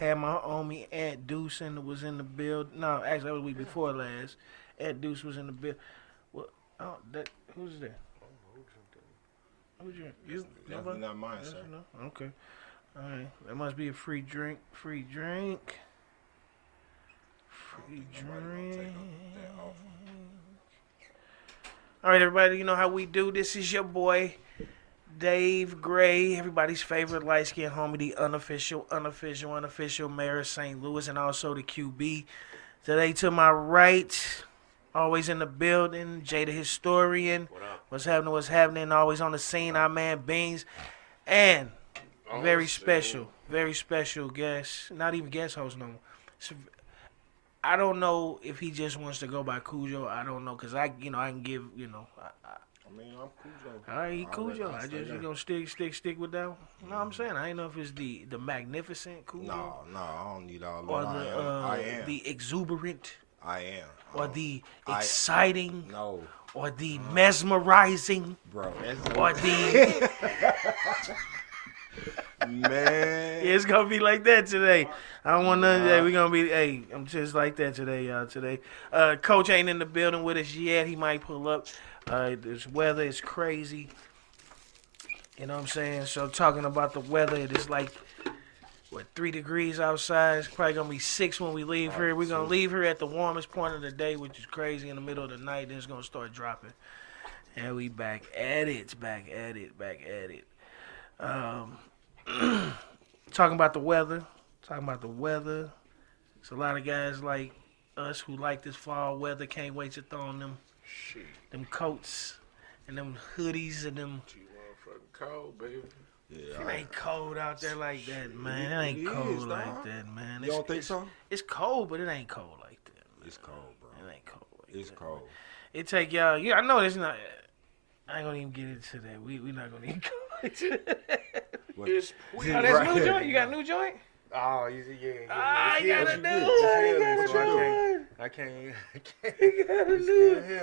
Had my homie Aunt Deuce was in the build. No, actually that was week before last. Aunt Deuce was in the build. Well, oh, who's that? Who's you? Definitely not mine, Yes, sir. no? Okay. All right. That must be a free drink. Free drink. Free drink. All right, everybody. You know how we do. This is your boy, Dave Gray, everybody's favorite light-skinned homie, the unofficial mayor of St. Louis, and also the QB. Today to my right, always in the building, Jay the historian. What up? What's happening, always on the scene, our man Beans. And very special guest, not even guest host no more. I don't know if he just wants to go by Cujo. I don't know, because I can give, I mean, I'm Cujo. all right, he Cujo. I just, you gonna stick with that one? No, I'm saying, I ain't know if it's the magnificent Cujo. No, I don't need all Or that. I am. the exuberant. I am. Or the exciting. No. Or the mesmerizing. Bro, Or the... Man. Yeah, it's gonna be like that today. I don't want none of that. We're gonna be, I'm just like that today, y'all. Today, Coach ain't in the building with us yet. He might pull up. This weather is crazy. You know what I'm saying? So talking about the weather, it is like 3 degrees outside. It's probably gonna be 6 when we leave here. We're gonna leave here at the warmest point of the day, which is crazy, in the middle of the night. Then it's gonna start dropping, and we back at it. Talking about the weather. It's a lot of guys like us who like this fall weather. Can't wait to throw on them coats and them hoodies and them. Motherfucking cold, baby. Yeah, It ain't cold out there like that, man. It ain't It cold is, like dog. that, man. You don't think so? It's cold, but it ain't cold like that. Man. It's cold, bro. It ain't cold like It's that. cold. It take y'all. Yeah, I know it's not. I ain't gonna even get into that. We not gonna even go into that. It's Oh, that's new joint. You got a new joint? Oh, yeah. Ah, you got a new. I can't.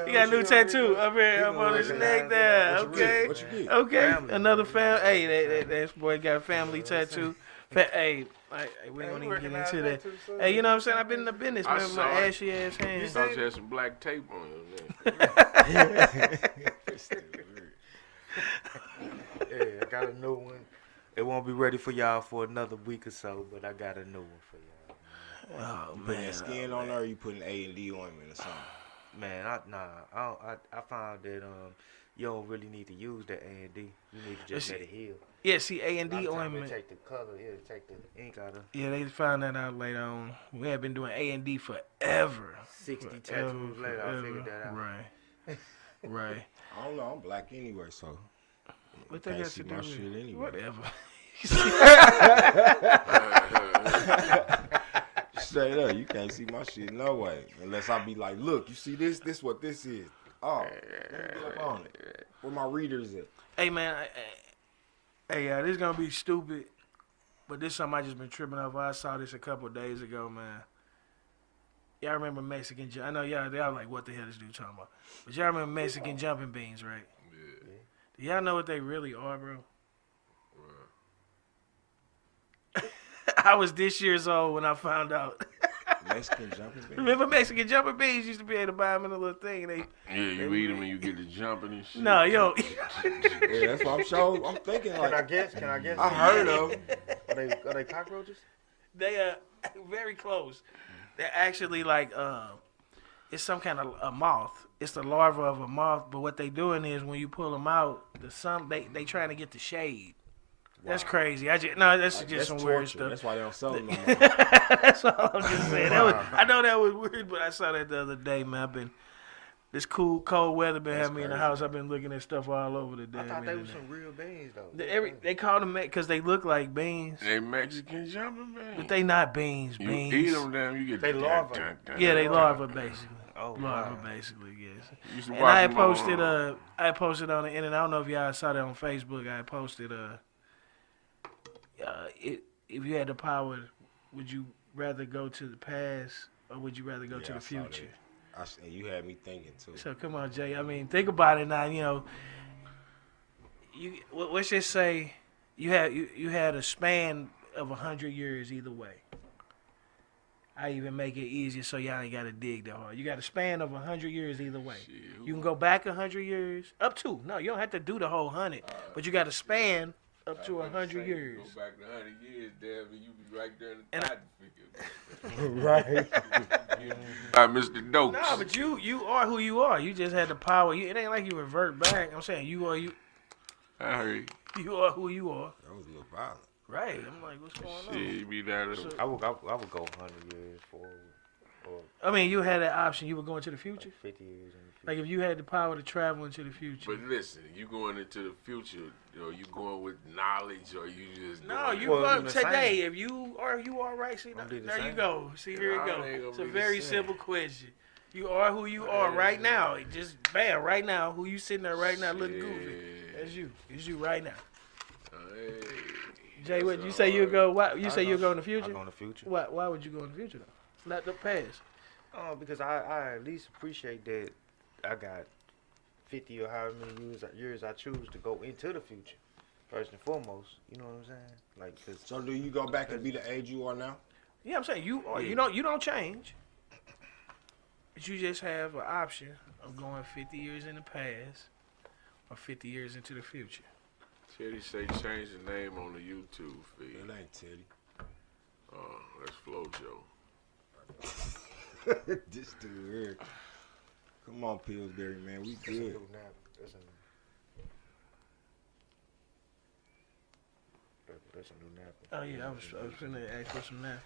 You got a new tattoo up here, up on his neck there. Okay. What you get? Okay. Family. Another family. Hey, that boy got a family tattoo. Hey, we ain't gonna even get into that. Hey, you know what I'm saying? I've been in the business, I man, with saw my it. ashy ass hands. Thought you had some black tape on your neck. Yeah, I got a new one. It won't be ready for y'all for another week or so, but I got a new one for y'all. Oh, You putting man. that skin on there, or you putting A&D ointment or something? Man, I found that you don't really need to use the A&D. You need to just let it heal. Yeah, see, A&D A lot of times ointment. they take the color, take the ink out of Yeah, they found that out later on. We have been doing A&D forever. 60 Forever, tattoos later. I forever. figured that out. Right. I don't know. I'm black anyway, so. What they Can't got see to do my with shit anyway. Whatever. Straight up, you can't see my shit no way. Unless I be like, look, you see this? This what this is. Oh, let me look on it. Where my readers at? Hey, man. Hey, this is going to be stupid, but this is something I just been tripping over. I saw this a couple of days ago, man. Y'all remember Mexican I know y'all like, what the hell this dude talking about? But y'all remember Mexican jumping beans, right? Do y'all know what they really are, bro? I was this years old when I found out. Mexican jumping beans? Remember Mexican jumping beans? Used to be able to buy them in a little thing. Yeah, you eat them and you get to jumping and shit. No, yo. Yeah, that's what I'm showing. I'm thinking Can like, I guess? I heard of them. Are they cockroaches? They are very close. They're actually like, it's some kind of a moth. It's the larva of a moth. But what they doing is when you pull them out, they trying to get the shade. That's crazy. That's just That's some torture. weird stuff. That's why they don't sell them no more. That's all I'm just saying. I know that was weird, but I saw that the other day, man. This cool, cold weather been having me in the crazy. house. I've been looking at stuff all over the damn I thought they were internet. some real beans though. They call them because they look like beans, They Mexican jumping beans. but they not beans. You Beans. eat them down, you get They larvae. Yeah, they larva basically. Oh, Larva basically, yes. Used to And watch I had them on, posted I posted on the internet. I don't know if y'all saw that on Facebook. I had posted if you had the power, would you rather go to the past or would you rather go to Yeah, the I saw future? that. You had me thinking too. So come on, Jay. I mean, think about it now. You know, let's just say you had a span of 100 years either way. I even make it easier so y'all ain't gotta dig that hard. You got a span of 100 years either way. Shit, You can go back 100 years, up to. No, you don't have to do the whole 100, but you got a span up to 100 years. Go back 100 years, damn, and you be right there in the And I- cotton figure. Right. Mr. Dokes. No, but you are who you are. You just had the power. It ain't like you revert back. I'm saying you are I heard you are who you are. That was a little violent. Right. I'm like, what's going on? shit, you be down there. I would go 100 years forward, or I mean, you had that option. You were going to the future. 50 years in the future. Like if you had the power to travel into the future. But listen, you going into the future, you going with knowledge, or you just No, going you Well, go I'm the same. today. If you are right, see, I'm doing the there you same. go. See, here Nah, you it go. ain't gonna It's a be the very same. simple question. You are who you are right now. It just bam, right now. Who you sitting there right now looking goofy? Shit. That's you. It's you right now. Hey, Jay, what that's you say? You all go? Why you I say you go- go in the I future? go in the future. Why would you go in the future though? Not the past. Because I at least appreciate that I got 50 or however many years I choose to go into the future. First and foremost, you know what I'm saying? Like, cause So do you go back and be the age you are now? Yeah, I'm saying you are. Yeah. You don't change. But you just have an option of going 50 years in the past or 50 years into the future. Teddy say change the name on the YouTube feed. It ain't Teddy. That's FloJo. This dude here. Come on, Pillsbury, man. We that's a good. new nap. That's a new nap. Oh yeah, I was finna ask for some now.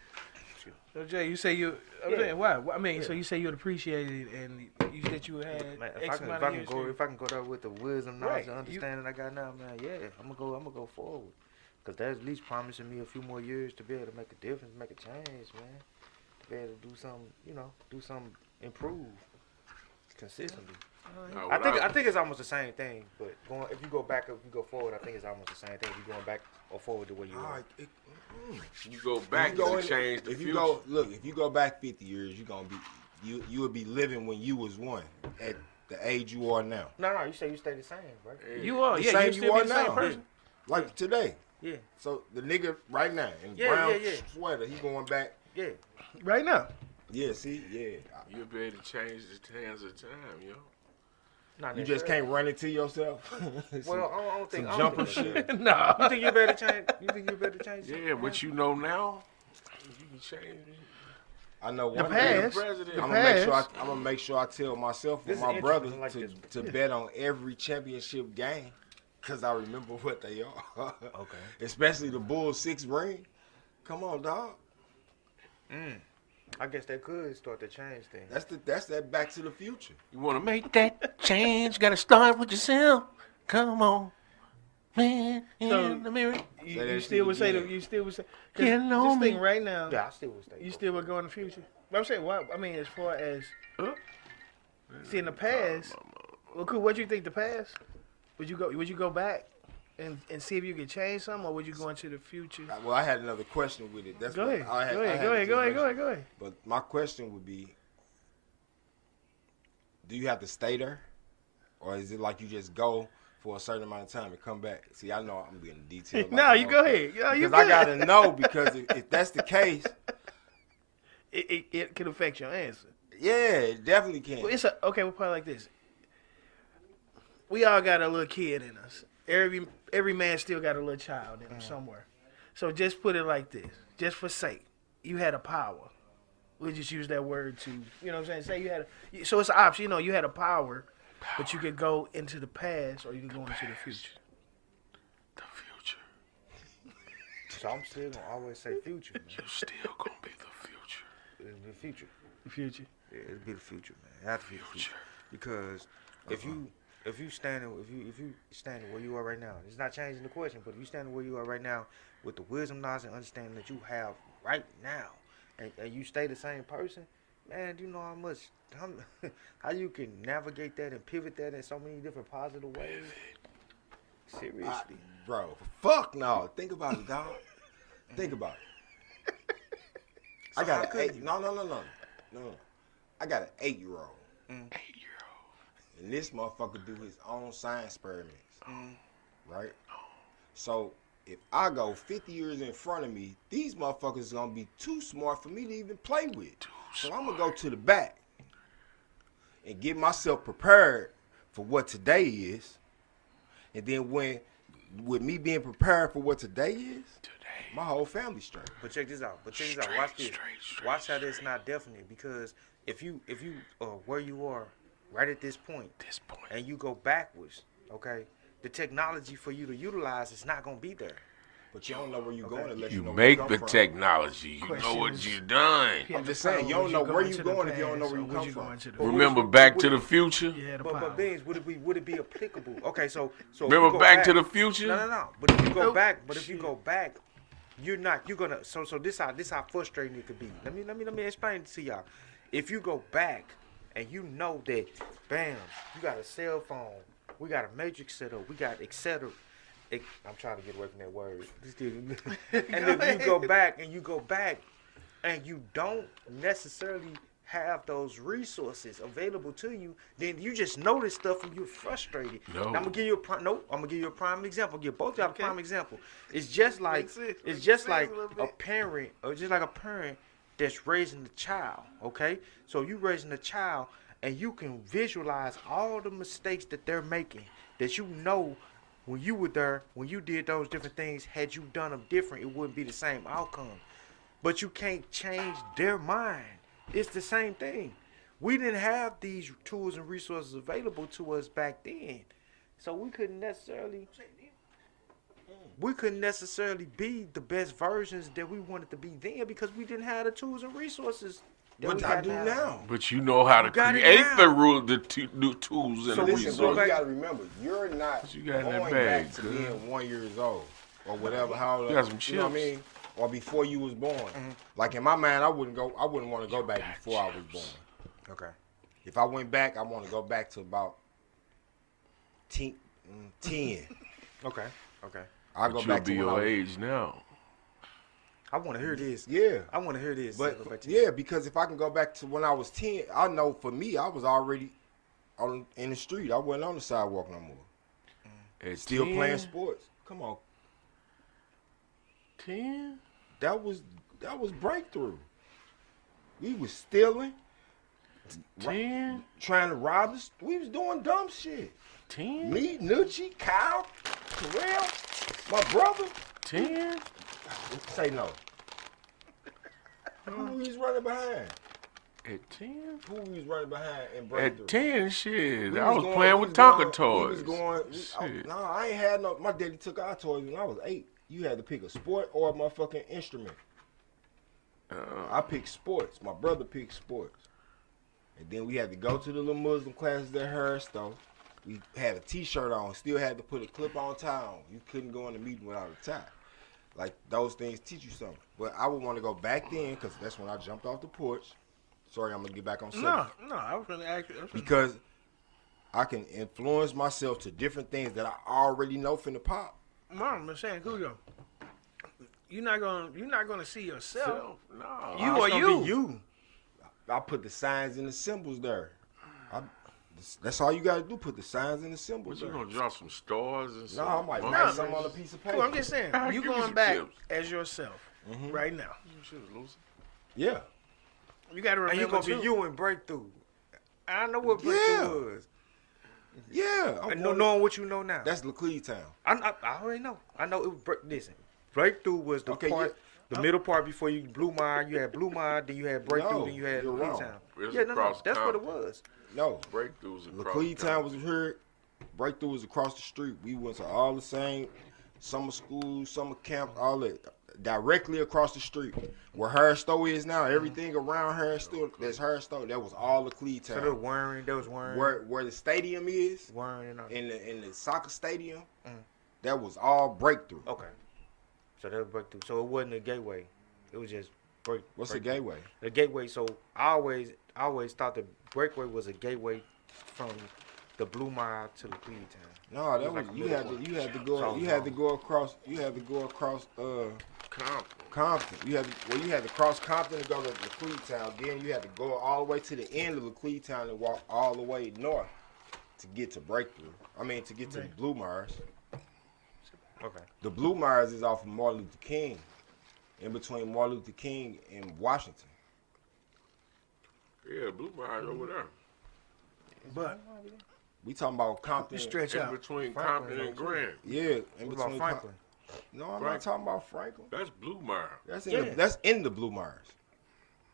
So Jay, you say I'm saying why? I mean, so you say you'd appreciate it, and you said you had Man, X amount of years. if I can go there with the wisdom, knowledge, Right, and understanding I got now, man, yeah, I'm gonna go forward. Cause that's at least promising me a few more years to be able to make a difference, make a change, man. To be able to do something, do something, improve consistently. Nah, I think it's almost the same thing, but if you go back, if you go forward, I think it's almost the same thing. If you're going back or forward to where you are. you go back, If you go you in- change the if you future. go look, if you go back 50 years, you gonna be you would be living when you was one at the age you are now. No, you say you stay the same, right? Hey, You are, The yeah, same you you still are be the same now. person. Like today. Yeah, So the nigga right now in Yeah, brown yeah. sweater, he going back. yeah. Right now. Yeah, see, yeah. You'll be able to change the hands of time, yo. Not You just necessarily. can't run into yourself. Well, I don't think. some I don't jumper think shit. No. You think you better change? You think you better change? Yeah, what you know now, you can change. I know The one Be the past. thing. president. The I'm past. gonna make sure I tell myself This and is my brother interesting, I like to this. bet on every championship game, cause I remember what they are. Okay. Especially the Bulls 6 ring. Come on, dog. I guess they could start to change things. That's that Back to the Future. You want to make that change? Got to start with yourself. Come on, man. In So- the mirror. You, Say you that still shit would say again. you still would say Get on this thing me. right now. Yeah, I still would stay. You still would go in the future. But I'm saying, why? I mean, as far as see in the past, well, cool. What do you think the past? Would you go back and see if you could change something, or would you go into the future? Well, I had another question with it. That's Go what ahead. I had, Go I ahead. had Go it ahead. just Go ahead. Go mentioned. ahead. Go ahead. But my question would be, do you have to stay there? Or is it like you just go for a certain amount of time and come back? See, I know I'm getting detailed. No, you go ahead. Yeah, you Because I good. got to know, because if that's the case, It can affect your answer. yeah, it definitely can. Well, okay. We'll put it like this. We all got a little kid in us. Every man still got a little child in him somewhere. So just put it like this. Just for sake, you had a power. We'll just use that word to, you know what I'm saying? Say you had so it's an option. You know, you had a power, but you could go into the past or you can go into the future. The future. So I'm still gonna always say future, man. You still gonna be the future. It'll be future. The future. Yeah, it'll be the future, man. It have to be the future. Because if you standing where you are right now, it's not changing the question. But if you standing where you are right now with the wisdom, knowledge, and understanding that you have right now, and you stay the same person, man, do you know how you can navigate that and pivot that in so many different positive ways? Seriously. Bro, fuck no. Think about it, dog. Think about it. I So got how an could 8. you? No. I got an 8-year-old. 8-year-old. And this motherfucker do his own science experiments. Right? So if I go 50 years in front of me, these motherfuckers is gonna be too smart for me to even play with. So I'm gonna go to the back and get myself prepared for what today is. And then with me being prepared for what today is, my whole family straight. But check this out. Watch this. Watch how that's not definite, because if you where you are right at this point, and you go backwards, okay, the technology for you to utilize is not gonna be there. But you don't know where you're going unless you You know make where the you come from. technology. You know what you done. I'm just saying, you don't know where you going if you don't know where you come from. Remember Back to the Future? Yeah, the But power. Beans, would it be applicable? Okay, so if you Remember go Back to the Future? No. But if you go Nope. back, you're gonna. So this how frustrating it could be. Let me explain it to y'all. If you go back and you know that, bam, you got a cell phone, we got a matrix set up, we got etc. I'm trying to get away from that word. And if you go back and you don't necessarily have those resources available to you, then you just know this stuff and you're frustrated. No. I'm gonna give you a prime example. Give both of y'all a prime example. It's just like Makes sense. it's Makes just sense like a little a bit. parent, or just like a parent that's raising a child. Okay, so you raising a child and you can visualize all the mistakes that they're making. That you know when you were there, when you did those different things, had you done them different, it wouldn't be the same outcome. But you can't change their mind. It's the same thing. We didn't have these tools and resources available to us back then. So we couldn't necessarily be the best versions that we wanted to be then, because we didn't have the tools and resources that What we I got do now. But you know how to You got it create now. the rule, new tools and So the listen, Listen, bro, resources. you gotta remember, you're not What you got in that going bag, back to cuz? being 1 year old or whatever. How You got some you know what I chips. mean? Or before you was born. Like in my mind, I wouldn't want to go back before I was born. Okay. If I went back, I want to go back to about 10. Okay. I go But you'll back to be when I your was, age now. I want to hear this. yeah. I want to hear this. But Go back to yeah, because if I can go back to when I was 10, I know for me, I was already in the street. I wasn't on the sidewalk no more. At Still 10, playing sports. Come on, 10? that was breakthrough. We was stealing, 10? trying to rob us. We was doing dumb shit. 10? Me, Nucci, Kyle, Terrell, my brother. 10? Say no. Who we was running behind? At 10? Who we was running behind in At breakthrough? 10, shit. We I was going- playing we with was Tonka going- toys. We was going. Shit. No, I ain't had no. My daddy took our toys when I was 8. You had to pick a sport or a motherfucking instrument. I picked sports. My brother picked sports. And then we had to go to the little Muslim classes at Harris though. We had a T-shirt on. Still had to put a clip-on tie on. You couldn't go in the meeting without a tie. Like those things teach you something. But I would want to go back then because that's when I jumped off the porch. Sorry, I'm gonna get back on subject. No, I was gonna ask you. Because I can influence myself to different things that I already know from the pop. Mom, I'm saying, Cujo, you're not gonna see yourself. No. You It's or gonna be you? you. I put the signs and the symbols there. That's all you gotta do. Put the signs and the symbols What, you there. gonna draw some stars and No, some I might monkeys? write something on a piece of paper. Cool, I'm just saying, I'll you give you going some back chips. as yourself right now. Shit, loser. Yeah. You got to And remember you gonna too. be you in breakthrough. I know what breakthrough Yeah. was. Yeah. And knowing what you know now. That's Laclede Town. I already know. I know it was listen. Breakthrough was the Okay, part, the middle part before you Blue Mile. You had Blue Mile, then you had Breakthrough, No, then you had you're Laclede wrong. Town. It's Yeah, no, across that's what it town. was. No. Breakthroughs across Laclede the Town was here. Breakthrough was across the street. We went to all the same summer school, summer camp, all that. Directly across the street. Where Harris Stowe is now, everything around Harris Stowe, that's Harris Stowe. That was all Laclede So there was Town. Warren, there was Warren, Where the stadium is, Warren and all. in the soccer stadium, that was all Breakthrough. Okay. So that was Breakthrough. So it wasn't a gateway. It was just What's the Breakthrough. gateway? The gateway. So I always thought the Breakaway was a gateway from the Blue Mile to Laclede Town. No, that It was like a you middle had point. to you had to go So- you had to go across Compton. You had to cross Compton to go to Laclede Town. Then you had to go all the way to the end of Laclede Town and walk all the way north to get to Breakthrough. I mean to get to Blue Mars. Okay. The Blue Mars is off of Martin Luther King, in between Martin Luther King and Washington. Yeah, Blue Mars over there. But We talking about Compton. you stretch In out. between Franklin Compton and though, too. Grant. Yeah, in What between about Franklin? No, I'm not Frank- talking about Franklin. That's Blue Mars. That's in the Blue Mars.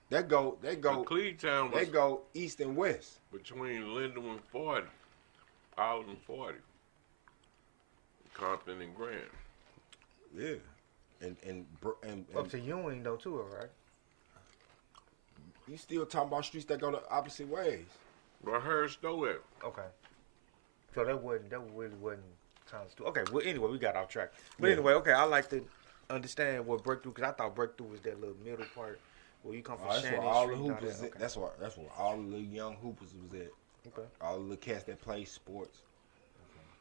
They go Cleatown was they go east and west. between Linden and 40. Powell and 40. Compton and Grant. Yeah. And Up to Ewing though too, right? you still talking about streets that go the opposite ways. Where Harris Stowe at? Okay. So that really wasn't Times 2. Okay, well anyway, we got off track. But Yeah. anyway, okay, I like to understand what Breakthrough, because I thought Breakthrough was that little middle part where you come from That's Shannon where all the Street and all hoopers. that. Okay. That's where all the little young hoopers was at. Okay. All the little cats that play sports.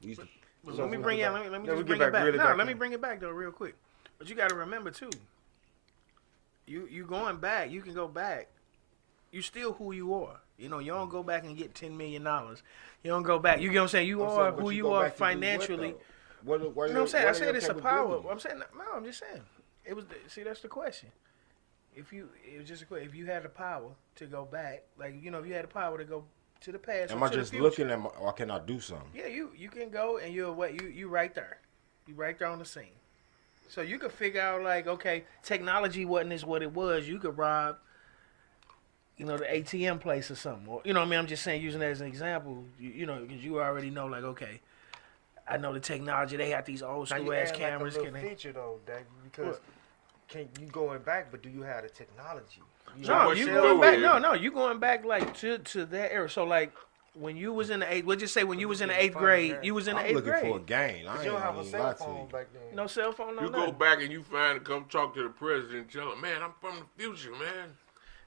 We used to, But So let me we bring get it. back- Let me Yeah, we just get bring it back back. really No, back let me in. bring it back though, real quick. But you got to remember too. You going back. You can go back. You still who you are. You know, you don't go back and get $10 million. You don't go back. You get what I'm saying? You I'm are saying, but who you go are back to do what, financially. though? What You know what I'm saying? I what are said your it's a power. capabilities? I'm saying no. I'm just saying. It was. See, that's the question. It was just a question. If you had the power to go back, like if you had the power to go to the past, Am or I to the just future, looking at or can I do something? Yeah, you can go and you're what you right there. You right there on the scene. So you could figure out like, okay, technology wasn't as what it was. You could rob, the ATM place or something. Or, you know what I mean? I'm just saying, using that as an example, because you already know, like, okay, I know the technology. They have these old Now school you ass add cameras. like a Can little they? feature though, Dave, because What? can you going back, but do you have the technology? No, what you you going do back. is- No, you going back like to that era. So like when you was in the eighth, we'll just say when you was in the It's eighth funny, grade, man. you was in the I'm eighth looking grade. for a game. I Cause ain't you don't have a gonna cell lie to phone you. back then. No cell phone, no You nothing. go back and you find to come talk to the president and tell him, man, I'm from the future, man.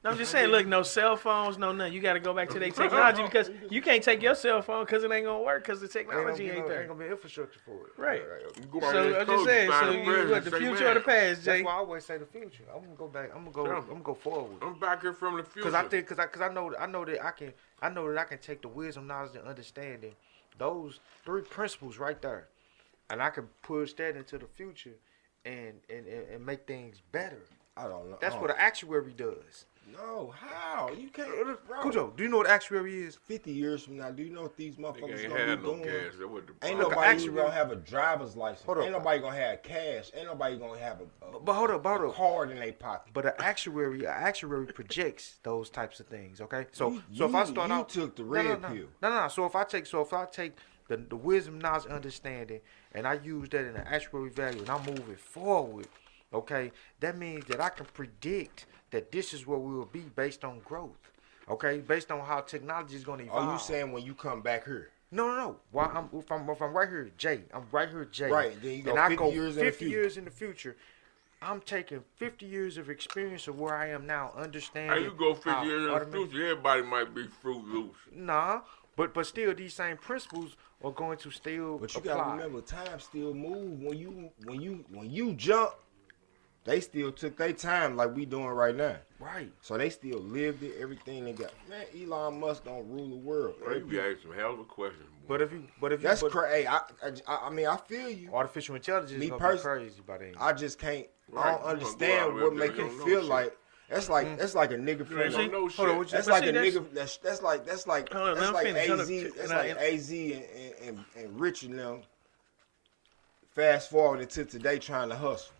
No, I'm just saying, look, no cell phones, no nothing. You got to go back to their technology because you can't take your cell phone because it ain't gonna work because the technology ain't Ain't there. gonna be infrastructure for it. Right. You go out So there I'm and just coach, saying, find so the you president what the and say, future man, or the past, That's Jay? why I always say the future. I'm gonna go back. I'm gonna go forward. I'm back here from the future. Cause I think, cause I know that I can take the wisdom, knowledge, and understanding, those 3 principles right there, and I can push that into the future, and make things better. I don't know. That's what an actuary does. No, how? You can't. Bro, Cujo, do you know what actuary is? 50 years from now, do you know what these Nigga motherfuckers ain't gonna had be no doing? gas. That what the Ain't problem. nobody actually- even gonna have a driver's license. Hold up. Ain't nobody gonna have cash. Ain't nobody gonna have a But hold up. card in their pocket. But an actuary projects those types of things. Okay, so if I start you out, took the no, red no. pill. No. So if I take the wisdom, knowledge, understanding, and I use that in an actuary value, and I move it forward, okay, that means that I can predict that this is where we will be based on growth. Okay, based on how technology is going to evolve. Are you saying when you come back here? No. Why if I'm right here, Jay. I'm right here, Jay. Right, then you go and I 50 go years in the 50 future. years in the future. I'm taking 50 years of experience of where I am now, understanding. How you go 50 how years in the automatic- future, everybody might be Fruit Loops. Nah, but still, these same principles are going to still But you apply. gotta remember, time still move. When you jump, they still took their time like we doing right now. Right. So they still lived it, everything they got. Man, Elon Musk don't rule the world. Bro, you be asking some hell of a question. But if you, That's crazy. I mean, I feel you. artificial intelligence Me is gonna be pers- crazy by then. I just can't. Right, I you don't gonna understand go out what there, make you it don't know feel shit. like. That's like a nigga You from. don't know shit. Hold on, what you- That's but like see, a that's- nigga. That's like Hold on, let him like finish. Hold AZ. on. That's And I- like AZ and Rich and them. Fast forward into today trying to hustle.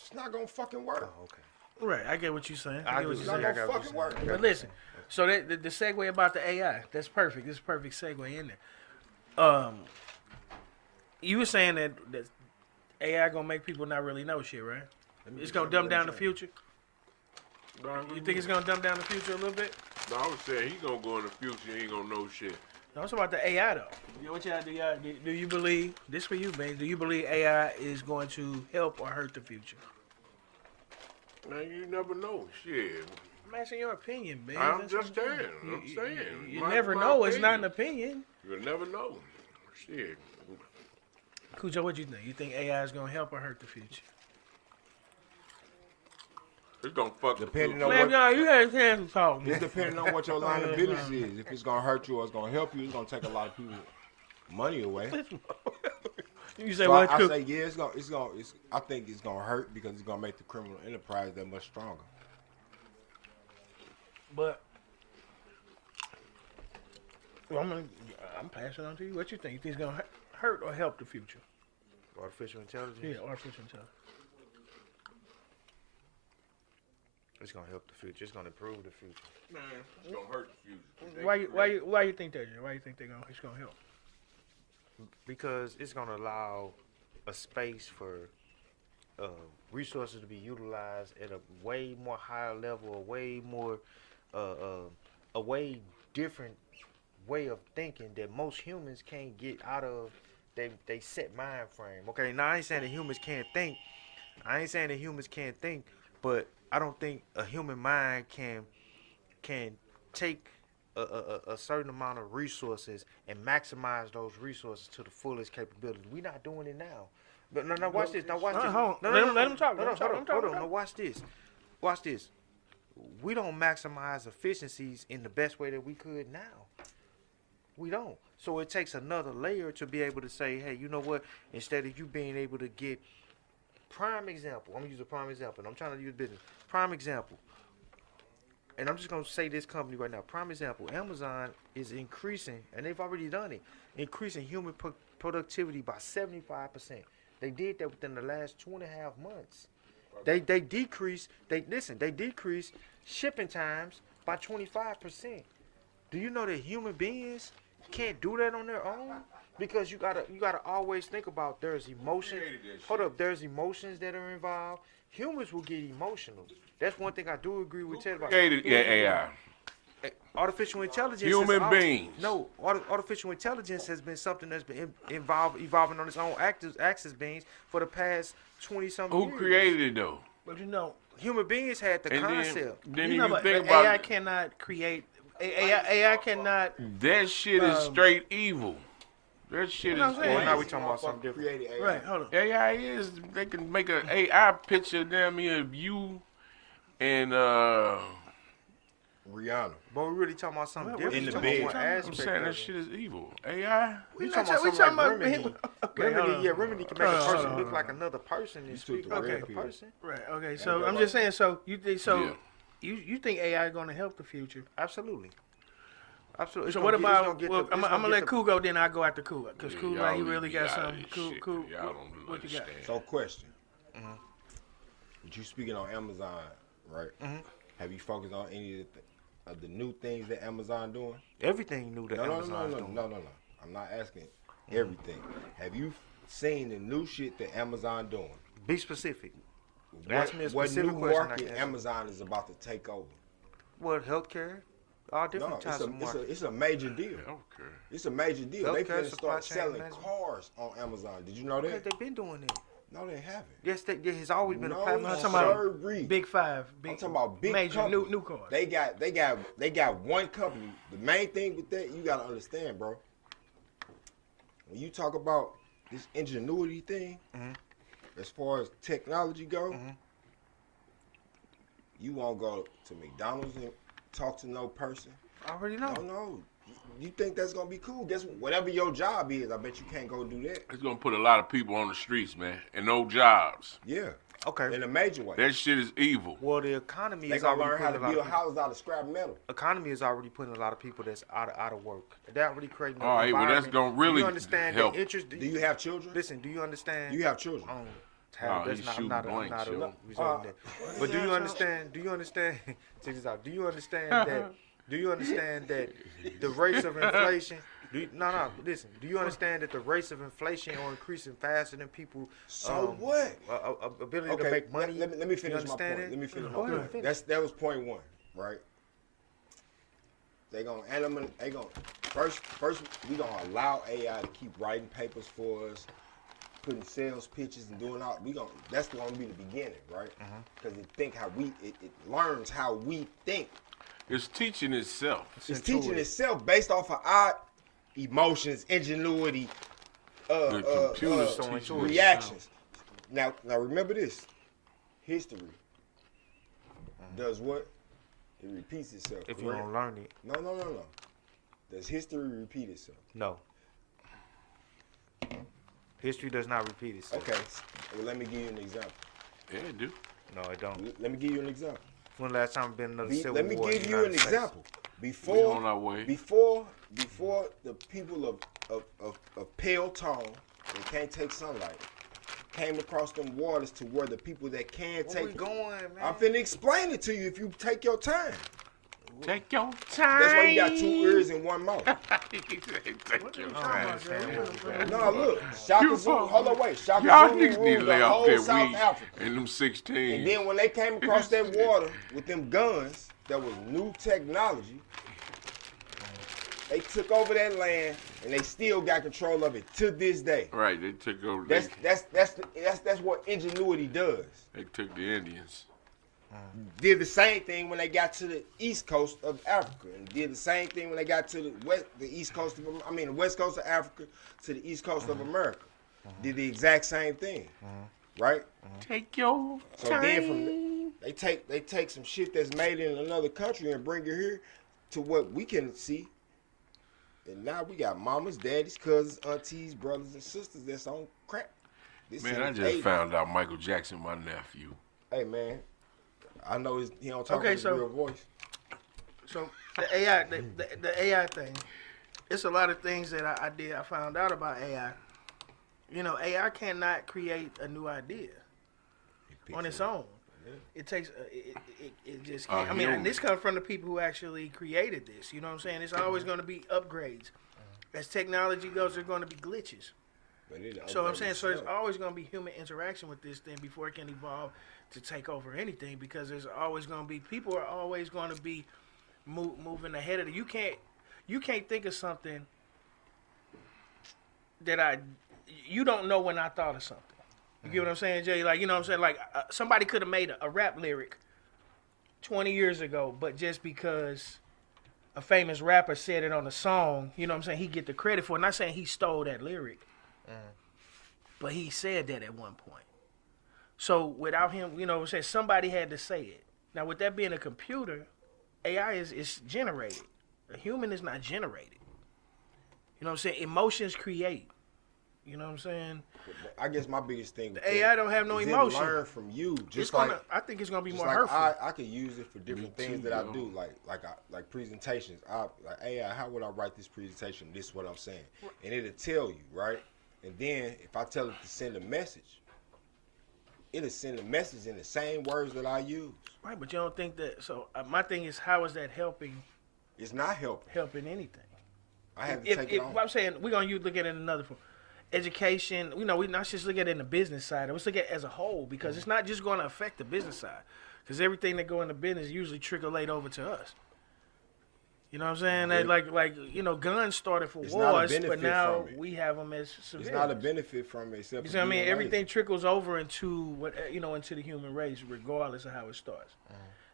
It's not gonna fucking work. Oh, okay. Right, I get what you're saying. I I get what do. you're It's not saying. I gonna got what fucking you're work. saying. But listen, so the segue about the AI, that's perfect. This is a perfect segue in there. You were saying that AI gonna make people not really know shit, right? It's gonna dumb down the future. You think it's gonna dumb down the future a little bit? No, I was saying he gonna go in the future. He ain't gonna know shit. No, it's about the AI though. What y'all do you believe this for you, man? Do you believe AI is going to help or hurt the future? Man, you never know. Shit. I'm asking your opinion, man. I'm That's just what saying. You, I'm saying. You My- never my know. It's not an opinion. opinion. You'll never know. Shit. Cujo, what you think? You think AI is gonna help or hurt the future? It's gonna fuck Depending the on future. Man, y'all, you had a chance to talk. It's depending on what your line of business is. If it's gonna hurt you or it's gonna help you, it's gonna take a lot of people money away. You say So what? I Cook? say yeah, I think it's gonna hurt because it's gonna make the criminal enterprise that much stronger. But well, I'm passing on to you. What you think? You think it's gonna hurt or help the future? Artificial intelligence. Yeah, artificial intelligence. It's gonna help the future. It's gonna improve the future. Man, it's gonna hurt the future. Why you think that? Why you think it's gonna help? Because it's gonna allow a space for resources to be utilized at a way more higher level, a way more, a way different way of thinking that most humans can't get out of. They set mind frame. Okay, now I ain't saying that humans can't think. But I don't think a human mind can take a certain amount of resources and maximize those resources to the fullest capability. We're not doing it now. But no, watch this. Now watch this. Hold on. Let him talk. Hold on. Now watch this. Watch this. We don't maximize efficiencies in the best way that we could now. We don't. So it takes another layer to be able to say, hey, you know what? Instead of you being able to get prime example. I'm gonna use a prime example. And I'm trying to use business. Prime example. And I'm just gonna say this company right now. Prime example. Amazon is increasing, and they've already done it, increasing human productivity by 75%. They did that within the last 2.5 months. They decreased. They decreased shipping times by 25%. Do you know that human beings can't do that on their own? Because you gotta always think about there's emotion. Hold up, there's emotions that are involved. Humans will get emotional. That's one thing I do agree with Ted about. Created AI. Artificial intelligence. Human beings. No, artificial intelligence has been something that's been evolving on its own axis beings for the past 20-something years. Who created it though? But you know, Human beings had the And concept. then you you know, can but think AI about cannot create. AI cannot. that shit is straight evil. That shit You know is what I'm saying? Well, now we talking about something different. Created AI. Right. Hold on. AI is they can make an AI picture damn near of you and Rihanna. But we're really talking about something different. in the We're talking bed. about one I'm aspect saying of that it. shit is evil. AI? We We talking about talking something like about Remedy. okay, hold on. Remedy can make Hold a on, person hold on, look hold like on. another person and You speak took the like red another pill. person. Right. Okay. So I'm just saying. So you think Yeah. you think AI is going to help the future? Absolutely. Absolutely. So what about? Well, I'm gonna let Koo go. Then I go after Koo because Yeah, Koo, y'all like, he leave really me got out of something. this shit, Koo, y'all don't what you got? understand. So question. With you speaking on Amazon, right? Have you focused on any of the new things that Amazon doing? Everything new that No. Amazon's doing. I'm not asking everything. Have you seen the new shit that Amazon doing? Be specific. What, Ask me a what specific new question I market can answer. Amazon is about to take over? What, healthcare? All No, different types of markets. it's a major deal. Okay. It's a major deal. They Healthcare, finna supply start chain selling management. cars on Amazon. Did you know Okay, that? they've been doing it. No, they haven't. Yes, there has always been a No, platform. I'm sir. talking about Sirree. Big Five. Big, I'm talking about big major companies. new cars. They got one company. The main thing with that, you gotta understand, bro. When you talk about this ingenuity thing, as far as technology go, you won't go to McDonald's and talk to no person. I already know. No. You think that's gonna be cool? Guess what? Whatever your job is, I bet you can't go do that. It's gonna put a lot of people on the streets, man, and no jobs. Yeah, Okay. in a major way. That shit is evil. Well, the economy They is gonna already learn how to putting a lot build of people. houses out of scrap metal. Economy is already putting a lot of people that's out of work. They're already creating. All right, well, that's environment. gonna Do really you understand help. the interest? Do you have children? Listen? Do you understand? Do you have children? Oh, That's he's not, I'm shooting not, I'm blanks, not yo. resolving that. But do you understand? Do you understand? Check this out. Do you understand that? Do you understand that the rates of inflation? Listen. Do you understand that the rates of inflation are increasing faster than people? So what? Ability to make money. Let me finish my understand point. it? Let me finish Go my ahead, point. finish. That was point one, right? They gonna animate. They gonna first we gonna allow AI to keep writing papers for us, putting sales pitches and doing all. That's gonna be the beginning, right? Because it learns how we think. It's teaching itself. It's teaching itself based off of our emotions, ingenuity, The computer's teaching itself. reactions. Now remember this. History does what? It repeats itself. If you correct? don't learn it, No. Does history repeat itself? no. History does not repeat itself. Okay, well, let me give you an example. Yeah, it do. No, it don't. Let me give you an example. When the last time been another civil Let me war in give the you an United States? example. We Before on our way. Before the people of pale tone that can't take sunlight came across them waters to where the people that can Where take we going, man? I'm finna explain it to you if you take your time. Take your time. That's why you got 2 ears and 1 mouth. Take your you time. talking about, No, look, Shaka You Zulu. fuck- Hold on, wait. Shaka Y'all Zulu niggas need to ruled lay the off whole that South weed Africa. and them 16. And then when they came across that water with them guns, that was new technology. They took over that land and they still got control of it to this day. Right, they took over. That's what ingenuity does. They took the Indians. Did the same thing when they got to the east coast of Africa, and did the same thing when they got to the west coast of Africa to the east coast of America. Did the exact same thing, right? Take your So time. then they take some shit that's made in another country and bring it here to what we can see. And now we got mamas, daddies, cousins, aunties, brothers, and sisters that's on crack. This Man, in I the just 80s. found out Michael Jackson, my nephew. Hey man, I know he don't talk Okay, in his so- real voice. So the AI, the AI thing, it's a lot of things that I found out about AI. You know, AI cannot create a new idea on its own. It takes it just can't. I mean, human. and this comes from the people who actually created this. You know what I'm saying? It's always going to be upgrades. As technology goes, there's going to be glitches. But it So I'm saying, so there's itself. always going to be human interaction with this thing before it can evolve to take over anything. Because there's always going to be people are always going to be moving ahead of it. You can't think of something that you don't know when I thought of something. You get what I'm saying, Jay? Like, you know what I'm saying? Like, somebody could have made a rap lyric 20 years ago, but just because a famous rapper said it on a song, you know what I'm saying, he get the credit for it. Not saying he stole that lyric, but he said that at one point. So without him, you know what I'm saying, somebody had to say it. Now, with that being a computer, AI is generated. A human is not generated. You know what I'm saying? Emotions create. You know what I'm saying? I guess my biggest thing with The AI don't have no is emotion. It learn from you, It's just gonna. like I think it's gonna be just more like hurtful. I could use it for different Me things too, that I yo. do, like presentations. Like AI, how would I write this presentation? This is what I'm saying, and it'll tell you, right? And then if I tell it to send a message, it'll send a message in the same words that I use. Right, but you don't think that. So my thing is, how is that helping It's not helping. anything? I have to take it on. I'm saying we're gonna look at it in another form. Education, you know, we not just look at it in the business side. Let's look at it as a whole because it's not just going to affect the business side. Because everything that go into business usually trickle over to us. You know what I'm saying? That like you know, guns started for It's not a wars, benefit but now from it. we have them as civilians. It's not a benefit from it except You for see what I mean? being Everything lazy. trickles over into what into the human race, regardless of how it starts.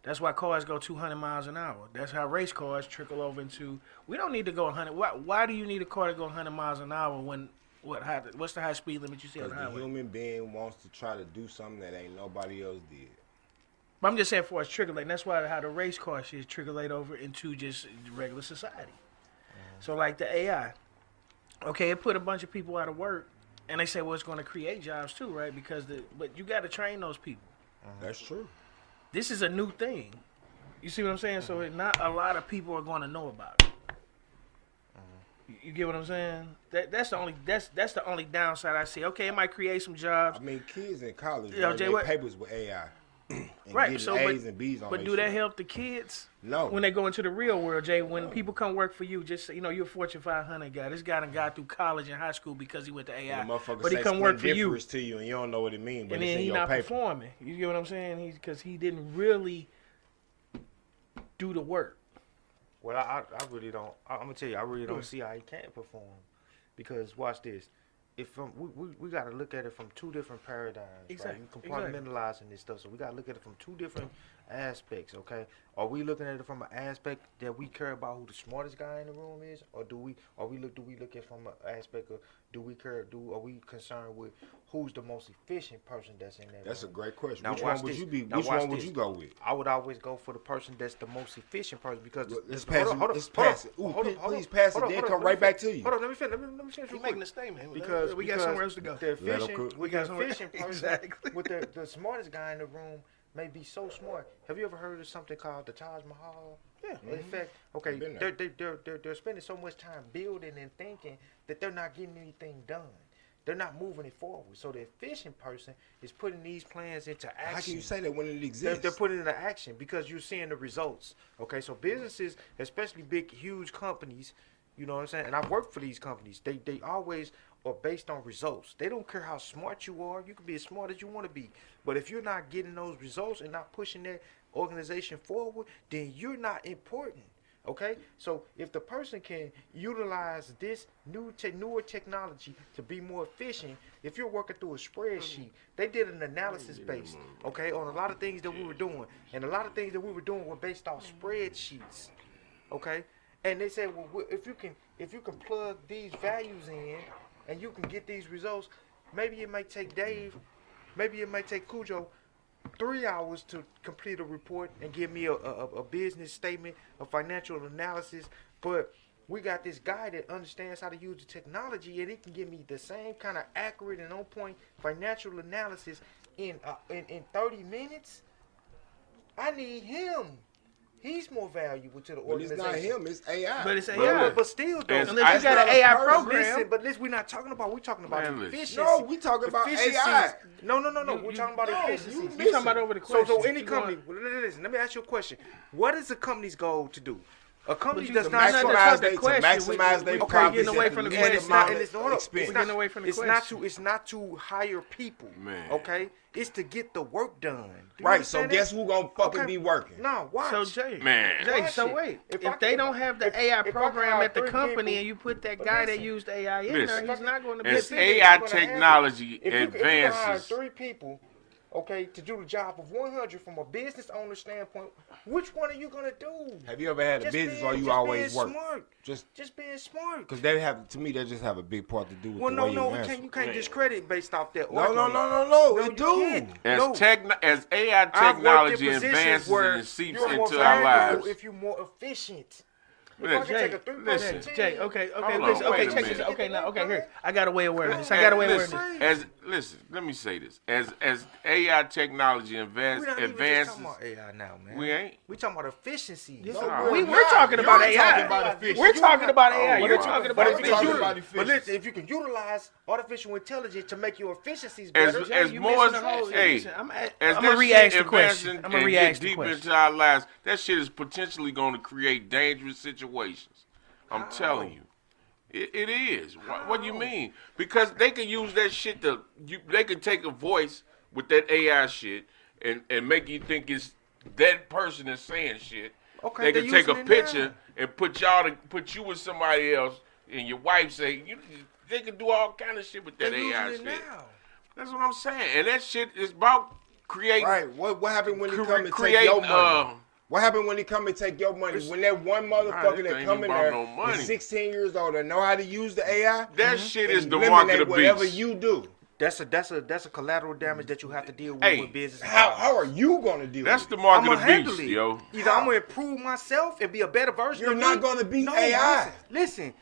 That's why cars go 200 miles an hour. That's how race cars trickle over into. We don't need to go 100. Why do you need a car to go 100 miles an hour when what's the high speed limit you see on Because the the highway? human being wants to try to do something that ain't nobody else did. But I'm just saying for us trickling. That's why how the race car shit trickle over into just regular society. So like the AI, okay, it put a bunch of people out of work, and they say, well, it's going to create jobs too, right? But you got to train those people. That's true. This is a new thing. You see what I'm saying? So not a lot of people are going to know about it. You get what I'm saying? That's the only downside I see. Okay, it might create some jobs. I mean, kids in college Yeah, write Jay, their what- papers with AI. and Right, getting so, A's and B's on but their do that shit. help the kids No. when they go into the real world, Jay? When people come work for you, just say, you know, you're a Fortune 500 guy. This guy done got through college and high school because he went to AI. And the motherfucker But he say come work for you, splendiferous to you and you don't know what it means, but and it's then in he your not paper. performing. You get what I'm saying? Because he didn't really do the work. Well, I really don't. I'm gonna tell you, I really don't see how he can't perform, because watch this. If we got to look at it from two different paradigms, Exactly, right? You compartmentalizing this stuff, so we got to look at it from two different aspects. Okay, are we looking at it from an aspect that we care about who the smartest guy in the room is, or do we look at it from an aspect of Do we care? Are we concerned with who's the most efficient person that's in that That's a room? great question. Now Which watch one would this. you be? Now Which watch one would this. you go with? I would always go for the person that's the most efficient person because Let's pass it. Let's pass it. Ooh, please pass it. Then come right back to you. Hold on, let me finish. Let me finish. He real making quick. a statement Because we got somewhere else to go. The Let 'em efficient, cook. We got the somewhere- efficient person Exactly. with the smartest guy in the room may be so smart. Have you ever heard of something called the Taj Mahal? Yeah. In fact, okay, Been there. they're spending so much time building and thinking that they're not getting anything done. They're not moving it forward. So the efficient person is putting these plans into action. How can you say that when it They're, exists? they're putting it into action because you're seeing the results. Okay, so businesses, especially big, huge companies, you know what I'm saying? And I've worked for these companies. They always are based on results. They don't care how smart you are. You can be as smart as you want to be. But if you're not getting those results and not pushing that organization forward, then you're not important. Okay, so if the person can utilize this newer technology to be more efficient, if you're working through a spreadsheet, they did an analysis base, okay, on a lot of things that we were doing, and a lot of things that we were doing were based off spreadsheets, okay, and they said, well, if you can plug these values in, and you can get these results, maybe it might take Dave, maybe it might take Cujo 3 hours to complete a report and give me a business statement, a financial analysis, but we got this guy that understands how to use the technology, and he can give me the same kind of accurate and on point financial analysis in 30 minutes. I need him. He's more valuable to the But it's organization. not him. It's AI. But it's But AI. look, But still, though, As- Unless you got not an a AI person. program. Listen, but listen, we're not talking about. We're talking about Man, listen. efficiency. No, we talking about Efficiencies. AI. No. We're talking about efficiency. You talking about over the question. So any You going- company, listen, let me ask you a question. What is a company's goal to do? A company you- does To not that's start- not maximize the they question. maximize We- their we profits getting away at from the least question. it's not, amount and it's, of hold up, expense. it's We're not, getting away from the it's not question. to, it's not to hire people, Man. okay? It's to get the work done. Do you Right. So understand guess that? who gonna fucking Okay. be working? No, watch. So Jay, Man. Jay, Watch so it. wait. If If I they can- don't have the if- AI if I can program hire at the 3 company people- and you put that but guy that listen. used AI in Listen. there, he's not going to be As efficient. AI You're gonna have it. technology If you can hire advances, 3 people, okay, to do the job of 100 from a business owner standpoint, which one are you gonna do? Have you ever had a Just business being- or you just always being work? Smart. Just Just being smart. because they have, to me, they just have a big part to do with Well, the no, way no, you we answer. can't. You can't discredit based off that. No, argument. it you do. can't. as No. as AI I've worked in technology positions advances where and seeps you're more into our valuable lives, if you're more efficient. If Listen, I can take a 3-person listen. team, Jay, okay, Hold listen, on, okay, wait a check this minute. out. Okay, now, okay, here. Go I got a way of wording this. I And got a way of listen, wording this. listen, let me say this. As AI technology we're not even just advances, talking about AI now, man. we ain't. We talking about efficiency. Yes, No, we're we're we're not. talking You're about talking AI. about efficiency. We're talking about Oh, AI. You're wow. talking But about if you talking can about efficiency. but efficiency. listen, if you can utilize artificial intelligence to make your efficiencies As- better, as You more missing the whole- hey, listen, I'm As gonna that re-ask shit the question. advances I'm gonna and re-ask get the deep question. into our lives, that shit is potentially going to create dangerous situations. I'm telling you. It is. What do you mean? Because they can use that shit they can take a voice with that AI shit and make you think it's that person is saying shit. Okay, They they're can take a using it picture now. and put you with somebody else and your wife say they can do all kind of shit with that they're AI using shit. it now. That's what I'm saying. And that shit is about creating Right. What happened when he cre- come and take creating your money? What happened when he come and take your money? When that one motherfucker this that ain't come in about there no money. is 16 years old and know how to use the AI, that shit is and the mark of eliminate the whatever beast. you do. That's a collateral damage that you have to deal with Hey, with business. How are you gonna deal That's with the it? mark I'm of gonna the handle beast, it. yo. Either I'm gonna improve myself and be a better version You're of me. not gonna beat no, AI. Listen.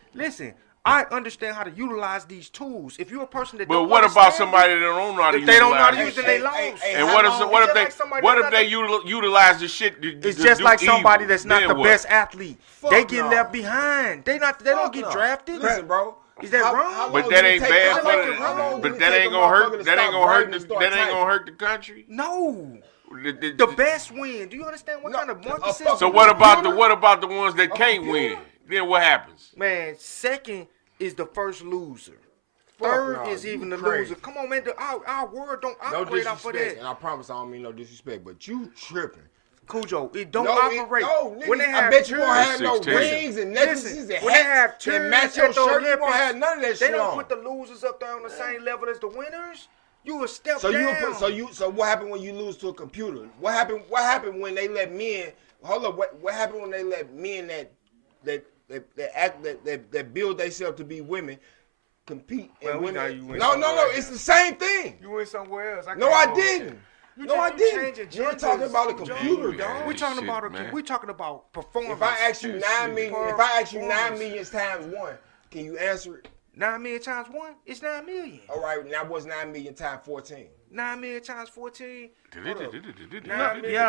I understand how to utilize these tools. If you're a person that But don't what about understand somebody it, that don't know how to if they don't know how to utilize use it? it, they lost. hey, And how what if long- what it's if they just like somebody what if that's they utilize the shit? It's to just do like somebody evil? that's not Then the what? best athlete. Fuck They get no. left behind. They don't Fuck get no. drafted. Listen, bro. Is that wrong? long But does that it ain't take- bad how for long- the. how long does But it that take ain't a gonna hurt. motherfucker to That ain't stop gonna hurt. writing and start That ain't gonna typing? hurt the country. No. The- The best win. Do you understand what No, kind of monkey a system? fucking So what about the computer? ones that can't computer? win? Then what happens? Man, second is the first loser. Fuck Third no, is you even the crazy. loser. Come on, man. Our word don't No operate off of disrespect, that. and I promise I don't mean no disrespect, but you tripping. Cujo, it don't No, operate. nigga, I have bet you won't tours- have no 16. rings and Listen, necklaces and when they have hats that tours match your at the shirt. You won't Olympics, have none of that They shit don't on. put the losers up there on the same level as the winners. You a step So down. so what happened when you lose to a computer? What happened when they let men? Hold up, what happened when they let men that build themselves to be women compete Well, and we win. know you went No, somewhere else. it's the same thing. You went somewhere else. No, I didn't. You No, I you didn't. changing You're genders, talking about a Joe. computer, Man. dog. We talking Shit, about man. we talking about performance. If I ask you Shit, 9 shit. million, if I ask you 9 Performance. million times 1, can you answer it? 9 million times 1, it's 9 million. All right, now what's 9 million times 14? 9 million times 14. Yeah,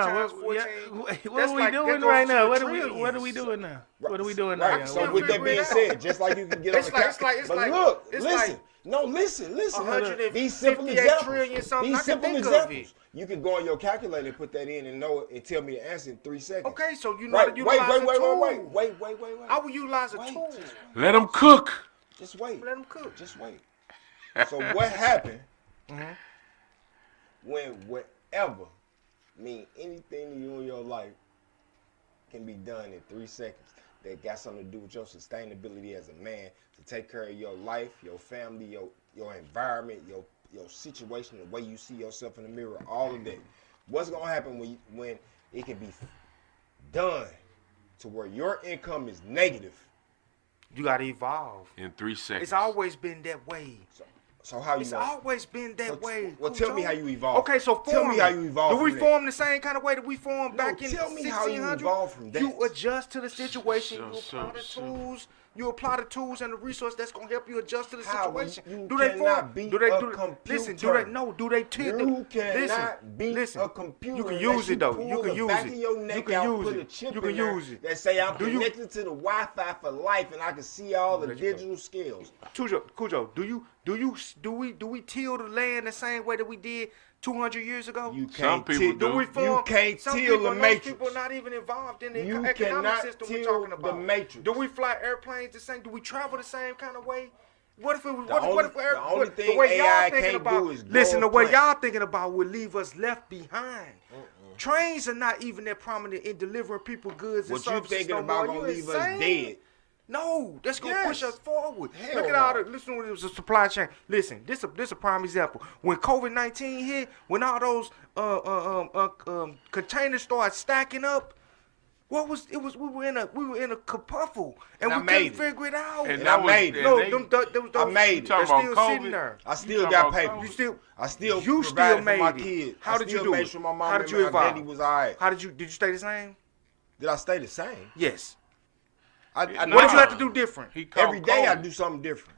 times what 14. are That's we doing doing right right now? now? What What are we doing now? What are we doing now? Right. Yeah, So what- with that figure being it said, just like you can get on It's the like- couch, it's like- it's but like- look, it's listen, like listen. 158 These simple trillion examples. something, These I can simple think of examples. it. You can go on your calculator and put that in and know it and tell me the answer in 3 seconds. Okay, so you know Right. how to utilize a tool. Wait. I will utilize a tool. Let them cook. Just wait. Let them cook. Just wait. So what happened Mm-hmm. when whatever mean anything to you in your life can be done in 3 seconds that got something to do with your sustainability as a man to take care of your life, your family, your environment, your situation, the way you see yourself in the mirror, all of that. What's gonna happen when it can be done to where your income is negative? You gotta evolve. In 3 seconds. It's always been that way. So how you It's know? always been that way. Well, Cool tell me Joe. how you evolve. Okay, so Tell form me how it. you evolve Do we from that. form the same kind of way that we formed No, back in tell me how you 1600? evolve from that. You adjust to the situation. So- You apply so- the so- tools. You apply the tools and the resource that's gonna help you adjust to the How? situation. You do they cannot form? be Do they a do? Listen. Do computer. they no? Do they tilt? You cannot listen, be listen. a computer. You can unless use it though. pull You can the use back it. Of your You neck can out, use put it. a chip You can in there use it. That say I'm Do you- connected to the Wi-Fi for life, and I can see all the There you go. digital skills. Cujo, do we till the land the same way that we did 200 years ago? You Some can't people till- do. we form? You can't some till people, the most matrix. people not even involved in the You economic cannot system we're till talking the about. matrix. Do we fly airplanes the same? Do we travel the same kind of way? What if it was? The What only- if the only the thing way y'all AI thinking can't about? do is grow Listen, a the way plant. y'all thinking about would leave us left behind. Trains are not even that prominent in delivering people goods and What you services thinking no about more. gonna You leave us insane? dead? No, that's gonna push Yes. us forward. Hell Look at all no. the listen when it was a supply chain. Listen, this a prime example. When COVID-19 hit, when all those containers started stacking up, we were in a kerfuffle and And I we couldn't made it. figure it out. And I made it. no, they- those I made it. they're Talking about still COVID? sitting there. I still talking got about paper. COVID? I still You provided still for made my it. kids. How I did you still do made it? sure my mom How did and you my evolve? daddy was all right. How did you stay the same? Did I stay the same? Yes. I What What did you Nah. have to do different? He called every day I COVID. do something different.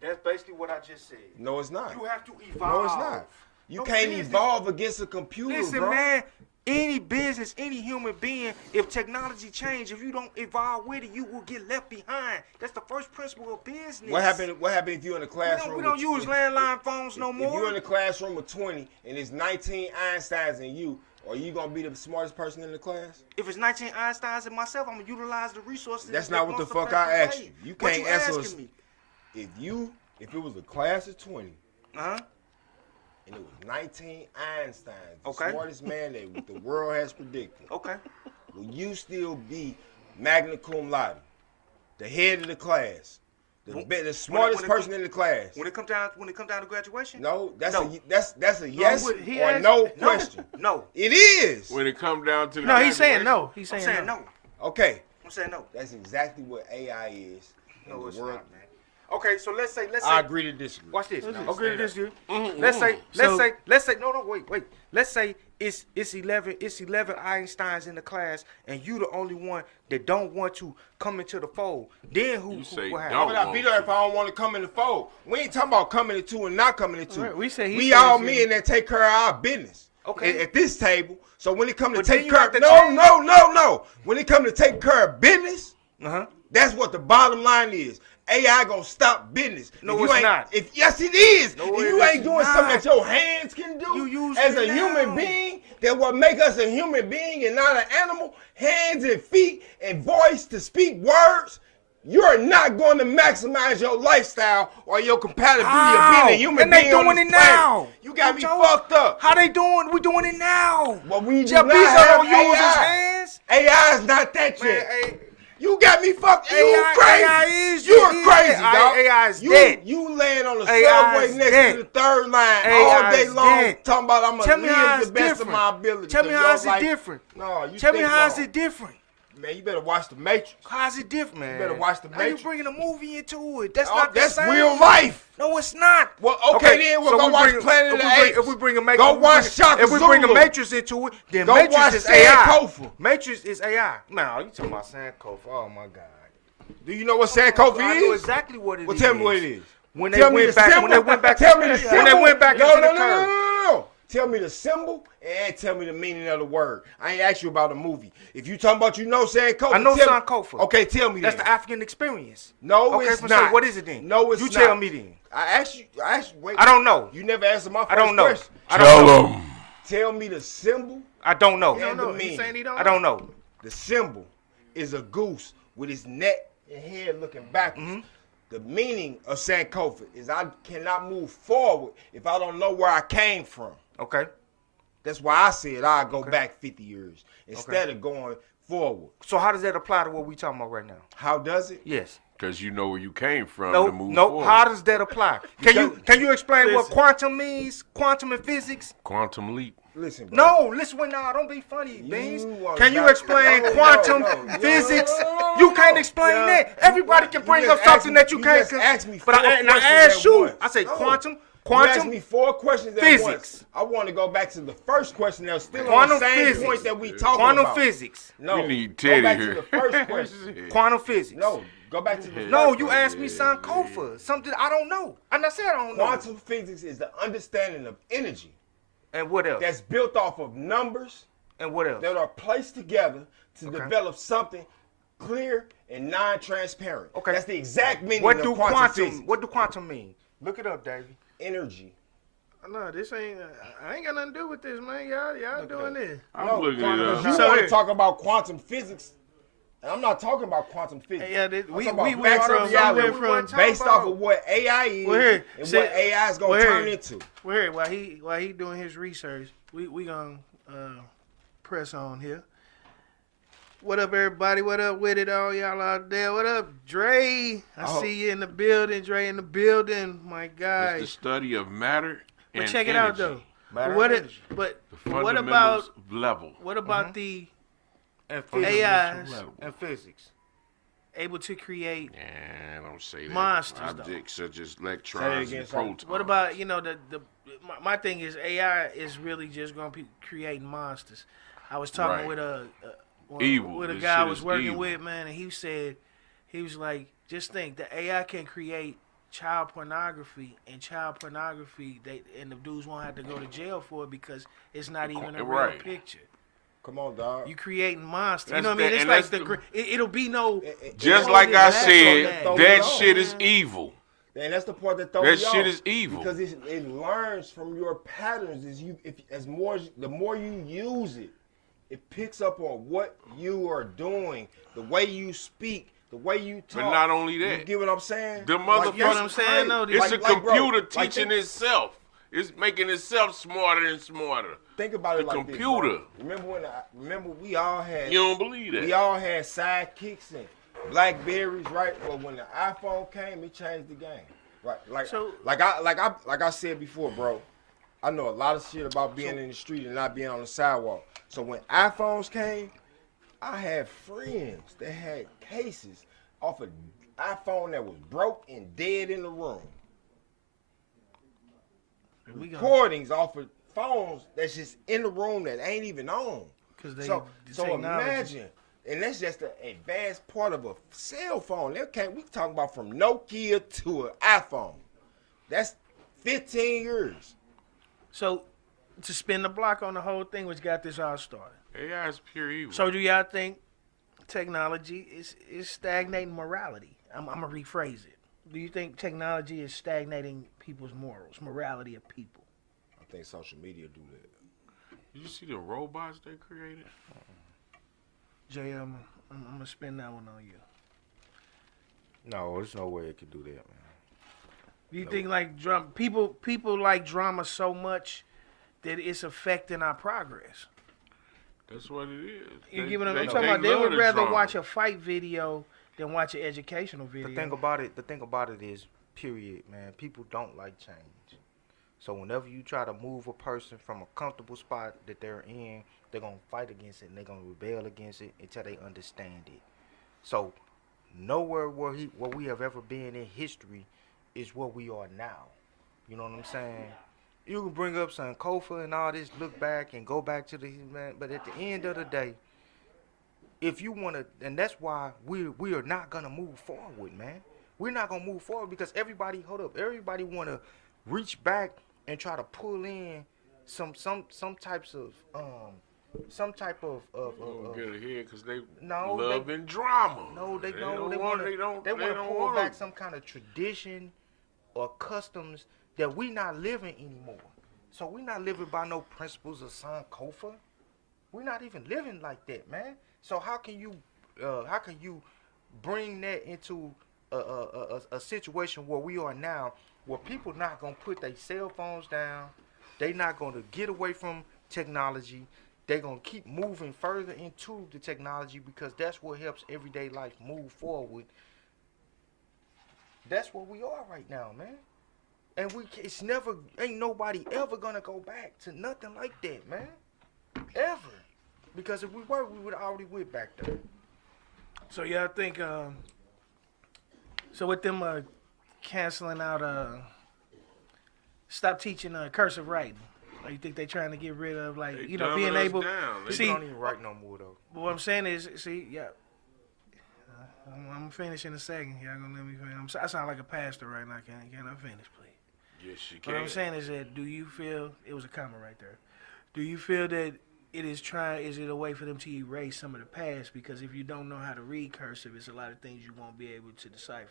That's basically what I just said. No, it's not. You have to evolve. No, it's not. You No can't business. evolve against a computer, Listen, bro. man, any business, any human being, if technology change, if you don't evolve with it, you will get left behind. That's the first principle of business. What happened? What happened if you in the classroom? We don't with- use landline phones no If you're more. in the classroom with 20 and it's 19 Einsteins and you, are you gonna be the smartest person in the class? If it's 19 Einsteins and myself, I'm gonna utilize the resources. That's in not what the most fuck effective I asked way. you. You What can't answer asking us. me? If it was a class of 20 Uh-huh. and it was 19 Einsteins, the Okay. smartest man that the world has predicted, Okay. will you still be magna cum laude, the head of the class, the smartest when it person in the class? When it come down to graduation? No, that's No. that's a yes what he or asked- no no. question. No. It is. When it come down to the No, he's saying graduation, no. He's I'm saying saying no. no. Okay, I'm saying no. that's exactly what AI is. No, in it's the world. not, man. Okay, so let's say I agree to disagree. watch this. Let's Now. just Okay, say this dude. Mm-hmm. Let's say So- wait. Let's say it's 11 Einsteins in the class and you the only one that don't want to come into the fold. Then who say what How don't. would I be there if I don't want to come in the fold? We ain't talking about coming into and not coming into. Right, we say he we says all he- men that take care of our business. Okay. At this table. So when it comes to But then take you care have of to change. no. When it comes to take care of business, Uh-huh. that's what the bottom line is. AI gonna stop business. No, If you it's ain't- not. Yes, it is. No, if it you is ain't doing something not. that your hands can do You use as a it human now. being, that will make us a human being and not an animal, hands and feet and voice to speak words, you're not going to maximize your lifestyle or your compatibility of being a human And they being on doing this it planet. now. You got me Joe, fucked up. How they doing? We doing it now. But we do Jeff not Bezos have don't use his AI. hands. AI is not that Man, yet. hey, You got me fucked. You AI crazy. is- You're yeah, crazy, AI dog. AI is you, dead. You laying on the AI subway is next dead. to the third line AI all day is long, dead. talking about I'm Tell gonna me how live it's the best different. of my ability. Tell me 'cause how your is it life- different. No, you Tell me think how is wrong. it different. Man, you better watch The Matrix. How's it different, man? better watch The How you Matrix. bringing a movie into it? That's Oh, not the that's same. real life. No, it's not. Well, okay, then we'll go watch Planet of the Apes. If we bring a Matrix, Go watch Shaka If we bring a Zulu. Matrix into it, then Go Matrix watch is AI. Sankofa. Matrix is AI. Now you talking about Sankofa? Oh my God. Do you know what Sankofa I know is? exactly what it is. Well, tell me what it is. When they Tell me went the back, symbol. when they went back, Tell me the symbol. when they went back no, into no, the no, curve. no. Tell me the symbol and tell me the meaning of the word. I ain't asked you about a movie. If you talking about Sankofa, I know tell me- Sankofa. Okay, tell me That's that. the African experience. No, Okay, it's so not. what is it then? No, it's you not. tell me then. I asked you. Wait. I don't know. You never answered my first I don't know. question. I don't know. Tell them. Tell me the symbol. I don't know. And the He's meaning. saying he don't. I don't know. The symbol is a goose with its neck and head looking backwards. Mm-hmm. The meaning of Sankofa is I cannot move forward if I don't know where I came from. Okay. That's why I said I'll go back 50 years instead of going forward. So how does that apply to what we talking about right now? How does it? Yes. Because you know where you came from No, to move no. forward. How does that apply? Can you explain what quantum means? Quantum and physics? Quantum leap. Listen, bro. No, listen. Now, don't be funny, Beans. wanna Can you back- explain No, quantum no. physics? No. You can't explain Yeah. that. Everybody can bring You up just asked something me- that you you can't. just asked me But four I questions asked at you. once. I said No. quantum. You asked Quantum. me 4 questions at Physics. once. I want to go back to the first question that was still Quantum on the same physics. point that we talking Quantum about. physics. No, We need go Teddy back here. to the first question. Quantum physics. No, go back to the first No, you question. asked me Sankofa. Something I don't know. And I said I don't know. Quantum physics is the understanding of energy And what else? that's built off of numbers And what else? that are placed together to Okay. develop something clear and non-transparent. Okay. That's the exact meaning What of do quantum quantum? physics. What do quantum mean? Look it up, Davey. Energy. No, this ain't. I ain't got nothing to do with this, man. Y'all doing this. I'm looking quantum, it because up. you So want here- to talk about quantum physics, and I'm not talking about quantum physics. Yeah, I'm we talking about went facts of from reality from based off of what AI is Well, here, and see- what AI is well, going to here. turn into. Well, here, while he doing his research, we gonna press on here. What up, everybody? What up with it, all y'all out there? What up, Dre? I Oh. see you in the building, Dre in the building, my guy. It's the study of matter But and check it energy. out though. Matter What and it? energy. But The what about fundamentals of level. what about the And AIs level. and physics. able to create? Yeah, don't say that. Monsters, though. Objects such as electrons again, and son. protons. What about my thing is AI is really just gonna be creating monsters. I was talking Right. with a Evil. with a This guy I shit was is working evil. with, man, and he was like, just think the AI can create child pornography, and the dudes won't have to go to jail for it because it's not even a real Right. picture. Come on, dog. You creating monsters. You That's know what I mean? the- It's and like that's it'll be no. Just Oh, like yeah, I that's said, so bad. that shit is evil. And that's the part that throws That me shit off. is evil. Because it learns from your patterns. The more you use it, it picks up on what you are doing, the way you speak, the way you talk. But not only You that, get what I'm saying? the You know what I'm motherfucker, saying? No, it's a bro, computer like teaching itself. It's making itself smarter and smarter. Think about it the like computer. this. Bro. Remember we all had You don't believe that? we all had sidekicks and Blackberries, right? Well, when the iPhone came, it changed the game, right? Like I said before, bro. I know a lot of shit about being in the street and not being on the sidewalk. So when iPhones came, I had friends that had cases off an iPhone that was broke and dead in the room. We gonna, Recordings off of phones that's just in the room that ain't even on. cause they So the technology. imagine, and that's just the advanced part of a cell phone. We talking about from Nokia to an iPhone. That's 15 years. So to spin the block on the whole thing, which got this all started. AI is pure evil. So do y'all think technology is stagnating morality? I'm gonna rephrase it. Do you think technology is stagnating people's morals, morality of people? I think social media do that. Did you see the robots they created? Jay, I'm gonna spin that one on you. No, there's no way it could do that, man. Do you think like people like drama so much that it's affecting our progress? That's what it is. You get what I'm talking about? They love would the rather drama. watch a fight video than watch an educational video. The thing about it is, period, man. People don't like change. So whenever you try to move a person from a comfortable spot that they're in, they're gonna fight against it and they're gonna rebel against it until they understand it. So nowhere where we have ever been in history is where we are now. You know what I'm saying? You can bring up Sankofa and all this, look back and go back to the man, but at the end of the day, if you wanna, and that's why we are not gonna move forward, man. We're not gonna move forward because everybody wanna reach back and try to pull in some types of some type of Get ahead because they No, loving drama. no, they don't. They want don't to pull want back some kind of tradition or customs that we not living anymore. So we not living by no principles of Sankofa. We're not even living like that, man. So how can you bring that into a situation where we are now, where people not gonna put their cell phones down, they not gonna get away from technology, they gonna keep moving further into the technology because that's what helps everyday life move forward. That's where we are right now, man. And ain't nobody ever gonna go back to nothing like that, man. Ever. Because if we were, we would already went back there. So y'all think so with them canceling out stop teaching cursive writing? Like, you think they trying to get rid of, like, They you know, dumbing being us able down. They see Don't even write no more though. what I'm saying is, see, yeah. I'm finishing in a second. Y'all gonna let me finish. I sound like a pastor right now. Can I finish, please? Yes, you can. What I'm saying is that, do you feel, it was a comment right there, do you feel that is it a way for them to erase some of the past? Because if you don't know how to read cursive, it's a lot of things you won't be able to decipher.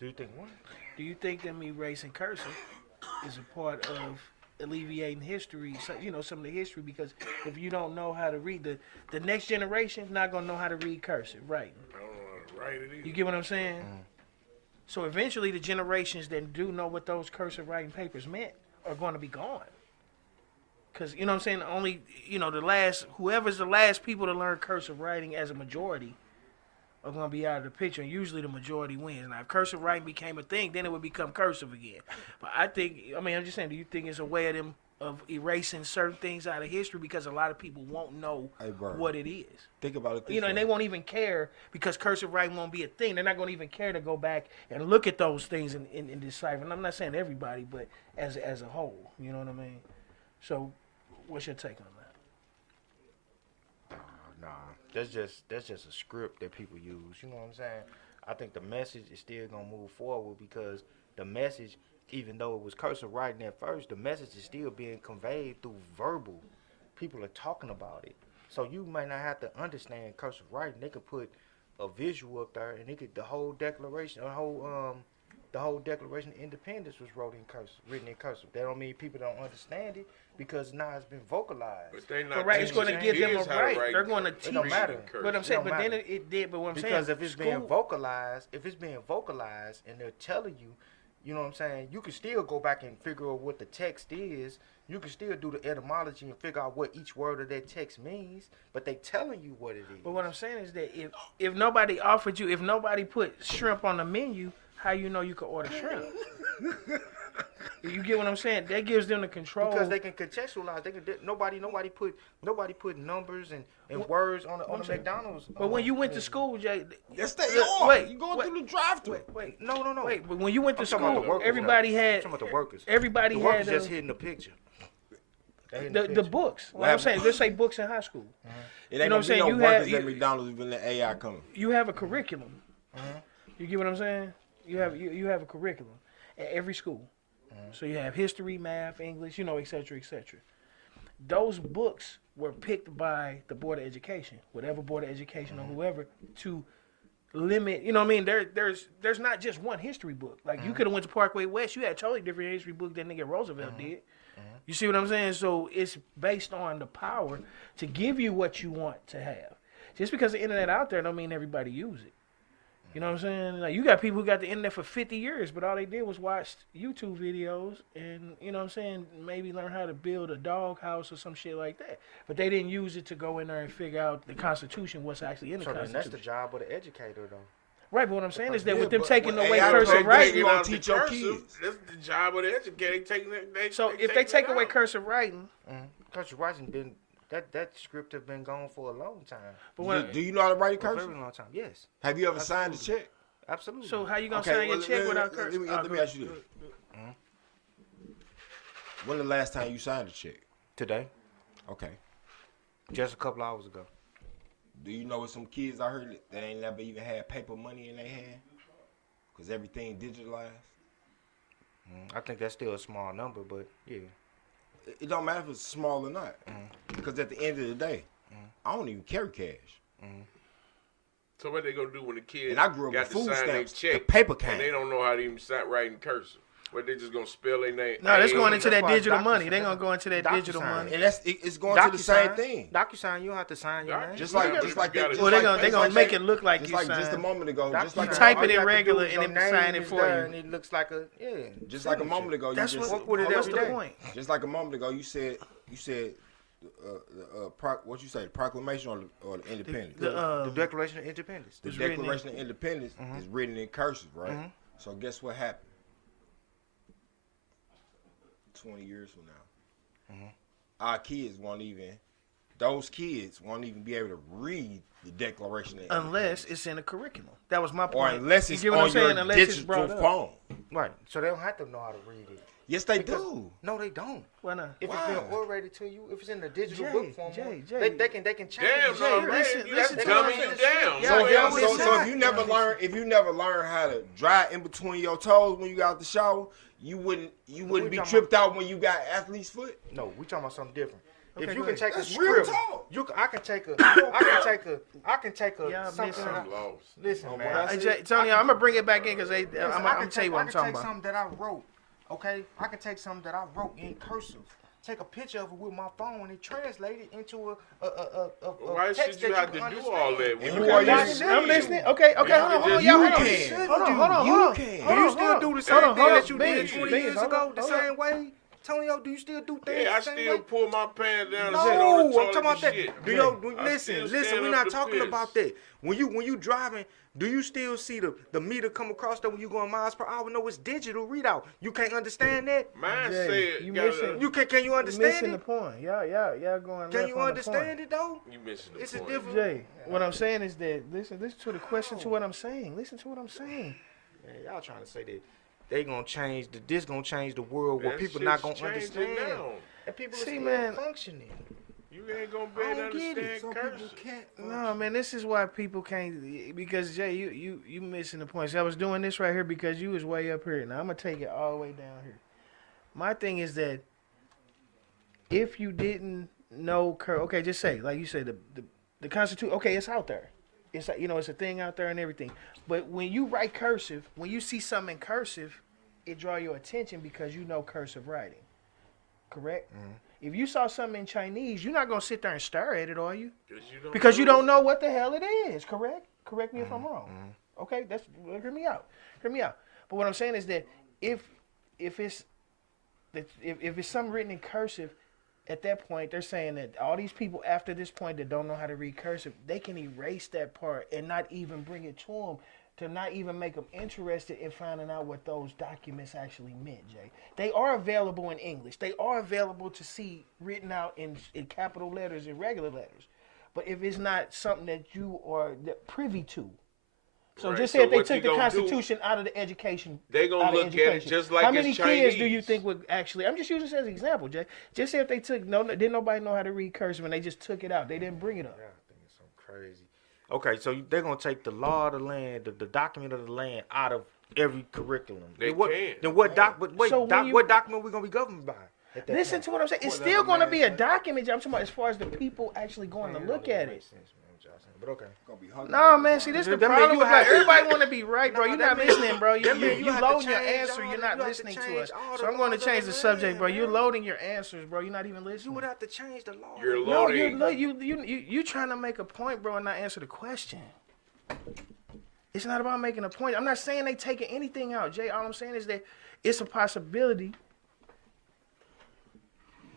Do you think what? Do you think them erasing cursive is a part of alleviating history, so, you know, some of the history? Because if you don't know how to read, the next generation not going to know how to read cursive, right? I don't know how to write it either. You get what I'm saying? So eventually the generations that do know what those cursive writing papers meant are going to be gone. Because, you know what I'm saying, only, you know, whoever's the last people to learn cursive writing as a majority are going to be out of the picture, and usually the majority wins. Now, if cursive writing became a thing, then it would become cursive again. But I'm just saying, do you think it's a way of erasing certain things out of history because a lot of people won't know what it is? Think about it this You know, and way. they won't even care because cursive writing won't be a thing. They're not going to even care to go back and look at those things and decipher. And I'm not saying everybody, but as a whole, you know what I mean? So, what's your take on that? Nah, that's just a script that people use. You know what I'm saying? I think the message is still gonna move forward because the message, even though it was cursive writing at first, the message is still being conveyed through verbal. People are talking about it, so you might not have to understand cursive writing. They could put a visual up there, and the whole declaration, the whole Declaration of Independence was written in cursive. That don't mean people don't understand it because now it's been vocalized. But they not But right, it's going to teaching give them kids a how to right. write They're going to cursive. teach. It don't matter. But I'm saying, It don't but then matter. it did. But what I'm Because saying, if it's being vocalized, and they're telling you, you know what I'm saying, you can still go back and figure out what the text is. You can still do the etymology and figure out what each word of that text means, but they telling you what it is. But what I'm saying is that if nobody offered you, if nobody put shrimp on the menu, how you know you could order shrimp? You get what I'm saying? That gives them the control. Because they can contextualize. Nobody put numbers and words on the McDonald's. But when you went to school, Jay, Yes, they Look, are. wait, You going wait, through the drive-thru. wait. No. But when you went to I'm talking about school, the workers, everybody though. had I'm talking about the workers. everybody The had workers just hitting the picture. They hitting the picture. books. What Like I'm happened? saying, let's say books in high school. It You ain't know gonna what I'm saying? be You no have- workers at McDonald's when the AI coming. You have a curriculum. You get what I'm saying? You have a curriculum at every school. So you have history, math, English, you know, et cetera, et cetera. Those books were picked by the Board of Education, whatever Board of Education or whoever, to limit. You know what I mean? There's not just one history book. Like you could have went to Parkway West, you had a totally different history book than nigga Roosevelt did. You see what I'm saying? So it's based on the power to give you what you want to have. Just because the internet out there don't mean everybody use it. You know what I'm saying? Like you got people who got the internet for 50 years, but all they did was watch YouTube videos and, you know what I'm saying, maybe learn how to build a dog house or some shit like that. But they didn't use it to go in there and figure out the Constitution, what's actually in the So then Constitution. that's the job of the educator, though. Right, but what I'm saying is that Yeah, with them but taking when away AI cursive take writing, you gonna teach your cursive, kids. That's the job of the educator. They taking it. so if they take away cursive. cursive writing, Cursive writing been that script have been gone for a long time. but when, Do you know how to write in For a cursive? very long time. Yes, Have you ever signed a check? absolutely. so how you gonna Okay, sign your well, check let- without let- cursive? let me ask you this. When the last time you signed a check? Today, Okay. just a couple hours ago. Do you know what some kids I heard that ain't never even had paper money in their hand? Because everything digitalized. I think that's still a small number, but yeah. It don't matter if it's small or not. Because at the end of the day, I don't even carry cash. So what they gonna do when the kids And I grew up got with to food sign their stamps, check the paper and kind. they don't know how to even start writing cursive? What they just gonna spell their name? No, that's going A, into that's that why digital DocuSign- money. They gonna go into that digital DocuSign. money. And it's going to the same thing. DocuSign, you don't have to sign your name. Just Yeah, like but just you like gotta- that. Well, they gonna make it look like just you like just a signed. moment ago. Just like You a- type all it in have to regular do is and your it name sign it is for there you. And it looks like a just like a moment ago. That's you what. just Work with it What's every the day. point? just like a moment ago. You said what you say, the proclamation or the independence. the Declaration of Independence. The It's written in- Declaration of Independence is written in cursive, right? So guess what happened? 20 years from now, our kids won't even. Those kids won't even be able to read the Declaration of Unless Independence. it's in the curriculum. That was my or point. unless You it's get what I'm on saying? your Unless it's digital brought up. phone. Right. So they don't have to know how to read it. Yes, they do. No, they don't. Why not? If Why? it's been orated to you, if it's in the digital Jay, book form, Jay. they can change Damn, it. no, Jay, man, listen- that's listen to dumbing what you I'm down. saying. So, Yeah, if, you never learn how to dry in between your toes when you got out the shower, you wouldn't be talking tripped out when you got athlete's foot. No, we talking about something different. Okay, If you go can ahead. take a That's real script, talk. I can take a Y'all something. missing. that I- I'm lost. Listen, man. boy, Hey, Jay, Tony, I'm gonna bring it back in because I'm Listen, gonna tell you what I'm talking I can take about. something that I wrote. Okay, I can take something that I wrote in cursive. Take a picture of it with my phone and translate it into a Why text should you that have to can do all that? And when who you are got you this to shit? I'm listening. Okay, hold on, hold on, You y'all, hold on. can. Hold on, hold on, You hold on. can. Do you still do the same Hold on, thing hold that on. you Beans, did 20 Beans, years hold ago on, the hold on. same way? Tonyo, do you still do things Yeah, I the same still way? pull my pants down and No, sit on the I'm toilet talking about and that. shit. Do you I listen? still Listen, stand we're up not to talking piss. about that. When you driving, do you still see the meter come across there when you going miles per hour? No, it's digital readout. You can't understand that. Mine Jay, said, you gotta- missing- You can you You're understand missing the it? point. Y'all going Can left you on the understand it though? you missing the It's a point. different. Jay, what I'm saying is that listen to the question to what I'm saying. Listen to what I'm saying. Man, y'all trying to say that they gonna change this gonna change the world where That people shit's not gonna changing understand. now. And people See, are still man. functioning. You ain't gonna be I able to don't get it. understand Some people cursive. can't. No, man, this is why people can't. Because Jay, you missing the point. See, I was doing this right here because you was way up here. Now I'm gonna take it all the way down here. My thing is that if you didn't know, okay, just say like you said the Constitution. Okay, it's out there. It's it's a thing out there and everything. But when you write cursive, when you see something in cursive, it draw your attention because you know cursive writing. Correct? If you saw something in Chinese, you're not gonna sit there and stare at it, are you? Because you don't know what the hell it is, correct? Correct me if I'm wrong. Okay, hear me out. Hear me out. But what I'm saying is that if it's something written in cursive, at that point they're saying that all these people after this point that don't know how to read cursive, they can erase that part and not even bring it to them, to not even make them interested in finding out what those documents actually meant, Jay. They are available in English. They are available to see written out in capital letters and regular letters. But if it's not something that you are privy to, so Right, just so say if they what took you the gonna do- Constitution out of the education, They gonna out of look at it education. just like how it's many kids do you Chinese. think would actually? I'm just using this as an example, Jay. Just say if they took didn't nobody know how to read cursive and they just took it out. They didn't bring it up. Yeah, I think it's something crazy. Okay, so they're gonna take the law of the land, the document of the land, out of every curriculum. They then what, can. Then what But wait, So when you- what document we gonna be governed by? At that Listen point? to what I'm saying. It's Whatever still going to man be a say. document. Jay. I'm talking about as far as the people actually going to Man, look don't even at make it. sense, man, what y'all saying, but okay. Gonna be hungry. No, man. See, this is the That mean problem you with have to- everybody want to be right, bro. No, You're that not mean- listening, bro. You that mean you have to loading your change answer. all You're the- not you have to listening to change us. all So the I'm going to laws of change the the subject, bro. land, You're man. loading your answers, bro. You're not even You listening. would have to change the law. You're No, loading. you trying to make a point, bro, and not answer the question. It's not about making a point. I'm not saying they taking anything out, Jay. All I'm saying is that it's a possibility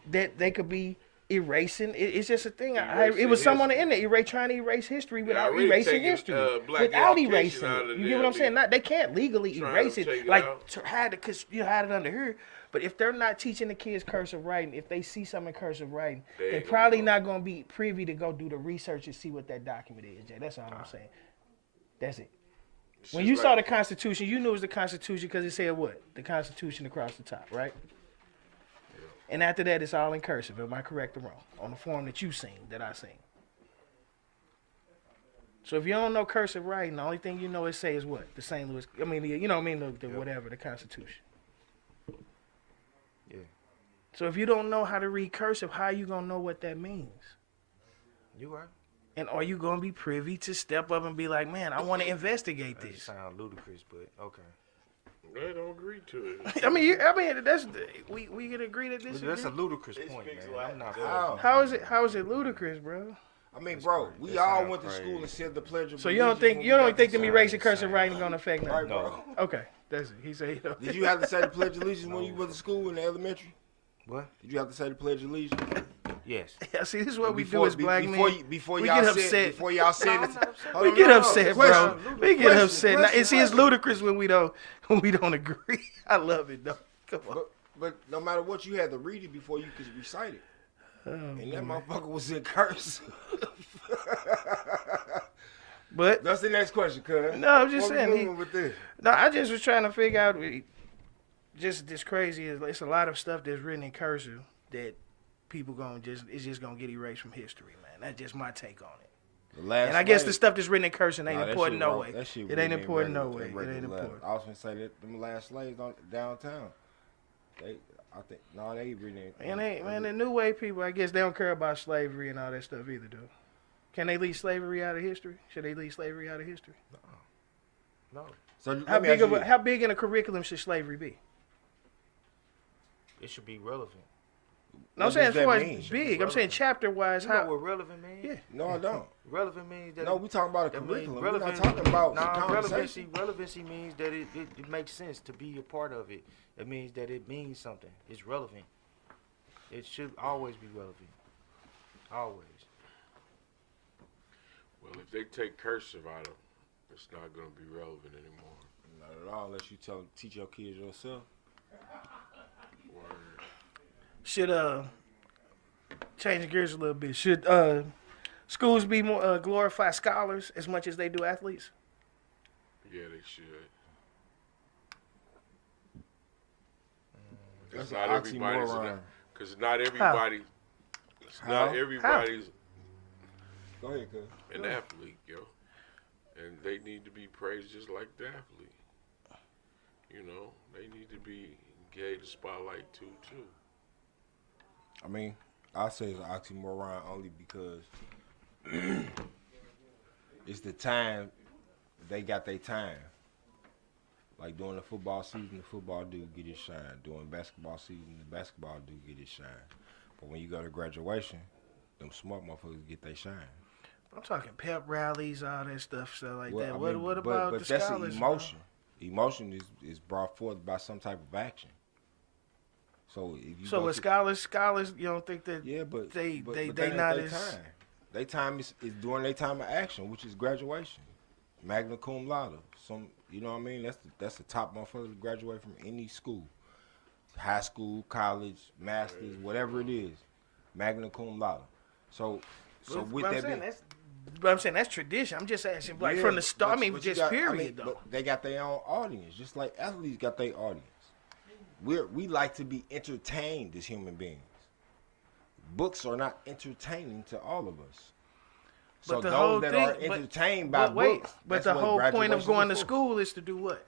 that they could be erasing. It's just a thing. Erasing It was some on the history. internet trying to erase history without already erasing taking, history. black Without education erasing out it. of the You get what I'm damn saying? Not, they can't legally Trying erase to it. take it Like out. to hide it, cause you hide it under here. But if they're not teaching the kids cursive writing, if they see something in cursive writing, They they're ain't gonna probably know. not gonna be privy to go do the research and see what that document is. Jay. That's all I'm saying. That's it. It's When just you saw the like- Constitution, you knew it was the Constitution because it said what? The Constitution across the top, right? And after that, it's all in cursive. Am I correct or wrong? On the form that you seen, that I seen. So if you don't know cursive writing, the only thing you know it say is what? The St. Louis, I mean, you know what I mean? The whatever, the Constitution. Yeah. So if you don't know how to read cursive, how you going to know what that means? You right. And are you going to be privy to step up and be like, man, I want to investigate That this? sound ludicrous, but okay. They don't agree to it. I mean, that's we can agree that this That's is a ludicrous point, man. I'm not How? how is it ludicrous, bro? I mean, bro, we That all sound went to crazy. school and said the Pledge of So you don't Allegiance think when you we don't got think to them sign. erasing cursive writing gonna affect Right, nothing? bro. Okay, that's it. He said, Did you have to say the Pledge of Allegiance when you went to school in the elementary? What? Did you have to say the Pledge of Allegiance? Yes. Yeah, see, this is what we do Before- as black before men. you- before we y'all get said, upset. Before y'all said I'm it. not upset. Hold We on, get no, upset, question, bro. We get question, upset. question, Now, see, it's question. ludicrous when we don't agree. I love it though. Come on. But no matter what, you had to read it before you could recite it. Oh, And that boy. motherfucker was in cursive. But That's the next question, cuz. No, I'm just What we saying, moving with this? no, I just was trying to figure out. Just this crazy is it's a lot of stuff that's written in cursive that people it's just gonna get erased from history, man. That's just my take on it. The last And I guess the slave- stuff that's written in cursive ain't Nah, that important shit no wrong. way. That shit It ain't written in important no regular- way. in It regular ain't letters. important. I was gonna say that them last slaves downtown. They written in. And man, the new way people, I guess they don't care about slavery and all that stuff either, though. Can they leave slavery out of history? Should they leave slavery out of history? No. So How let me ask big you how big in a curriculum should slavery be? It should be relevant. No, I'm What saying does as far that as mean? big. I'm saying Relevant. chapter wise. You know How? what relevant means? Yeah. No, I don't. Relevant means that No, we talking about a that means curriculum. We're not relevant- talking about Nah, conversation. relevancy means that it makes sense to be a part of it. It means that it means something. It's relevant. It should always be relevant. Always. Well, if they take cursive out of, it's not going to be relevant anymore. Not at all, unless you teach your kids yourself. Word. Should change gears a little bit. Should schools be more glorify scholars as much as they do athletes? Yeah, they should. That's It's an not everybody's, oxymoron. because not everybody, it's not How? everybody's Go ahead, cuz. an athlete, yo. And they need to be praised just like the athlete. You know, they need to be gave the spotlight too. I mean, I say it's an oxymoron only because it's the time they got their time. Like during the football season, the football dude get his shine. During basketball season, the basketball dude get his shine. But when you go to graduation, them smart motherfuckers get their shine. I'm talking pep rallies, all that stuff like Well, that. I What mean, about but the that's scholars? an bro? emotion. Emotion is brought forth by some type of action. So if you So go with to- scholars, you don't think that yeah, but they that they ain't not their as time. Their time is during their time of action, which is graduation, magna cum laude. Some, you know what I mean? That's the top motherfucker to graduate from any school, high school, college, masters, whatever it is, magna cum laude. So with that being, But I'm saying that's tradition. I'm just asking, like yeah, from the start. I but mean, you just got- period though. But they got their own audience, just like athletes got their audience. We like to be entertained as human beings. Books are not entertaining to all of us. So But the those whole that thing- are but- entertained by But wait, books, but that's the what whole point of graduation going to is for. school is to do what?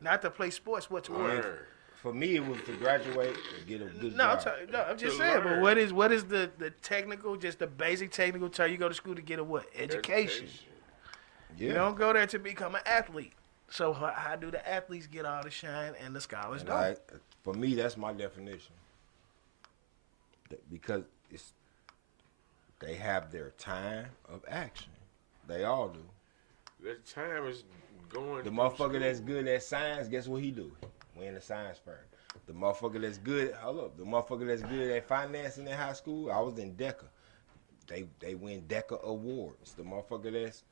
Not to play sports. What to what? Word. For me, it was to graduate and get a good No, job. I'm just To saying. But learn. what is the technical, just the basic technical term? You go to school to get a what? Education. You Yeah. don't go there to become an athlete. So how do the athletes get all the shine and the scholars And don't? for me, that's my definition. Because they have their time of action. They all do. That time is going. The through motherfucker school. that's good at science, guess what he do? We in the science fair. The motherfucker that's good, the motherfucker that's good at financing in high school, I was in DECA. They win DECA awards. The motherfucker that's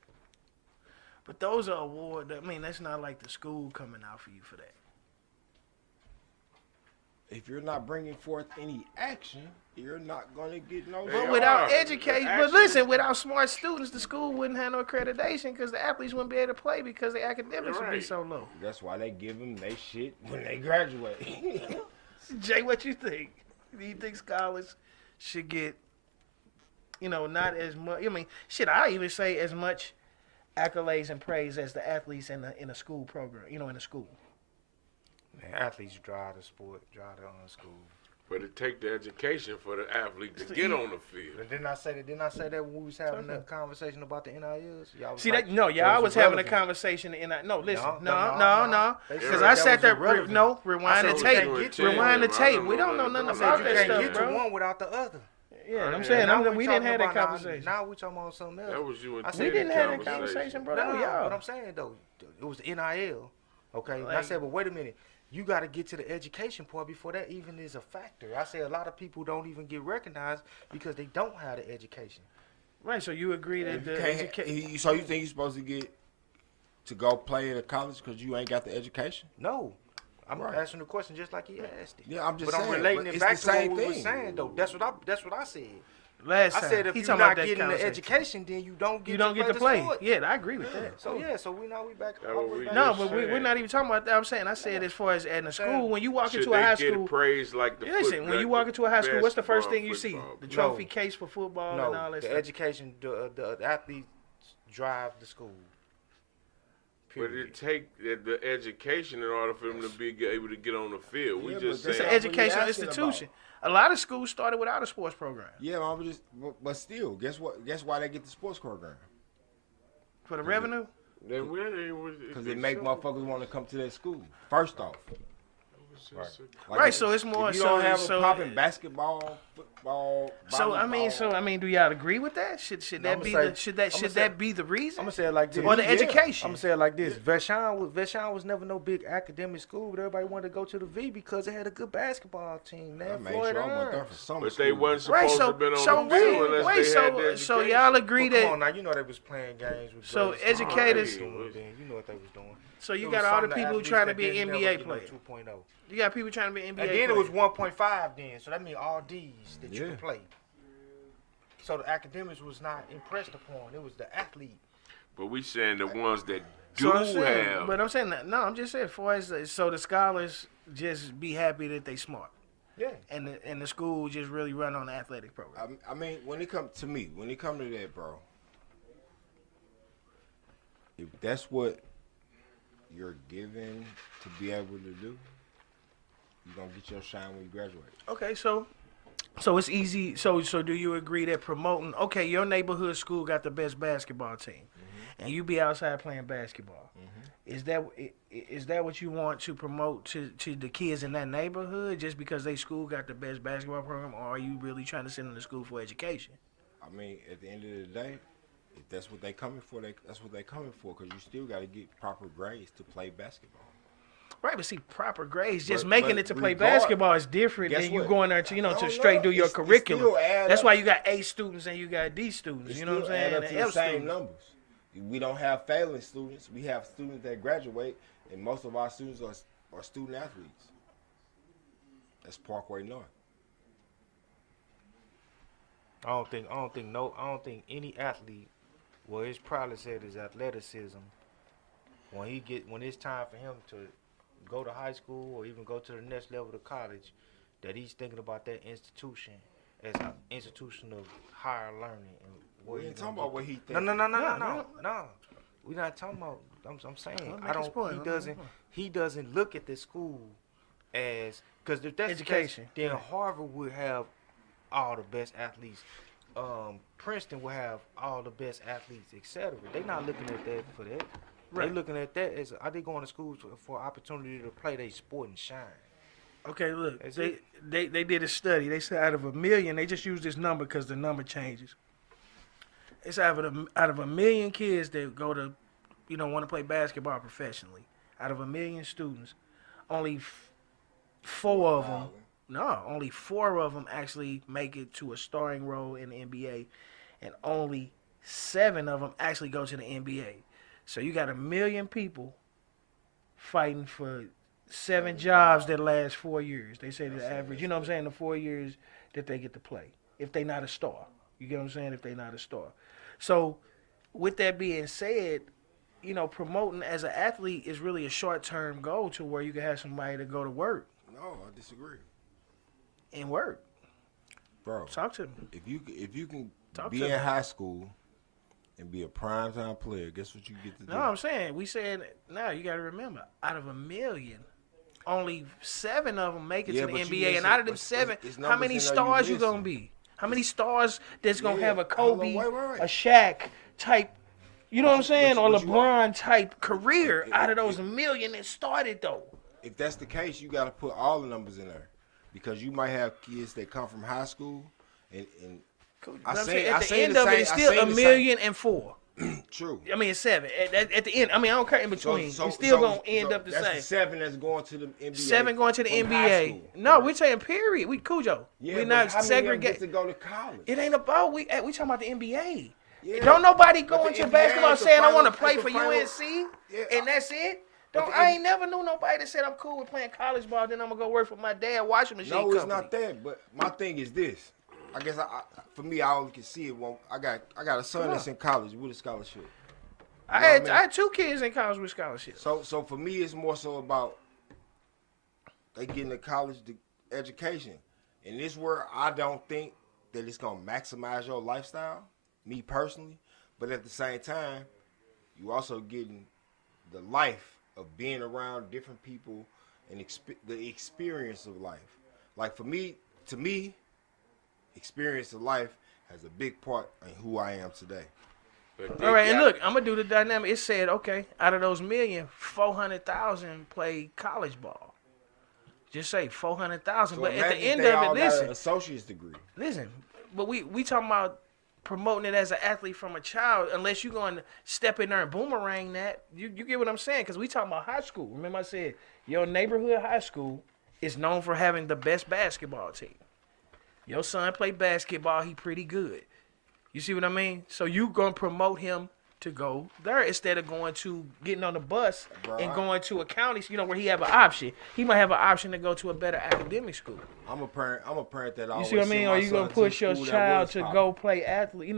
But those are awards. I mean, that's not like the school coming out for you for that. if you're not bringing forth any action, you're not gonna get no. They But are. without The education, but action- listen, without smart students, the school wouldn't have no accreditation because the athletes wouldn't be able to play because the academics would be Right. so low. That's why they give them they shit when they graduate. Jay, what you think? Do you think scholars should get, not as much? I mean, shit, I even say as much accolades and praise as the athletes in a school program, in a school. Man, athletes drive the sport, drive the school. But it take the education for the athlete to get on the field. And didn't I say that when we was having that conversation about the NILs? Y'all was See like, that? No, that y'all was having a irrelevant. conversation, and no, listen, No. no, They because said I that sat was there. irrelevant. Rewind I the said tape. you can't get to Rewind the it. I tape. don't We know don't know nothing nothing about about You that that. can't stuff, get to bro. one without the other. Yeah, I'm Right. saying Now we talking didn't have that about- conversation. Now we talking about something else. That was you and I Teddy said We didn't have that conversation. conversation, bro. No, That was but y'all. I'm saying though, it was the NIL. Okay, and I Like- said, but wait a minute. You got to get to the education part before that even is a factor. I say a lot of people don't even get recognized because they don't have the education. Right. So you agree that the education. So you think you're supposed to get to go play at a college because you ain't got the education? No. I'm Right. asking the question just like he asked it. Yeah, I'm just But saying. I'm relating but it it's back the to same what we were thing. saying though. That's what I said. Last I time said if he you're talking not about that getting the conversation. education, then you don't get You don't get to the play. sport. Yeah, I agree with that. So so we back. That all the what way we back. No, just but we're said. not even talking about that. I'm saying I said as far as in a school when you walk Should into a they high get school. praise like the Listen, when you walk into a high school, what's the first thing you see? basketball, The football? trophy case for football No, and all that the stuff. education, the athletes drive the school. But it take the education in order for them to be able to get on the field. We Yeah, just but It's that's an saying. what we educational asking institution. A lot of schools started without a sports program Yeah, I'm just, but still, guess what? Guess why they get the sports program? for the revenue. Then we ain't- Because they make motherfuckers want to come to their school. First off, Like, Right, so it's more If you so- don't have so- a popping basketball, football. So I volleyball, mean, do y'all agree with that? Should No, that I'ma be say- the should that I'ma should say- that be the reason? I'm gonna say it like this. Or the Yeah. education. I'm gonna say it like this. Vashon was never no big academic school, but everybody wanted to go to the V because it had a good basketball team. I Man, made Floyd sure I went there Earns. for summer But they school. wasn't Right, supposed to so have been on so the field wait, unless wait, they had the so education. y'all agree Well, come that on now, you know they was playing games with So brothers. educators- You know what they was doing. so you It got was all the some of people who athletes trying to that be an didn't NBA never get no player. 2.0. You got people trying to be NBA And then players. it was 1.5 then, so that means all D's that you Yeah. could play. So the academics was not impressed upon. It was the athlete. But we saying the ones that do So I'm saying, have. but I'm saying that no, I'm just saying for as so the scholars just be happy that they smart, Yeah. and the school just really run on the athletic program. I mean, when it come to me, when it come to that, bro, if that's what you're given to be able to do, you're gonna get your shine when you graduate. Okay, so it's easy. So do you agree that promoting? Okay, your neighborhood school got the best basketball team, and you be outside playing basketball. Is that what you want to promote to the kids in that neighborhood just because they school got the best basketball program, or are you really trying to send them to school for education? I mean, at the end of the day, if that's what they coming for, that's what they coming for. Because you still got to get proper grades to play basketball. Right, but see, proper grades, just But- making but it to play regard- basketball is different Guess than you what? going there to, I to don't straight do know. your It curriculum. still add That's up. why you got A students and you got D students. It You know what I'm still saying? add up And to the F same students. numbers. We don't have failing students. We have students that graduate, and most of our students are student athletes. That's Parkway North. I don't think any athlete, well, it's probably said his athleticism. When it's time for him to go to high school or even go to the next level of college, that he's thinking about that institution as an institution of higher learning. And We he ain't gonna talking about get what he No, thinks. no. We're not talking about. I'm saying Let me I make his don't. point, He let me make his doesn't. point. He doesn't look at the school as because if that's Education. the case, then Harvard would have all the best athletes. Princeton will have all the best athletes, etc. They're not looking at that for that. Right. They're looking at that as are they going to school for opportunity to play their sport and shine. Okay, look, That's they did a study. They said out of 1 million, they just used this number because the number changes. It's out of 1 million kids that go to, want to play basketball professionally. Out of 1 million students, only 4 of them. No, only 4 of them actually make it to a starring role in the NBA, and only 7 of them actually go to the NBA. So you got 1 million people fighting for 7 jobs that last 4 years. They say the average, you know what I'm saying, the 4 years that they get to play. If they not a star. You get what I'm saying? If they not a star. So with that being said, you know, promoting as an athlete is really a short-term goal to where you can have somebody to go to work No, I disagree, and work. bro. Talk to me. If you can Talk be to in me. high school and be a primetime player, guess what you get to do? No, I'm saying, we said, now you got to remember, out of 1 million, only 7 of them make it Yeah, to the but you NBA. missing- And out of them but 7, it's how numbers many in there you stars you missing. going to be? How many stars that's going to Yeah, have a hold on, Kobe, wait. a Shaq type, you know what I'm saying, but or you- LeBron type career out of those 1 million that started, though? If that's the case, you got to put all the numbers in there, because you might have kids that come from high school, and But I I'm seen- saying, I at the seen end the of it, same- it's I still seen a the million and 4. true. I mean, it's 7. At the end, I mean, I don't care in between. it's still so- going to end so up the that's same. The 7 that's going to the NBA. 7 going to the from high NBA. school, No, correct? we're saying period. We Cujo. Yeah, we but not how many of them get segregate. to go to college? It ain't about we talking about the NBA. Yeah. Don't nobody But go the into NBA basketball is the saying I want to final- play is for the final- UNC Yeah, and that's it. but Don't the I ain't never knew nobody that said I'm cool with playing college ball. Then I'm gonna go work for my dad washing machine No, company. it's not that. But my thing is this. I guess for me, I only can see it. I got a son that's in college with a scholarship. I know had what I mean? I had 2 kids in college with scholarships. So for me, it's more so about they getting a college education, and this where I don't think that it's gonna maximize your lifestyle, me personally. But at the same time, you also getting the life of being around different people and the experience of life. Like for me, to me, experience of life has a big part in who I am today. But All right, they and got- look, I'm gonna do the dynamic. It said, okay, out of those million, 400,000 play college ball. Just say 400,000. So But at the imagine end they of all it, got listen. an associate's degree. Listen, but we talking about promoting it as an athlete from a child. Unless you're going to step in there and boomerang that, you get what I'm saying? Because we talking about high school. Remember I said your neighborhood high school is known for having the best basketball team. Your son play basketball. He pretty good. You see what I mean? So you gonna promote him to go there instead of going to getting on the bus and going to a county, where he have an option. He might have an option to go to a better academic school. I'm a parent that You always see what I send mean? my Or you gonna son push to your school that child was to top. go play athlete?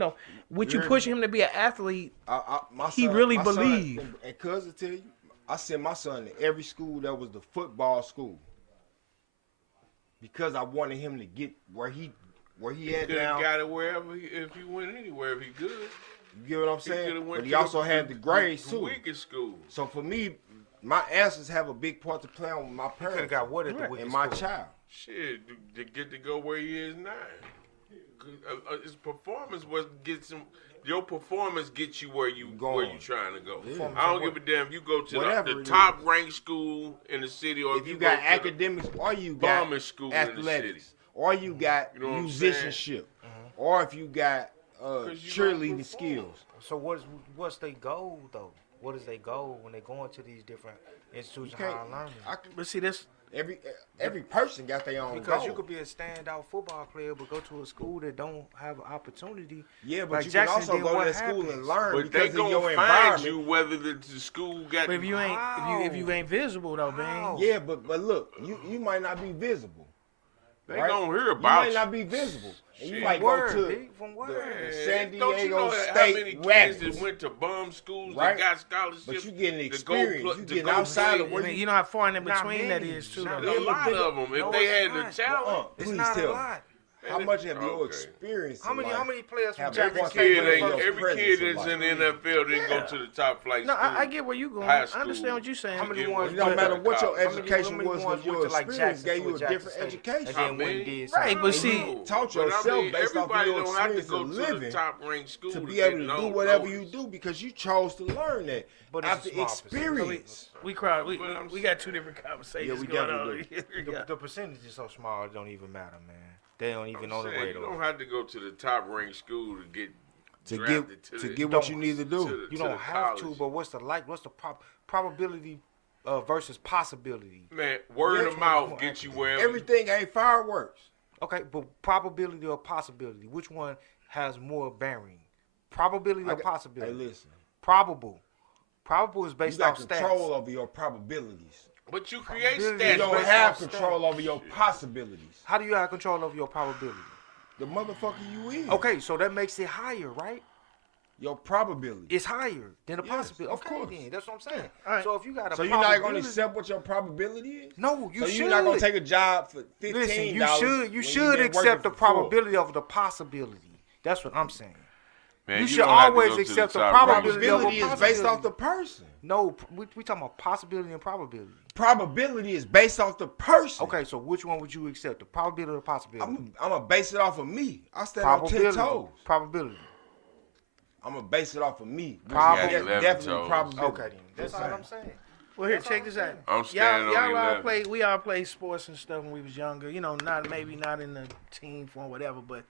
Would you Yeah. push him to be an athlete? My He son- really my son- believe. and cuz to tell you, I sent my son to every school that was the football school because I wanted him to get where he at Could now. have got it wherever if he went anywhere if he could. You get what I'm He saying? coulda went But he to also had the grades too. weakest school. So for me, my answers have a big part to play on my Could have parents got what at the Right. weakest and my school? child. Shit, to get to go where he is now. 'Cause, his performance gets him. Your performance gets you where you Going. trying to go. Yeah. I don't give a damn if you go to Whatever the it top ranked school in the city or If you go got to the academics, or you got bombing school in the city. athletics, or you got You know what I'm musicianship, or if you got 'Cause you cheerleading gonna perform. skills. So what's their goal though? What is their goal when they go into these different institutions of Okay, higher learning? But see, this every person got their own Because goal. you could be a standout football player, but go to a school that don't have an opportunity. Yeah, but like you Jackson can also did, go to what that school and happens? learn But they because of your gonna find environment. you whether the school got. but if you ain't visible though, man. How? Yeah, but look, you might not be visible. they right? gonna hear You about might you. not be visible. And you Shit. might Word, go to B, from where? the San Don't you Diego know how State many kids Rapids. that went to bum schools Right? that got scholarships? But you getting to go experience. pl- You to getting go outside play. of where I mean, you. you know how far in Not between that many. is too. Not Though. A Yeah, lot but of them. If No, they it's had not. the talent, It's Please not tell a me. lot. How much have your Okay. experience? How in life? many players from Have Jackson every State? kid kid, your every presence kid in that's life. in the NFL didn't Yeah. go to the top flight No, school. I get where you going. High I understand school. what you're saying. How many Get ones It don't went matter to- what your how many- education how many was, ones because your went to, like, experience Jackson gave to you a Jackson different State, education. and then I went and mean, did right, something. but see- You taught But I yourself mean, based off of everybody your don't have to experience go of to the living top ranked school to be get able to do no whatever you notice. do because you chose to learn that But it's a after small percentage. experience. We cried. We But I'm got two different conversations Yeah, we going on. definitely The percentage is so small, it don't even matter, man. They don't even know the Saying, you don't radar. have to go to the top ranked school to get To drafted get the- what you need to do. to the You don't have to, college. but what's the probability versus possibility. Man, word Which of one mouth more get you accurate? wherever. Everything ain't fireworks. Okay, but probability or possibility, which one has more bearing? Probability or Hey, possibility? listen. Probable. Probable is You based got off control stats. over your probabilities. But you create Probability stats. You don't based have off control over your possibilities. How do you have control over your probability? The motherfucker you is. Okay, so that makes it higher, right? Your probability. It's higher than the Yes, possibility. of Okay, courst. then that's what I'm saying. All right. So if you got a So you're not gonna probability- accept what your probability is? No, you so should. you're not gonna take a job for $15. Listen, you when should been accept the working for $4. probability of the possibility. That's what I'm saying. Man, You you should don't have to always go to accept the top probability of a Probability is based off possibility. the person. No, we talking about possibility and probability. Probability is based off the person. Okay, so which one would you accept? The probability or the possibility? I'm gonna base it off of me. I stand on 10 toes. Probability. I'm gonna base it off of me. Which Probability. is 11 definitely toes. probability. Okay, then. That's all I'm saying. Well, here, check this out. I'm standing on y'all all 11. play. We all played sports and stuff when we was younger. You know, not not in the team form, whatever. But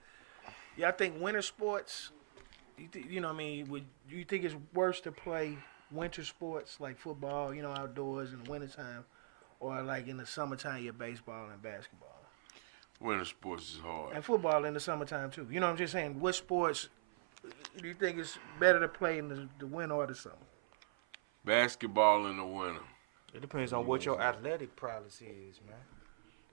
y'all think winter sports? You know, what I mean, would you think it's worse to play winter sports like football? You know, outdoors in the wintertime, or like in the summertime, your baseball and basketball, Winter sports is hard. and football in the summertime too. You know, what I'm just saying, what sports do you think is better to play in the winter or the summer? Basketball in the winter. It depends on what your athletic prowess is, man.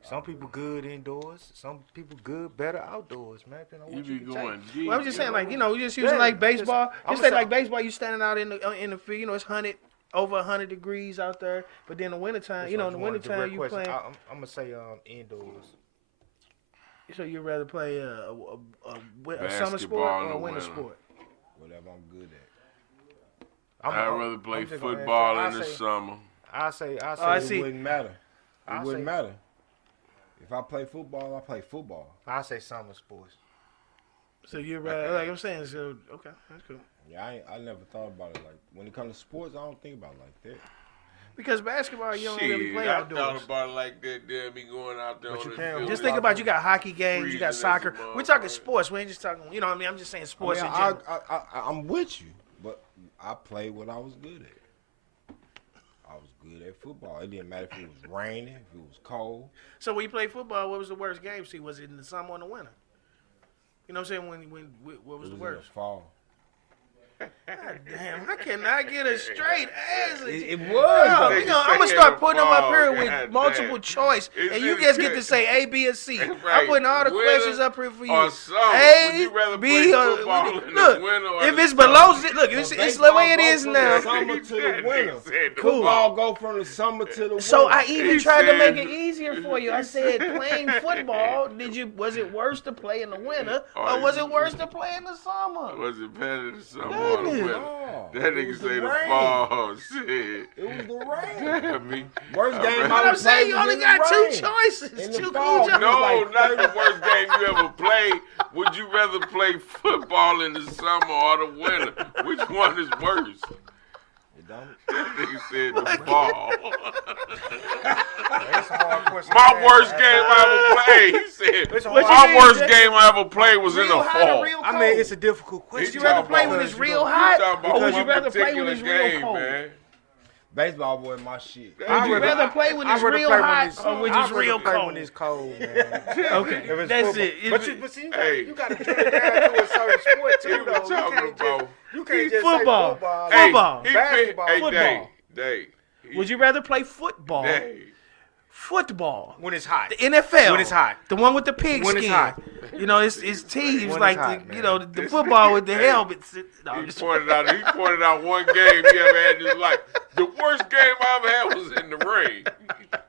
Some people good indoors. Some people good better outdoors, man. Depending on You what be you can going take. deep. Well, I'm just saying, like, you know, just Yeah, using like I'm baseball. I'm Just say saying- like baseball, you standing out in the field. You know, it's over 100 degrees out there. But then in the wintertime, you know, in the wintertime you playing. I'm gonna say indoors. So you'd rather play a summer Basketball sport in or a the winter winter. sport? Whatever I'm good at. I'd rather play I'm just gonna football answer. in the summer. I say. I see. It wouldn't matter. I It wouldn't say- matter. If I play football, I play football. I say summer sports. So you'd rather, like I'm saying, so okay, that's cool. Yeah, I never thought about it like when it comes to sports. I don't think about it like that. Because basketball, you don't Shit, really play I outdoors. thought about it like that. Damn, me going out there But on you the can't- field. Just think about you got hockey games, you got Freezing as soccer. a We're talking motherfucker. sports. We ain't just talking. You know what I mean? I'm just saying sports I mean, in general. I'm with you, but I played what I was good at. I was good at football. It didn't matter if it was raining, if it was cold. So when you play football, what was the worst game? See, was it in the summer or in the winter? You know what I'm saying? What was It the was worst? in the fall. God damn, I cannot get a straight answer. It No, was. I'm Nigga gonna say start the putting them up fall, here with God multiple damn. choice, It's and you in just get the- to say A, B, or C. I'm Right. putting all the Winter questions up here for you. or summer. A, Would you rather B, play or football in the look. winter or If the it's summer? below, look, it's the Baseball way it go is from now. the summer to the winter. Cool. Football go from the summer to the winter. So I even He tried to make said- it easier for you. I said playing football. Was it worse to play in the winter or was it worse to play in the summer? Was it better in the summer or the Damn. winter? No, That it nigga was say the rain. fall. Shit. It was the rain. I mean, Worst game But I I'm ever saying played you was only in got the two rain. choices. In the Two fall. choices. no, like not the worst game you ever played. Would you rather play football in the summer or the winter? Which one is worse? It don't. That nigga said the fall. That's a hard question My to worst answer. game I ever played. He said, It's a What you my mean, worst Jay? game I ever played was in the Real hot or fall. real I cold? mean, it's a difficult He question. Would you rather talking play about- when it's he real talking hot about or would you one rather play when particular it's real game, cold? man. Baseball was my shit. Would you rather play when it's real hot or when it's real play cold? when it's cold, man. Okay, If it's that's football. it. But see, Hey. you got to drill it down to a certain sport He too, was though. talking about. You can't just Football. say football. Hey, Football. He Basketball. Hey, Football. Day. Would you rather play football? Day. Football. When it's hot. The NFL. When it's hot. The one with the pig When it's skin. hot. You know, it's teams When it's like hot, the, man. you know, the football with the Hey. helmets. No, He just- pointed out one game he ever had in his life. The worst game I ever had was in the rain.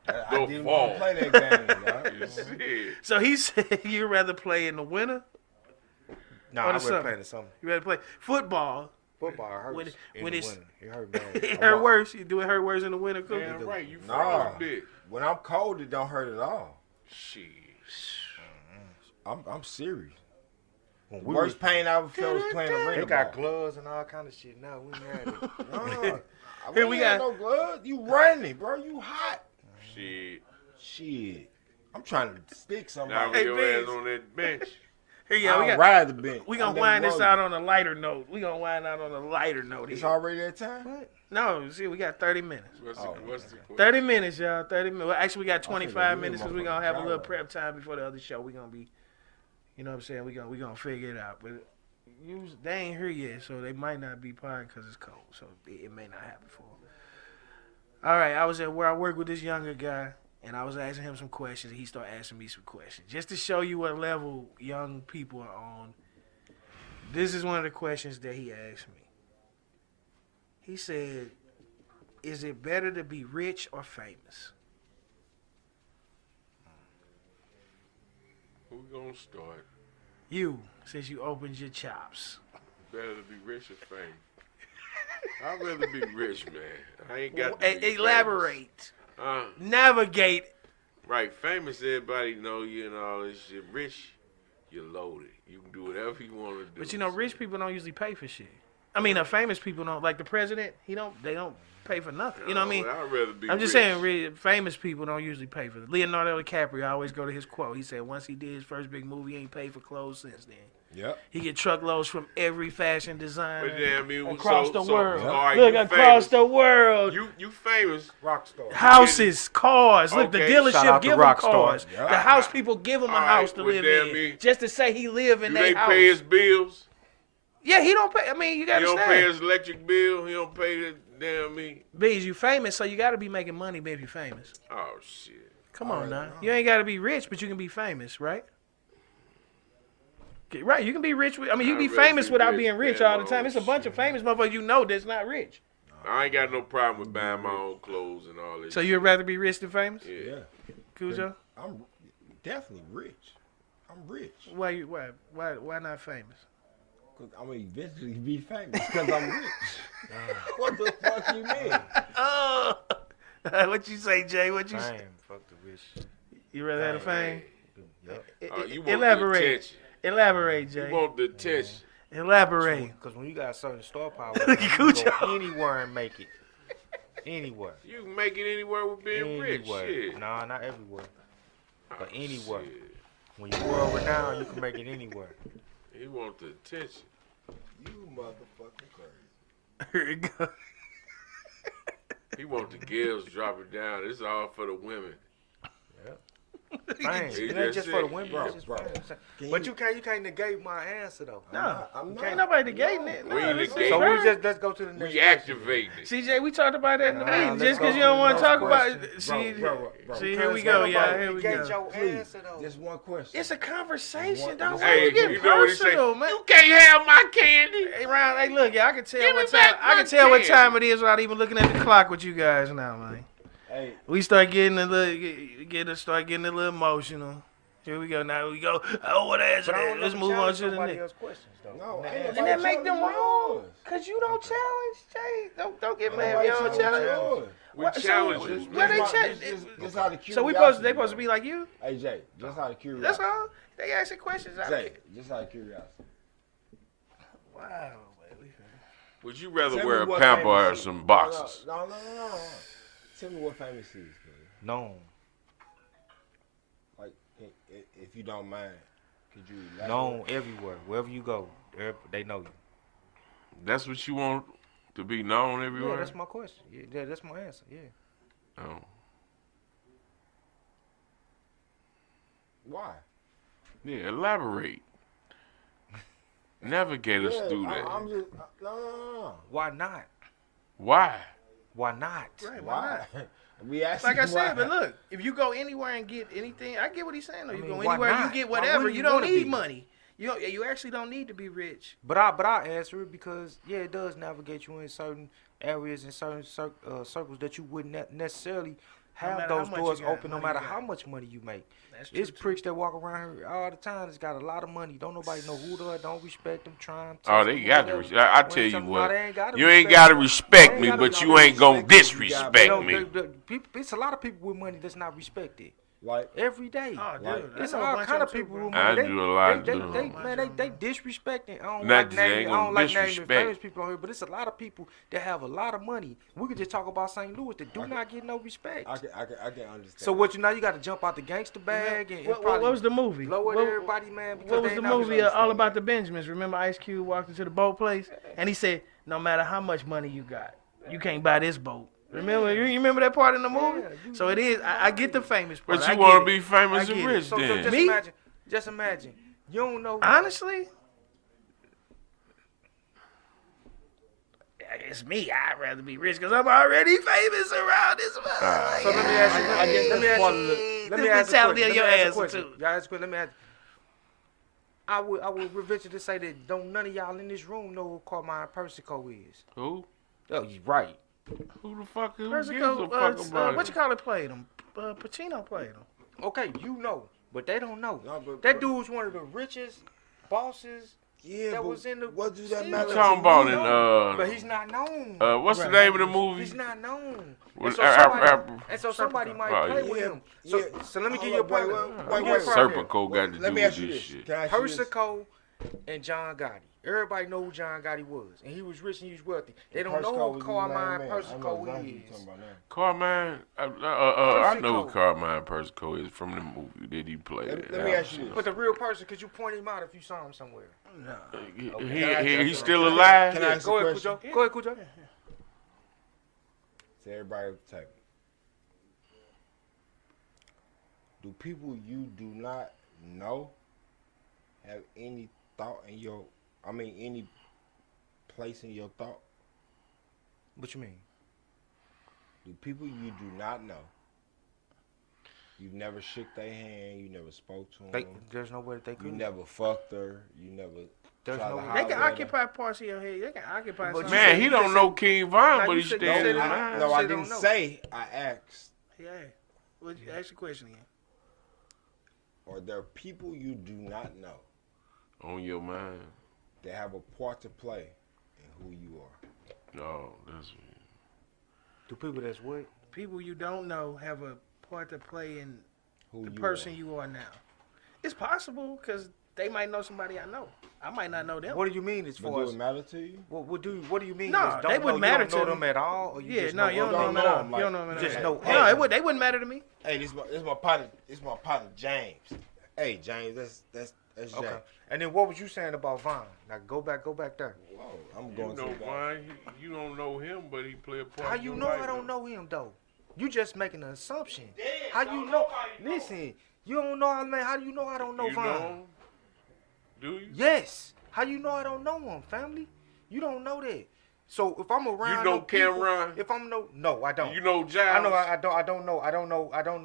I The didn't fall. want to play that game. dog. Shit. So he said you'd rather play in the winter. No, Or I the would summer. play in the summer. You rather play football. Football hurts When it- in when the it's- winter. It hurt bad. It hurt worse. You do it hurt worse in the winter. Cool. Damn right, you Nah. froze bitch. When I'm cold, it don't hurt at all. Shit. I'm serious. When Worst pain I ever felt was playing They arena got ball. gloves and all kind of shit now. We mad at it. Nah, Here we we got got- no gloves. You running, bro. You hot. Shit. Shit. I'm trying to stick Now somebody. with Hey, your Vince. ass on that bench. Yeah, I'll ride the bench. we I gonna never wind this rode out it. on a lighter note. It's already that time. No, see, we got 30 minutes. What's Oh, the question? 30 minutes, y'all. 30 minutes. Well, actually, we got I think 25 they minutes because really we're going to have a little motherfucking prep time before the other show. We're going to be, you know what I'm saying? We're gonna figure it out. But they ain't here yet, so they might not be pod because it's cold. So it may not happen for them. All right, I was at where I work with this younger guy, and I was asking him some questions, and he started asking me some questions. Just to show you what level young people are on, this is one of the questions that he asked me. He said, is it better to be rich or famous? Who gonna start? You, since you opened your chops. Better to be rich or famous? I'd rather be rich, man. I ain't got to be Elaborate. famous. Navigate. Right, famous, everybody know you and all this shit. Rich, you're loaded. You can do whatever you want to do. But you know, rich people don't usually pay for shit. I mean, famous people don't. Like the president, they don't pay for nothing. You know what I mean? I'd rather be I'm just rich. saying, famous people don't usually pay for it. Leonardo DiCaprio, I always go to his quote. He said, once he did his first big movie, he ain't paid for clothes since then. Yep. He get truckloads from every fashion designer But damn, I mean, across the world. all right, Look, you across famous. the world. You famous. Rockstar. Houses, cars. Look, the Okay. Shout dealership out to give him Rockstar. cars. Yeah. The house people give him a All right, house to but live damn in, me. just to say he live in Do their they house. pay his bills? Yeah, he don't pay. I mean, you He gotta don't pay understand. his electric bill. He don't pay the damn me. Beans, you famous, so you gotta be making money, baby. Famous. Oh shit. Come on Alright, now. no. You ain't gotta be rich, but you can be famous, right? Right, you can be rich. I mean, you can I'd be rather famous be without rich being rich than all the time. my It's a own bunch of famous motherfuckers you know that's not rich. I ain't got no problem with buying my own clothes and all this. So you'd rather be rich than famous, Yeah. Yeah. Cujo? I'm definitely rich. I'm rich. Why not famous? Cause I'm gonna eventually be famous because I'm rich. What the fuck you mean? Oh, what you say, Jay? What you say? Fame, fuck the rich. You rather have the fame? Yep. You want the Elaborate. attention. Elaborate, Jay. You want the attention. Elaborate. Because when you got certain star power, Look you at can Cujo. go anywhere and make it. Anywhere. You can make it anywhere with being rich. Anywhere. Shit. Nah, not everywhere. But Oh, anywhere. shit. When you're world renowned, you can make it anywhere. He want the attention. You motherfucking crazy. Here it go. He want the girls dropping down. It's all for the women. Fame. See, It ain't that's just for the it. women. Bro, it's just bro. fame. But you can't negate my answer though. No, I'm ain't not. nobody negating it. We No, ain't this is negating So right. let's go to the next. We activating it. CJ, we talked about that in the Nah, meeting. let's Just go because you to don't the want to next talk about question. it. See, Bro. see, here Because we go, ain't y'all. nobody Here we negate go. your Please, answer though. just one question. It's a conversation. What- Don't Hey, we get you know what he say? personal, man. You can't have my candy. Hey, Ron, hey, look, yeah, I can tell Give me what time. back I my can tell what candy. time it is without even looking at the clock with you guys now, man. Hey, We start getting a little, start getting a little emotional. Here we go. Now we go. Oh, what is But I it? don't Let's never move on challenge to the nobody next. else's questions though. no, And ain't that's- And that make them challenging wrong. yours. Cause you don't challenge, Jay. Don't get mad. Nobody You don't challenging challenge. yours. We What- so challenges. where they Just- check- just out of curiosity. So they supposed to be like you? Hey Jay, just out of curiosity. That's all. They asking questions. Jay, just out of curiosity. Wow. baby. Would you rather Tell wear me a what pamper or famous is. some boxes? No. Tell me what famous is, man. Known. Like, if you don't mind, could you elaborate? Known everywhere. Wherever you go, they know you. That's what you want to be known Yeah, everywhere? that's my question. Yeah, that's my answer. Yeah. Oh. Why? Yeah, elaborate. Navigate us through that. I'm just no. Why not? Why? Why not? Right, Why? not? We asked. Like I said, but look, if you go anywhere and get anything, I get what he's saying. Though. You I mean, go why anywhere, not? you get Why whatever. wouldn't You you don't wanna need be? money. You actually don't need to be rich. But I answer it because it does navigate you in certain areas and certain circles that you wouldn't necessarily have matter how those much you doors got, open, no money you matter got. how much money you make. That's true. It's pricks that walk around here all the time. It's got a lot of money. Don't nobody know who they are. Don't respect them. Trying. Oh, they got to. I tell you what. You ain't got got to respect me, but you ain't going to disrespect me. It's a lot of people with money that's not respected. Like, every day. Oh, dude, Like, I It's know a all bunch kind of of them people too, who bro. I they, do a lot they, of they, them. they, man, they disrespecting. I don't Not like just ain't naming, I gonna don't like naming disrespect. famous people on here, but it's a lot of people that have a lot of money. We could just talk about St. Louis that do not get no respect. I can understand. So what you got to jump out the gangster bag and What probably was the movie? blow it What- everybody, man. because What was they the not movie gonna All understand About the Benjamins? Remember Ice Cube walked into the boat place and he said, "No matter how much money you got, you can't buy this boat." Remember? You remember that part in the movie? Yeah, So it is. I get the famous part. But I you get want it. to be famous I and get it. rich So then. just Me? imagine. Just imagine. You don't know. Honestly, it's me. I'd rather be rich because I'm already famous around this motherfucker. So let me ask you. I guess let me that's ask part you. of the- Let me the ask you. mentality of Let me your ask you a ass, question. too. Y'all ask a question. Let me ask. I would venture to say that don't none of y'all in this room know who Carmine Persico is. Who? Oh, you right. Who the fuck? Who gives a Persico, fuck about what you it? call it? Played him. Pacino played him. Okay, you know, but they don't know. No, but- That dude's one of the richest bosses. Yeah, that but was in the what do that scene. matter? You talking about in But he's not known. what's the Right. name of the movie? He's not known. With And so somebody might Right. play with Yeah, him. So, yeah. so let me give Hold you a up, wait, point. wait, Serpico got to Let do me with ask you this this. shit. Can I ask you this? Persico and John Gotti. Everybody know who John Gotti was, and he was rich and he was wealthy. They don't Persico know was who his Carmine main man. I know Persico exactly what you're is. talking about now. Carmine, I know Persico. who Carmine Persico is from the movie that he played. Let me ask you this. But the real person, could you point him out if you saw him somewhere? He's still alive. Can I ask Go a ahead, question? Cujo. Go ahead, Cujo. To everybody at the table. Do people you do not know have any thought in your, any place in your thought? What you mean? Do people you do not know, you never shook their hand, you never spoke to them, There's no way that they you could. never fucked her, you never There's tried no to way. holler They can at her? occupy parts of your head. They can occupy. But some- Man, he you don't said- know King Von, Now, but you he said- stayed you in said his that- mind. No, I Shit didn't don't know. say, I asked. Yeah. Well, ask the question again. Are there people you do not know On your mind. that have a part to play in who you are? No, that's Do people that's what? People you don't know have a part to play in Who the you person are. you are now. It's possible because they might know somebody I know. I might not know them. What do you mean as But far do as it matter to you? what do you mean? No, as they don't wouldn't know, you matter don't know to them me. at all, or you Yeah, just no, know you don't of know them? them at know all. them, You like, don't know them at just all. know- No, hey. they wouldn't matter to me. Hey, this my partner James. Hey, James, that's Jay. Okay. And then what was you saying about Vaughn? Now go back there. Whoa, I'm You going know to that. Von, you don't know him, but he play a part. How in you your know life, I don't though. know him though? You just making an assumption. How you know? Listen, you don't know how man. How do you know I don't know You Vaughn? know him? Do you? Yes. How you know I don't know him, family? You don't know that. So if I'm around, You know them people- Cameron? If I'm no, I don't. You know Giles? I know. I don't know.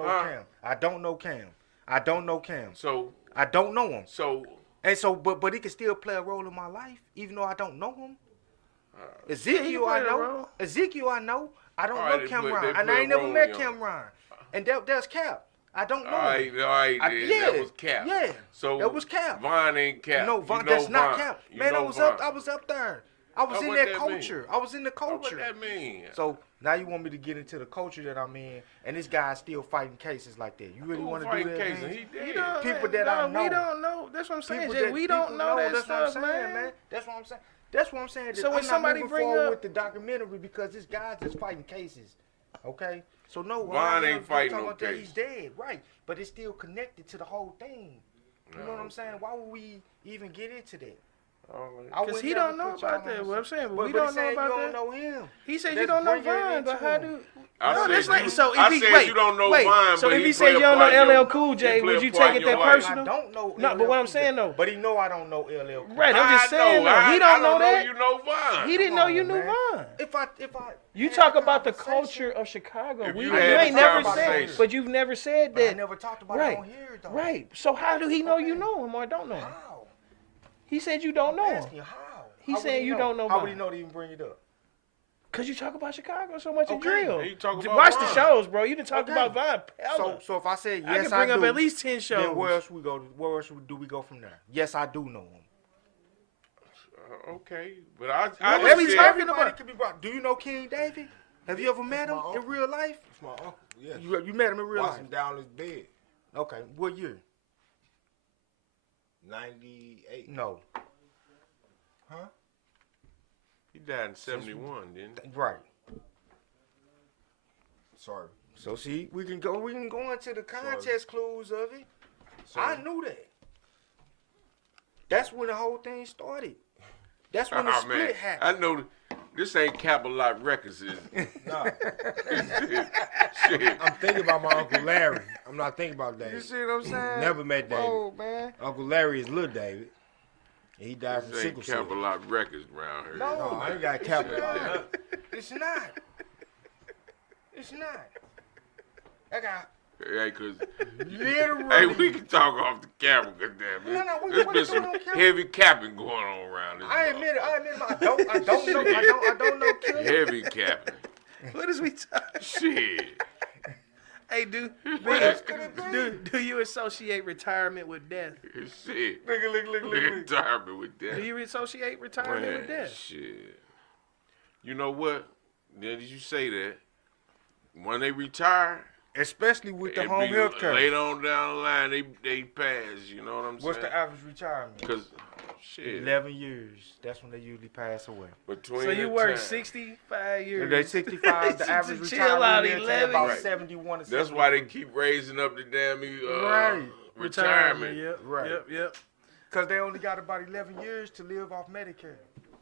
Huh? Cam. I don't know Cam. I don't know Cam. So, I don't know him. so And so, but he can still play a role in my life, even though I don't know him. he Ezekiel, can I play a know. role. Ezekiel, I know. I don't All know right, they play- Cameron, they and play I a ain't never role met in Cameron. And that's Cap. I don't know. all right, him. that was Cap. Yeah. So that was Cap. Von ain't Cap. No, You Von, know that's not Von. Cap. You Man, I know was Von. up. I was up there. I was in what that that culture. mean? I was in the What culture. that mean? So now you want me to get into the culture that I'm in, and this guy's still fighting cases like that. You really Who want to do fighting that? cases? man? He You dead. don't- People that I know. We don't know. That's what I'm saying. People Jay. that We don't people know that that's stuff, what I'm saying, man. That's what I'm saying. That's what I'm saying. that So when I'm somebody not moving bring forward up- with the documentary because this guy's just fighting cases, okay? So no, Von I'm not ain't fighting talking no about that case. he's dead, right? But it's still connected to the whole thing. You know what I'm saying? Why would we even get into that? Because he don't know about that. What I'm saying, but we he don't know said about you that. don't know him. He said you Let's don't know bring it Von, but into how him. do? I No, said that's like you- so. If I he said wait, you don't know wait. Von, So but if he he play said a you don't know part in your- LL Cool he J, play would a you part take in it that your life. personal? I don't know. No, but what I'm saying though, But he know I don't know LL. Cool. right? I'm just saying though, he I don't know know that. you know Von. He didn't Come know you on, knew man. Von. If I You had talk a about the conversation- culture of Chicago. If We, you you had ain't this never said, conversation- but you've never said But I that. never talked about Right. it on here though. Right. So how do he know you Okay. know him or don't know him? How? He said you don't know I'm him. asking you how. He How would saying you don't know How Von. would he know to even bring it up? Cause you talk about Chicago so much in Okay. drill. He talk about Watch the Von. shows, bro. You done talked Okay. about Von. So if I say yes, I can bring I up do, at least 10 shows. then where else we go? Where else do we go from there? Yes, I do know him. Okay, but I What just we said- talking Everybody about? could be brought. Do you know King David? Have you ever met him my in uncle. real life? It's my uncle. Yeah. You met him in real Watch life. him down his bed. Okay, what year? 98. No. Huh? He died in 71, didn't he? Right. Sorry. So see, we can go into the context clues of it. I knew that. That's when the whole thing started. That's when the Oh, split man. happened. I know this ain't Capital Records, is it? Nah. Shit. I'm thinking about my Uncle Larry. I'm not thinking about You David. see what I'm saying? Never met David. Oh man. Uncle Larry is little David. And he died from This sickle ain't cell. Capital Records around here. No, I ain't got capital. It's not. It's not. I got Hey, cause literally. hey, we can talk off the camera, goddamn it. No, we There's can been do some it on camera. heavy capping going on around this. I admit it. I don't know. I don't know. Killer. Heavy capping. What is we talking? Shit. Hey, do you associate retirement with death? Shit. Look. Retirement with Do that. you associate retirement with Man, death? shit. You know what? Now that you say that, when they retire, Especially with the it home be health care. later on down the line, they pass. You know what I'm What's saying? the average retirement? Because shit, 11 years. That's when they usually pass away. between So you the work time- 65 years. If they 65, the average Chill retirement out, is 11 about Right. 71 to That's why they keep raising up the damn Right. retirement. Yep. Right. Yep. Because they only got about 11 years to live off Medicare.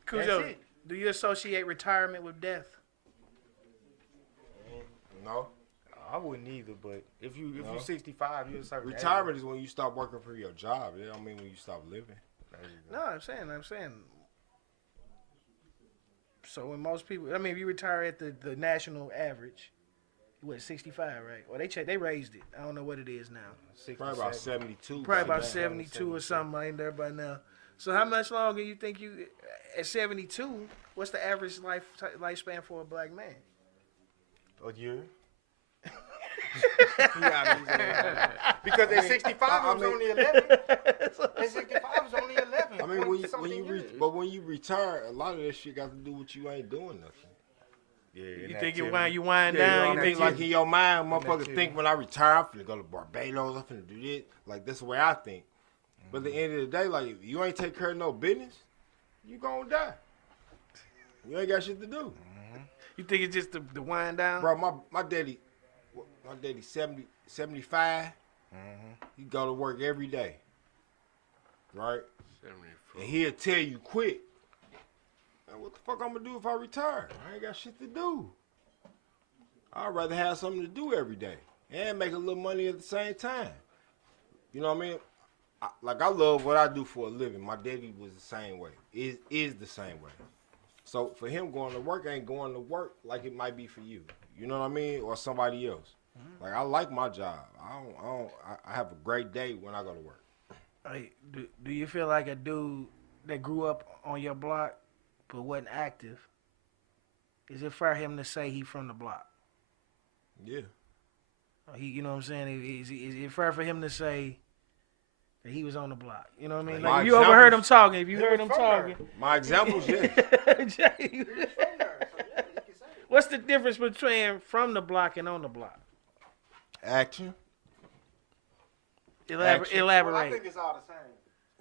Cujo, That's it. do you associate retirement with death? No. I wouldn't either, but if you No. you're 65, you're a certain Retirement is when you stop working for your job. It don't mean when you stop living. No, I'm saying. So when most people, I mean, if you retire at the national average, what 65, right? Well, they raised it. I don't know what it is now. age. Probably about 72. Probably by about now. 72 or something like there by now. So how much longer you think you at 72? What's the average lifespan for a black man? A year. Because at 65 it was only 11. At 65 it was only 11. I mean, when 20-something you years. retire, a lot of that shit got to do with you ain't doing nothing. Yeah, You think you wind Yeah, down? you You know, think like in your mind, motherfuckers activity. think when I retire, I'm finna go to Barbados, I'm finna do this. Like, that's the way I think. But at the end of the day, like, if you ain't take care of no business, you gonna die. You ain't got shit to do. you think it's just the wind down? Bro, my daddy 70, 75. He go to work every day. Right? 74. And he'll tell you quit. Man, what the fuck I'm gonna do if I retire? I ain't got shit to do. I'd rather have something to do every day and make a little money at the same time. You know what I mean? I love what I do for a living. My daddy was the same way. Is the same way. So for him going to work ain't going to work like it might be for you. You know what I mean? Or somebody else. Like I like my job. I have a great day when I go to work. Hey, do you feel like a dude that grew up on your block but wasn't active? Is it fair him to say he from the block? Yeah. You know what I'm saying? Is it fair for him to say that he was on the block? You know what I mean? My Like if you overheard him examples- talking, if you He heard was him from talking. My examples, yes. Jay, what's the difference between from the block and on the block? Action. Elaborate. Well, I think it's all the same.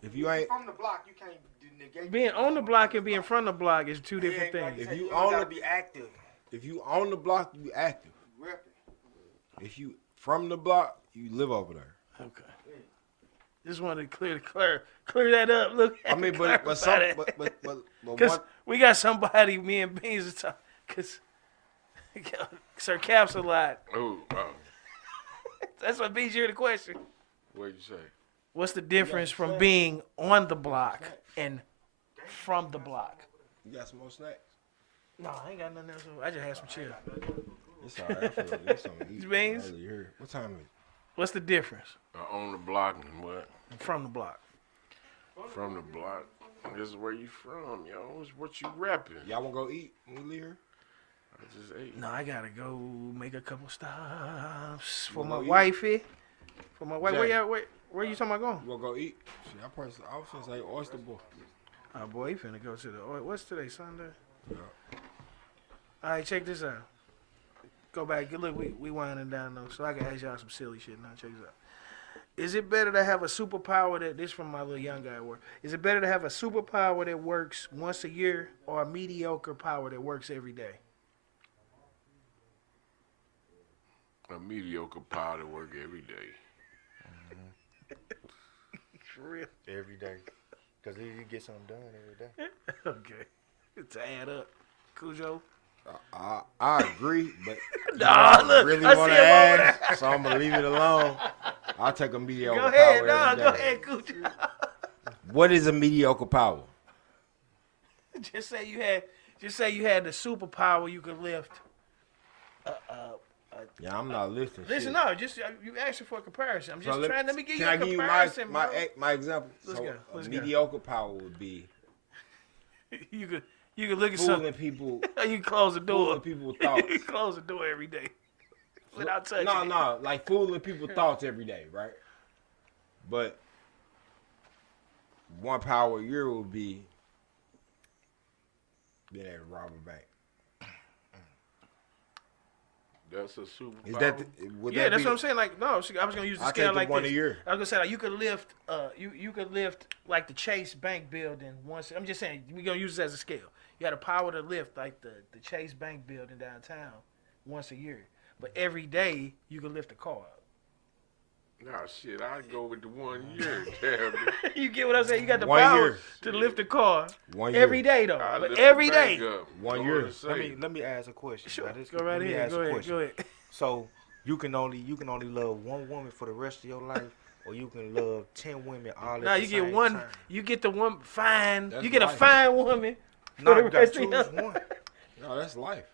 If you ain't From the block, you can't negate. Being on the block and being from the block is two different Like things. said, you always own gotta the- be active. if you on the block, you active. Repping. If you from the block, you live over there. Okay. Just wanted to clear that up. Look, I mean, but because what? we got somebody, me and Beans are talking, because Sir Caps a lot. Oh, That's what Beans, you're the question. what'd you say? What's the difference from being on the block and from the block? You got some more snacks? No, I ain't got nothing else. I just had some chill. It's all right. I feel like there's something to eat. Beans? Early here. What time is it? What's the difference On the block and what? from the block? From the block. This is where you from, yo. It's what you repping. Y'all want to go eat when we leave here? I just ate. No, I gotta go make a couple stops for You my wanna eat? wifey. For my wife. Jay. Where you at? Where you talking about going? You want to go eat? Shit, I was gonna say oyster boy. Oh boy, he finna go to the. What's today? Sunday. Yeah. All right, check this out. Go back. Look, we winding down though, so I can ask y'all some silly shit now. Check this out. Is it better to have a superpower that this from my little young guy work? Is it better to have a superpower that works once a year or a mediocre power that works every day? A mediocre power to work every day. For real? Every day. Because you get something done every day. Okay. To add up. Cujo? I agree, but Nah, I look, really I want see to him over ask, so I'm gonna leave it alone. I'll take a mediocre Go ahead, power nah, every go day. ahead, Cujo. What is a mediocre power? Just say you had the superpower you could lift. Yeah, I'm not listening. Listen, shit. no, just you asking for a comparison. I'm just So trying. Let me give you can a I give you comparison, my bro. my example? Let's So go, let's a go. mediocre power would be You could look at fooling something. people. You can close the door. Fooling people's thoughts. You can close the door every day without touching. No, it. no, like fooling people's thoughts every day, right? But one power a year would be being able to rob a bank. That's a superpower. Is that would Yeah, that that's be, what I'm saying. Like, no, see, I was gonna use the I'll scale take the like one this. a year. I was gonna say like you could lift, you could lift like the Chase Bank building once. I'm just saying we're gonna use this as a scale. You got a power to lift like the Chase Bank building downtown once a year, but every day you can lift a car. Nah, shit, I'd go with the 1 year. Damn it. You get what I'm saying? You got the 1 power year. to lift a car 1 year. every day though, I'd but lift every the day. bank up. 1 Go year. to say. Let me ask a question. Sure, Now, this- go right let me ahead. ask Go a ahead. question. Go ahead. So you can only love one woman for the rest of your life, or you can love 10 women all at Now the you same get one. time. You get the one fine. That's You get a life. fine woman. No, for the you gotta rest of choose your- one. No, that's life.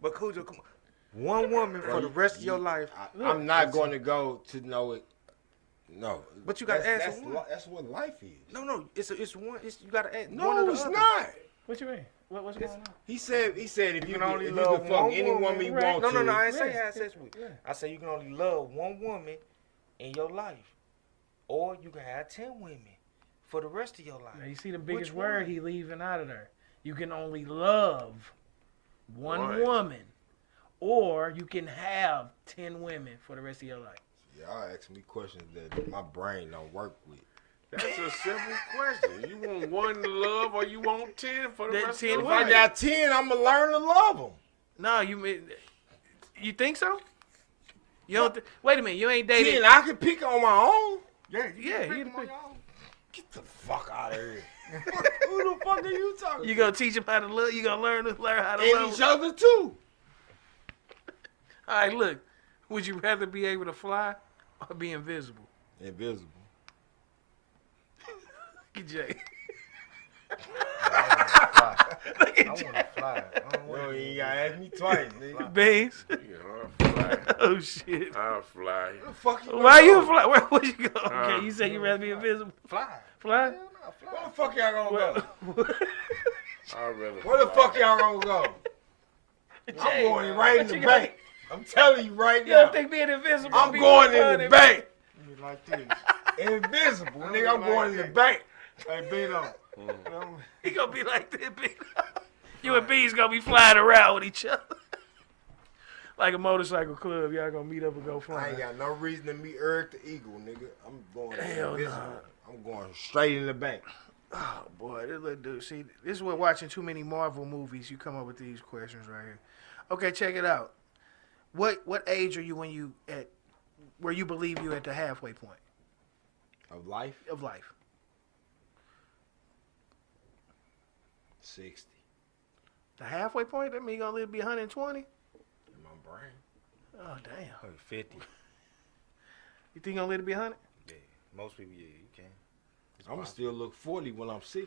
But Cujo, come on. One woman for the rest of your life. I'm not going to go to know it. No, But you gotta that's, answer one. That's what life is. No, it's one. You gotta ask one No, or the it's other. not. What you mean? What's going on? He said if you can could, only if you love could fuck one any woman, woman you right? want No, to. I ain't say Yeah. have sex with. Yeah. I say you can only love one woman in your life, or you can have 10 women for the rest of your life. Now, you see the biggest Which word one? he leaving out of there. You can only love one Right. woman, or you can have 10 women for the rest of your life. Y'all ask me questions that my brain don't work with. That's a simple question. You want one to love or you want 10 for the That rest 10 of If your I life? got 10, I'm gonna learn to love them. No, you think so? You don't? Wait a minute. You ain't dated. 10, I can pick on my own. Yeah, you the pick. Get the fuck out of here. Who the fuck are you talking You to? gonna teach him how to love? You gonna learn how to And love? each other too. All right, look. Would you rather be able to fly or be invisible? Invisible. Look at Jay. I Look at want Jay. to fly. I don't Yo, want you ain't gotta ask me twice, nigga. Beans. Yeah, I'll fly. Oh shit. I'll fly. Where the fuck you Why gonna you go? fly? Where would you go? Okay, you said you rather be invisible. fly. Fly? Where the fuck y'all gonna go? I'd rather Where the fly. fuck y'all gonna go? I'm Jay, going right in what the you got- bank. I'm telling you right You now. don't think being invisible? I'm be going more in the fun bank. You like this. Invisible, nigga. I'm going in the bank. Hey, Beto. He gonna be like this, B. You and B's gonna be flying around with each other. Like a motorcycle club, y'all gonna meet up and go I flying. ain't got no reason to meet Eric the Eagle, nigga. I'm going Hell invisible. nah. I'm going straight in the bank. Oh boy, this little dude. See, this is what watching too many Marvel movies. You come up with these questions right here. Okay, check it out. What age are you when you at where you believe you at the halfway point Of life, of life? 60 The halfway point? That mean you gonna live to be 120? in my brain. Oh damn. 50. You think you gonna live to be 100? Yeah. Most people, yeah, you can. It's I'm gonna possible. still look 40 when I'm 60.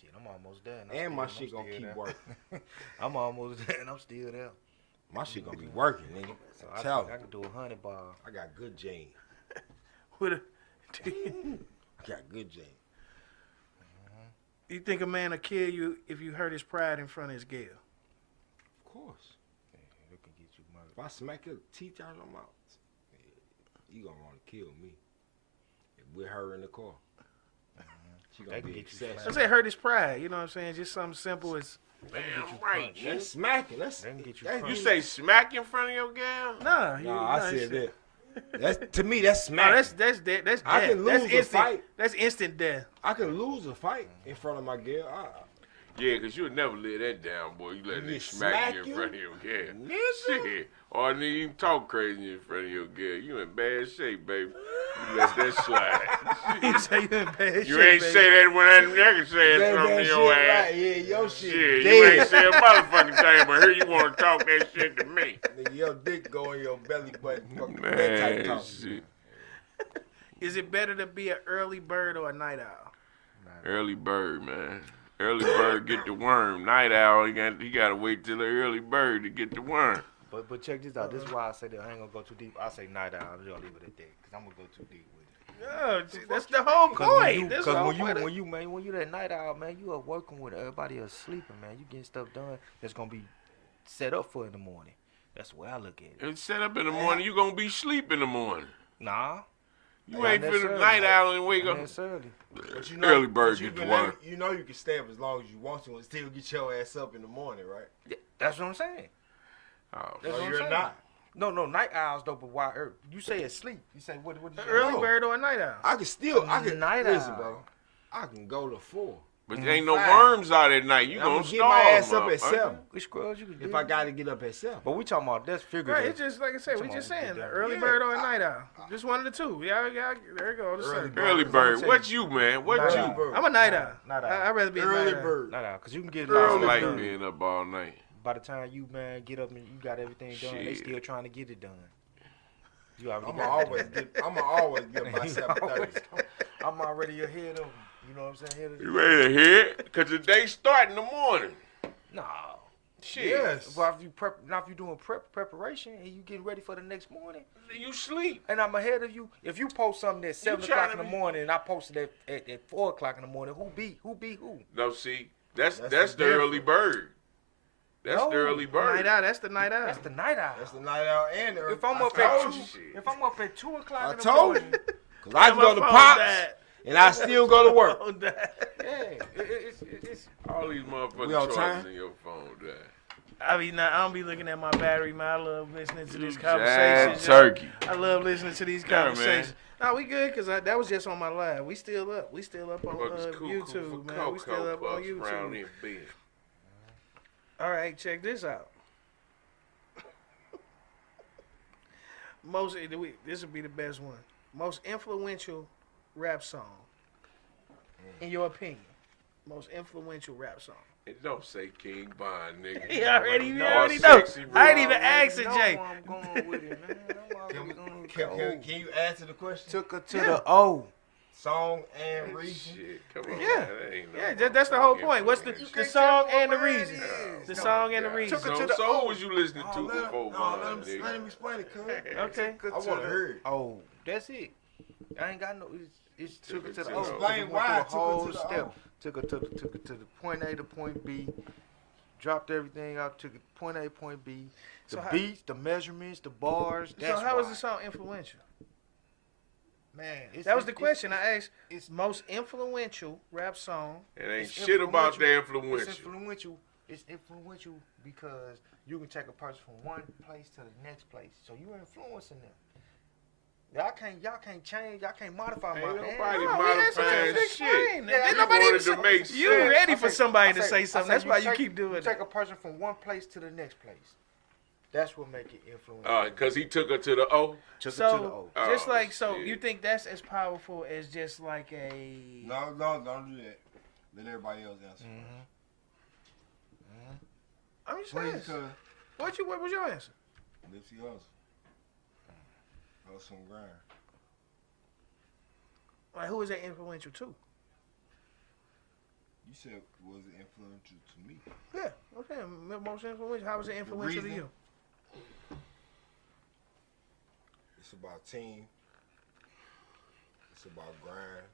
Shit, I'm almost done. And my shit gonna keep working. I'm almost done. I'm still there. My shit gonna be working, nigga. So I'm I telling think I you. can do 100 ball. I got good genes. With a, I got good genes. you think a man will kill you if you hurt his pride in front of his girl? Of course. Yeah, it can get you murdered. If I smack your teeth out of my mouth, you gonna want to kill me. With her in the car. She gonna They can be get you obsessed. I say hurt his pride. You know what I'm saying? Just something simple as Damn right, That's nigga. smacking. That's They can get you that- crushed. You say smack in front of your girl? nah. Nah, I said that. That's to me. That's No, smacking. that's death. That's I death. can That's lose a instant. fight. That's instant death. I can lose a fight in front of my girl. Yeah, because you would never lay that down, boy. You let You it smack smack you in you? front of your girl. Nigga. Shit. Or they even talk crazy in front of your girl. You in bad shape, baby. You let that slide. You say you in bad You shape, ain't baby. say that when that nigga said That something to shit your ass. right. Yeah, your shit. Shit, dead. you ain't say a motherfucking thing, but here you want to talk that shit to me. Nigga, your dick go in your belly button. Fuck that type Man, talk. shit. Is it better to be an early bird or a night owl? Early bird, man. Early bird get the worm. Night owl, he got to wait till the early bird to get the worm. But check this out. This is why I say that I ain't gonna go too deep. I say night owl. I'm just leave it at that because I'm gonna go too deep with it. No, that's the whole point. That's the Because whole point. when you that night owl, man, you are working with everybody else sleeping, man. You getting stuff done that's gonna be set up for in the morning. That's the way I look at it. It's set up in the morning. You gonna be sleep in the morning. Nah, You Not ain't finna necessarily. night owl and wake not up. necessarily. But Early bird but you get the can worm. never- You know you can stay up as long as you want to and still get your ass up in the morning, right? Yeah, that's what I'm saying. Oh, That's So what I'm you're saying. not. No, night owls though. But why? You say it's sleep. You say what? What? An You early No. bird or a night owl? I can still. I can Night listen, owl. bro. I can go to 4. but there ain't no Fine. worms out at night. You I'm gonna gonna get starve. my ass up at motherfucker. 7 Which scrubs you can if do? I got to get up at 7. But we talking about that's figurative. Right, it's just like I said, we just saying, an early Yeah. bird or a night owl. Just one of the two. Yeah, there you go. The Early circle. bird. Early bird. What you, man? What Night you? owl. Bird. I'm a night owl. Night owl. I'd rather be a Early night owl. bird. Night owl, cause you can get I don't Early like bird. being up all night. By the time you man get up and you got everything done, they Shit. still trying to get it done. You already I'm got always it get. I'm always get by done. 7:30. I'm already ahead of them. You know what I'm saying? Ahead of You ready to hit? Cause the day start in the morning. No. Shit. Yes. But if you doing preparation and you getting ready for the next morning, You sleep. and I'm ahead of you. If you post something at 7 trying o'clock to in the be- morning and I posted it at 4 o'clock in the morning, who beat who? No, see, that's That's the the early bird. That's No. the early bird. Night owl, that's the night owl. That's the night owl. That's the night out and the If I'm I up at told 2, you. if I'm up at 2 o'clock I in the told morning, you. Cause I can My go to phone Pops died. and I still go to work. Phone died. yeah, it's All these We motherfucking on charges time? in your phone, dad. I don't be looking at my battery, man. I love listening to these Jab conversations. turkey. I love listening to these Yeah, man. conversations. No, we good because that was just on my live. We still up. We still up on Motherfuckers cuckoo YouTube, for man. We still Cocoa up on Puffs round YouTube. in bed. All right, check this out. This would be the best one. Most influential rap song, in your opinion. Most influential rap song. And don't say King Bond, nigga. He already Or know. Sexy I ain't Red. even asking Jay. where I'm going with it, man. I'm already going with the Can you answer the question? Took her to the O. Song and reason. Shit, come on. Yeah. man. That ain't no Yeah, that's the whole motherfucking point. What's the influence. song and the what it reason? is. The No, song and the God. reason. Took her So, to the so O. who was you listening to let before him, Bond, let him nigga? explain it, cuz. Okay. Took her I to want to the hear it. O. That's it. I ain't got no. It's took her to the O. Explain It went why through it the took her whole to the step. O. Took her to the point A to point B. Dropped everything out. Took it point A, point B. The So how- beats, the measurements, the bars. So That's how was why. the song influential? Man, it's, That was the it's- question I asked. it's- Most influential rap song. It ain't It's shit about the It's influential. influential. It's influential because you can take a person from one place to the next place. So you're influencing them. Y'all can't change. Y'all can't modify Ain't my nobody No, we ain't modifying supposed to shit. explain. Yeah, Ain't you nobody wanted even to make You sense. ready I for say- somebody I to say- say I something. say That's why you take- keep doing You it. take a person from one place to the next place. That's what make it influential. Cause he took her to the O. Took her to the So, O. just Oh, like, so shit. you think that's as powerful as just like a. No, don't do that. Let everybody else answer. I'm just Please, saying. cuz. What was your answer? Nipsey Hussle. That was some grind. Like, who is that influential to? You said was it influential to me? Yeah, I'm saying most influential. How was it influential to reason? you? It's about team. It's about grind.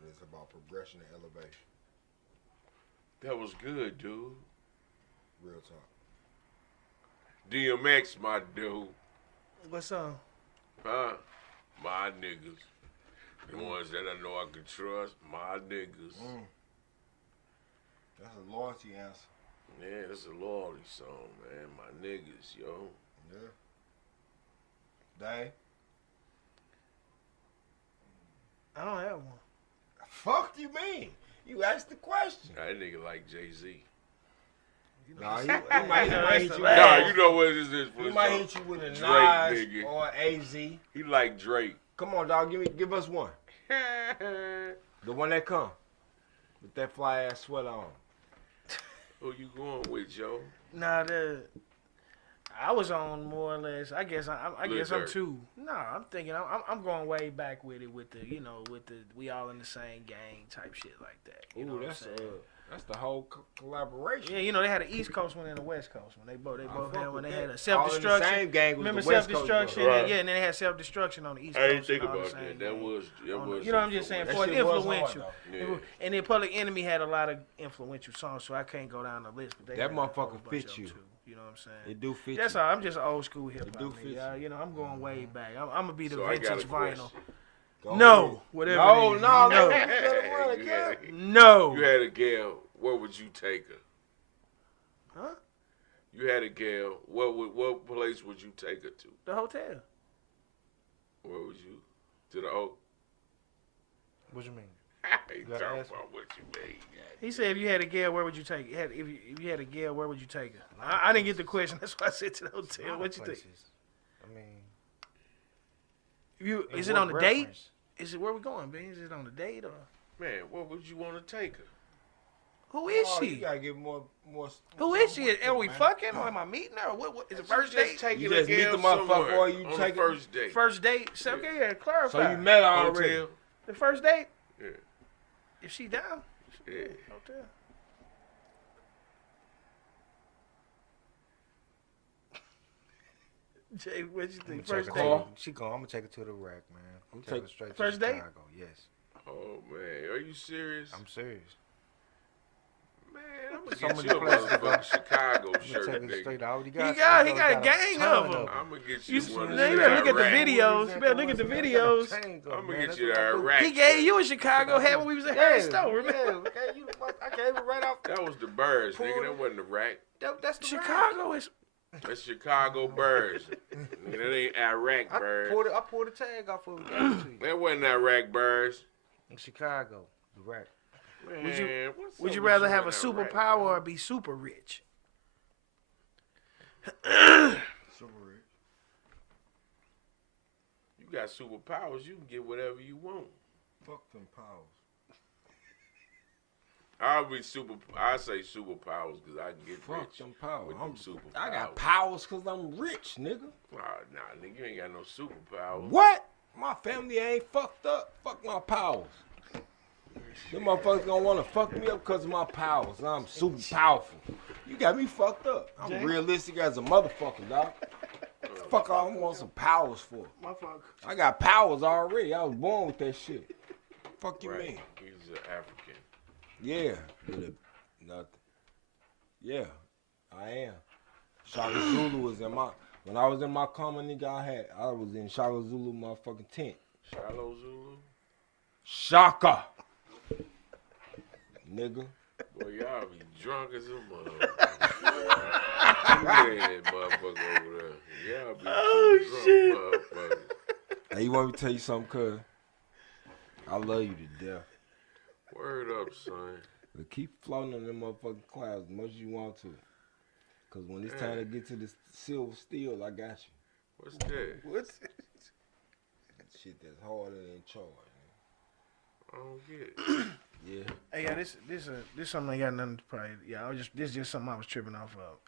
And it's about progression and elevation. That was good, dude. Real talk. DMX, my dude. What song? Huh? My niggas. The ones that I know I can trust. My niggas. That's a loyalty answer. Yeah, that's a loyalty song, man. My niggas, yo. Yeah. Dang. I don't have one. Fuck you mean? You asked the question. That nigga like Jay-Z. Nah, he might hit you. Nah, you know what this is for He the might show. hit you with a Drake, Nas nigga. or AZ. He like Drake. Come on, dog. Give us one. The one that come with that fly ass sweater on. Who you going with, Joe? Nah, I was on more or less. I guess I'm Lil Durk. too. No, I'm thinking I'm going way back with it with the we all in the same gang type shit like that. You know Ooh, what I'm that's saying? that's the whole collaboration. Yeah, they had an East Coast one and a West Coast one. They both fuck had when with they that. had a All self in the destruction. same gang was Remember the West self Coast destruction? one. Right. Yeah, and then they had self destruction on the East I Coast. didn't think and all about the same that. That gang. was You know what I'm just saying? That For shit an was hard, influential. though. Yeah. And then Public Enemy had a lot of influential songs, so I can't go down the list. But they That had a whole motherfucker bunch fit of 'em you. too, you know what I'm saying? It do fit That's you. all. I'm just old school hip do hop. fit you. I'm going way back. I'm gonna be the So I got a vintage vinyl. question. Go No, ahead. whatever. No, it is. no, no, let it run, You kid. had- no. You had a gal. Where would you take her? Huh? You had a gal. What place would you take her to? The hotel. Where would you? To the O. What you mean? Hey, gotta talk ask me. about what you made. He said, if you had a gal, where would you take? If you had a gal, where would you take her? I didn't get the question. That's why I said to the hotel. What you think? I mean, Is in it what on the date? reference? Is it where we going, Ben? Is it on the date or Man, where would you want to take her? who is Oh, she? You gotta get more. Who is she? something Are we man. fucking or am I meeting her? What is it? First You date? just taking You a just meet gal the motherfucker somewhere or you on take the it- first date. First date? So, okay, yeah, clarify. So you met already. Hotel. the first date? Yeah. If she down, Yeah. hotel. Jay, what you think? First date? Call. She gone. I'm gonna take her to the rack, man. I'm take- taking her straight First to date? Chicago. Yes, Oh man, are you serious? I'm serious. Man, I'm gonna So get many you a places to go. motherfucking Chicago I'm gonna shirt, take her nigga. straight. I already He got. got I a gang ton of 'em. I'm gonna get You you see, one of now you the better look at the Iraq. videos. You better look at the videos. I'm gonna get you the Iraq. He gave you a Chicago hat when we was at Harry Stowe, remember? I gave it right off. That was the birds, nigga. That wasn't the rack. That's the Chicago is. That's Chicago birds. Nigga, that ain't Iraq I birds. pulled the tag off of it. Gave it to you. That wasn't Iraq birds. In Chicago, the rack. Man, what's Would up you with rather have and a Iraq, superpower man? or be super rich? Super rich. You got superpowers. You can get whatever you want. Fuck them powers. I say superpowers because I can get Fuck rich them powers. with them superpowers. I got powers because I'm rich, nigga. Nah, nigga, you ain't got no superpowers. What? My family ain't fucked up. Fuck my powers. Them motherfuckers gonna wanna fuck me up because of my powers. I'm super powerful. You got me fucked up. I'm Jay? realistic as a motherfucker, dog. Fuck all I want some powers for. My fuck. I got powers already. I was born with that shit. Fuck you Right. mean? He's an African. Yeah. Nothing. Yeah, I am. Shaka Zulu was in my when I was in my coma, nigga. I was in Shaka Zulu motherfucking tent. Shiloh Zulu? Shaka, nigga. Boy, y'all be drunk as a motherfucker. You ain't that motherfucker over there. Y'all be too drunk, motherfucker. Hey, you want me to tell you something, cuz? I love you to death. Word up, son. But keep floating on them motherfucking clouds as much as you want to. Cause when it's time to get to the silver steel, I got you. What's that? What's Shit that's harder than charge. I don't get it. Yeah. Hey, yeah, this something ain't got nothing to probably. Yeah, this is just something I was tripping off of.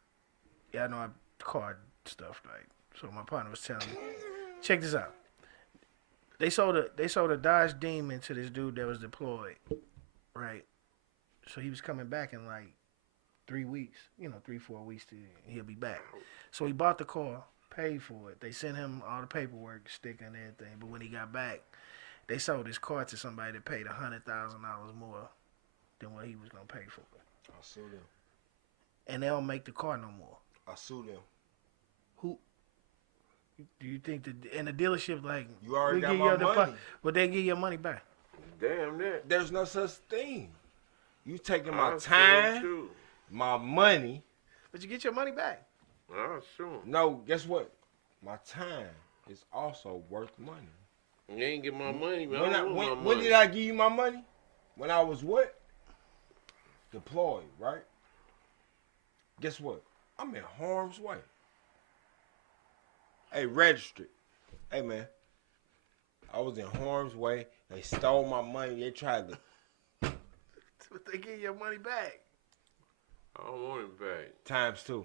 Yeah, I know I card stuff right. So my partner was telling me, check this out. They sold a Dodge Demon to this dude that was deployed, right? So he was coming back in like 3 weeks, 3-4 weeks he'll be back. So he bought the car, paid for it. They sent him all the paperwork, sticker and everything. But when he got back, they sold his car to somebody that paid $100,000 more than what he was gonna pay for it. I sue them. And they don't make the car no more. I sue them. Who do you think and the dealership like You already we got give my you the money. but they give your money back? Damn that. There's no such thing. You taking I my sure time, too. my money. But you get your money back. I sure. No, guess what? My time is also worth money. You ain't get my money, man. When did I give you my money? When I was what? Deployed, right? Guess what? I'm in harm's way. Hey, registered. Hey, man. I was in harm's way. They stole my money. They tried to. But they give your money back. I don't want it back. ×2.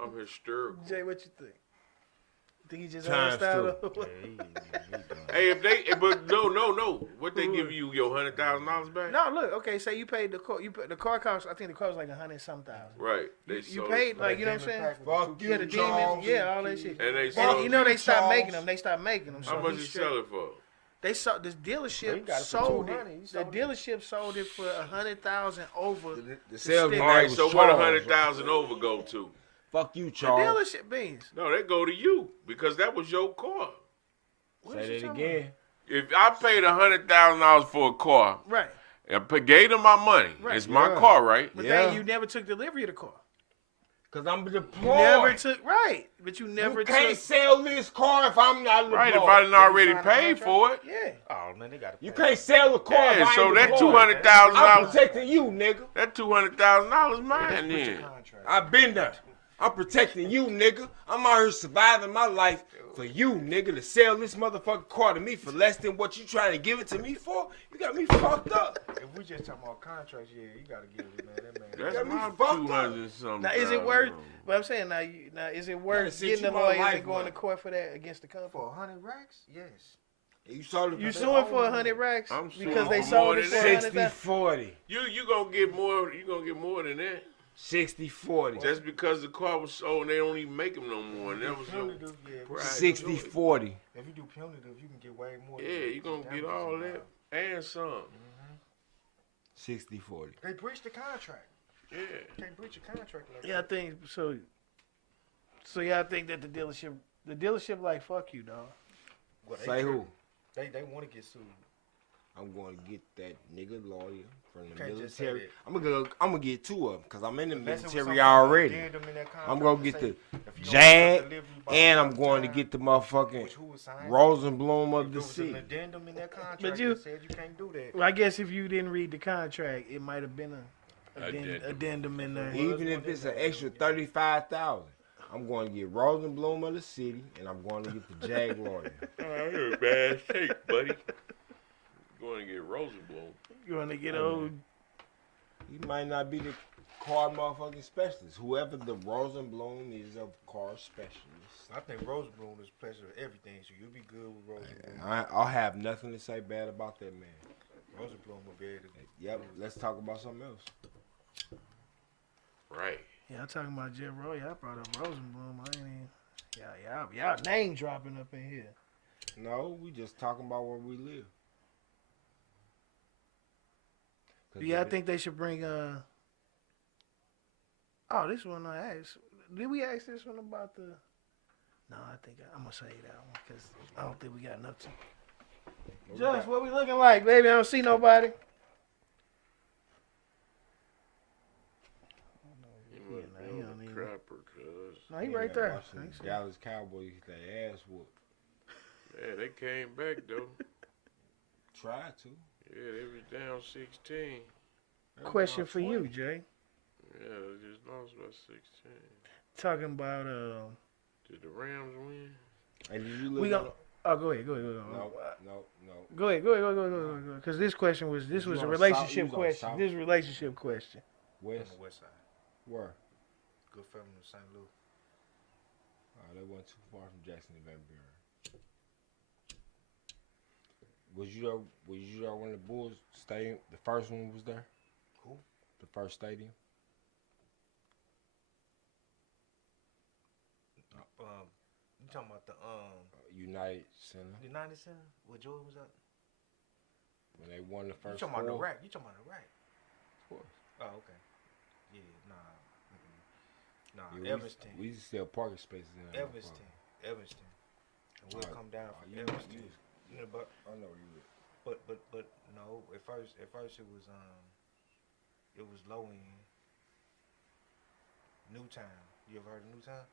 I'm hysterical. Jay, what you think? Think he just ×2. out? Hey, but no. What they give you your $100,000 back? No, look. Okay, say you paid the car. The car cost. I think the car was like 100-some thousand. Right. You paid like you know what I'm saying? Fuck you, Yeah, the demons. Charles. Yeah, all that shit. And they And sold. you know they stopped Charles. making them. They stopped making them. So How much he you straight- sell it for? They sold this Well, you dealership got it for sold $200. You it. The sold it. dealership sold it for 100,000 over. The salesman All right. name So was what Charles. 100,000 over go to? Fuck you, The Charles. dealership beans. No, that go to you because that was your car. What is Say you that talking again. If I paid $100,000 for a car, about? Right. and gave them my money, Right. it's my Yeah. car, right? But Yeah. then you never took delivery of the car. Cause I'm You deployed. never took right. But you never You can't took. sell this car if I'm not deployed. Right. If I didn't already sign a pay contract? for it, Yeah. Oh man, they got You can't sell a car if yeah. I So ain't that deployed. $200,000, I'm protecting you, nigga. that $200,000 mine then. I've been there. I'm protecting you, nigga. I'm out here surviving my life for you, nigga, to sell this motherfucking car to me for less than what you trying to give it to me for. You got me fucked up. If we just talking about contracts, yeah, you gotta give it, man. That man. That's got me my fucked up. 200 something. Now is it worth? But I'm saying now is it worth sent getting you the my lawyers life, and going man. to court for that against the company? For 100 racks, yes. You sold it You for suing for 100 racks I'm suing because they for sold more it than for that. 100,000. 60-40. You gonna get more. You gonna get more than that. 60-40. Just because the car was sold, and they don't even make them no more. And that was your Punitive, yeah. pride. 60-40. If you do punitive, you can get way more. Yeah, you gonna get all that and some. 60-40. They breached the contract. Yeah. You can't breach a contract like Yeah, I that. think so. So y'all think that the dealership like fuck you, dog. Well, they Say do. who? They want to get sued. I'm going to get that nigga lawyer from the Can't just say military. that. I'm gonna get two of them because I'm in the Unless it was military something already. addendum in that I'm contract gonna to get say the if you don't Jag, deliver by and a I'm certain going to time, get the motherfucking which who was signed, Rosenblum if of the there was city. an addendum in that contract But you- that said you can't do that. Well, I guess if you didn't read the contract, it might have been a addendum in there. Even if it's an extra 35,000, I'm going to get Rosenblum of the city, and I'm going to get the Jag lawyer. You're a bad shake, buddy. Going to get Rosenblum. You want to get old? He might not be the car motherfucking specialist. Whoever the Rosenblum is a car specialist. I think Rosenblum is pleasure of everything, so you'll be good with Rosenblum. I'll have nothing to say bad about that man. Rosenblum will be able to. Yep, let's talk about something else. Right. Yeah, I'm talking about Jeff Roy. I brought up Rosenblum. I ain't even. Y'all name dropping up in here. No, we just talking about where we live. Do y'all think they should bring Oh, this one I asked. Did we ask this one about the? No, I think I'm gonna say that one because I don't think we got enough time. Just what we looking like, baby? I don't see nobody. You must nah, be he on don't the even- crapper, cuz. No, he right there. Watching the Dallas Cowboys get their ass whooped. Yeah, they came back, though. Tried to. Yeah, they was down 16. Question for you, Jay. Yeah, they just lost by 16. Talking about Did the Rams win? And did you we look gonna. Oh, go ahead. No. Go ahead. Because this question was You a on relationship South- you was on question. South? This relationship question. On West. the west side. Where? Good family in St. Louis. They wasn't too far from Jackson and Van Buren. Was you there when the Bulls stadium, the first one was there? Who? The first stadium? You talking about the United Center. United Center? Where Jordan was at? When they won the You first talking about the four. rack? You talking about the rack? Of course. Oh, okay. Yeah, nah. Mm-mm. Nah, Yeah, Evanston. we used to sell parking spaces in that Evanston. Evanston. And we'll Alright. come down from You- Evanston. you- Yeah, but I know you would. but no. At first it was low end. Newtown. You ever heard of Newtown?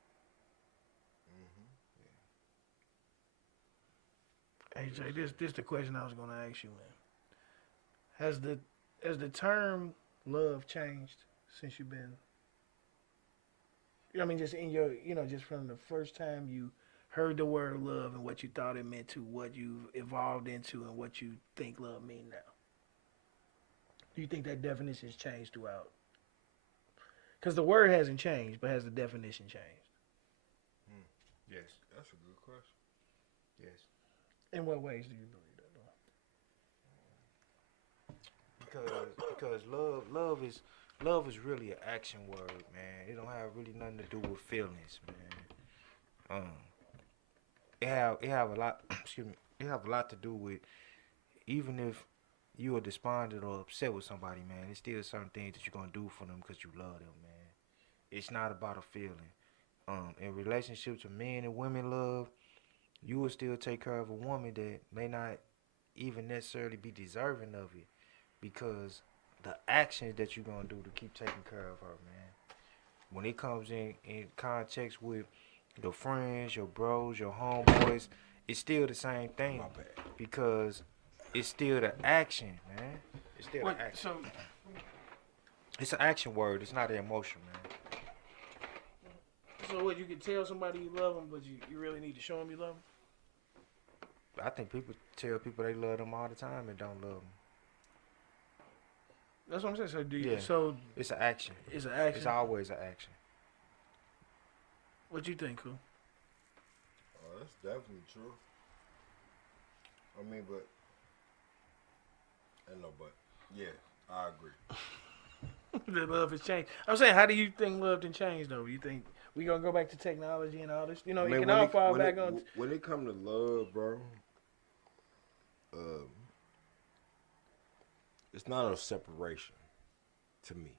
Hey Jay, this the question I was gonna ask you, man. Has the term love changed since you've been? I mean, just in your, just from the first time you heard the word love and what you thought it meant to what you've evolved into and what you think love mean now. Do you think that definition's changed throughout? Because the word hasn't changed, but has the definition changed? Yes. That's a good question. Yes. In what ways do you believe that, though? Because love is really an action word, man. It don't have really nothing to do with feelings, man. It have a lot. Excuse me. It have a lot to do with, even if you are despondent or upset with somebody, man, it's still certain things that you're gonna do for them because you love them, man. It's not about a feeling. In relationships with men and women love, you will still take care of a woman that may not even necessarily be deserving of it, because the actions that you're gonna do to keep taking care of her, man. When it comes in context with your friends, your bros, your homeboys, it's still the same thing. My bad. Because it's still the action, man. It's still What, the action. so, It's an action word. It's not an emotion, man. so what, you can tell somebody you love them, but you really need to show them you love them? I think people tell people they love them all the time and don't love them. That's what I'm saying. So do you? Yeah. So It's an action. it's an action. It's always an action. What you think, Cool? Oh, that's definitely true. I mean, but I know, but yeah, I agree. The love has changed. I'm saying, how do you think love can change though? You think we gonna go back to technology and all this? You know, I mean, it can when all fall back it, on. when it come to love, bro. It's not a separation to me.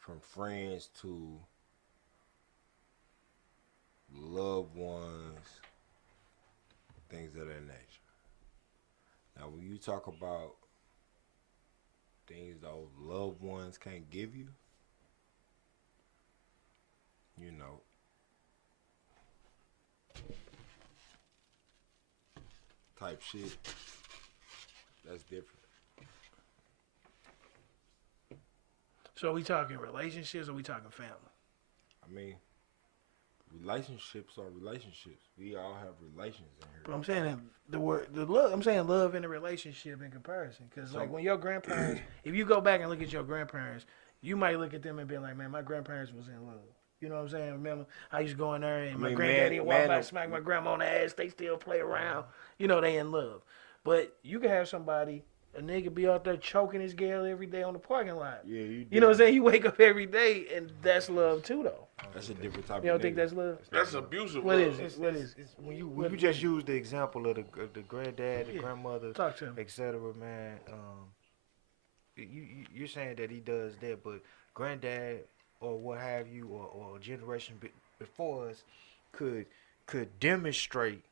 From friends to loved ones, things of that nature. Now, when you talk about things those loved ones can't give you, you know, type shit, that's different. So are we talking relationships or we talking family? I mean, relationships are relationships. We all have relations in here. But I'm saying that the love. I'm saying love in a relationship in comparison, because like So- when your grandparents, if you go back and look at your grandparents, you might look at them and be like, man, my grandparents was in love. You know what I'm saying? Remember, I used to go in there and my mean, granddaddy would walk man, by, smack my grandma on the ass. They still play around. You know, they in love. But you can have somebody, a nigga be out there choking his girl every day on the parking lot. Yeah, You know what I'm saying? You wake up every day, and that's love too, though. That's a different type You of don't think nigga. that's love? That's abusive. What love. is it? What is it? It's when you just use the example of the granddad, the Yeah. grandmother, Talk to him. etc., man. You're saying that he does that, but granddad or what have you, or a generation before us could demonstrate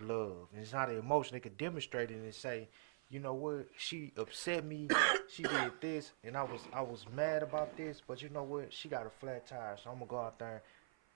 love. And it's not an emotion. They could demonstrate it and say, you know what, she upset me, she did this, and I was mad about this, but you know what, she got a flat tire, so I'm gonna go out there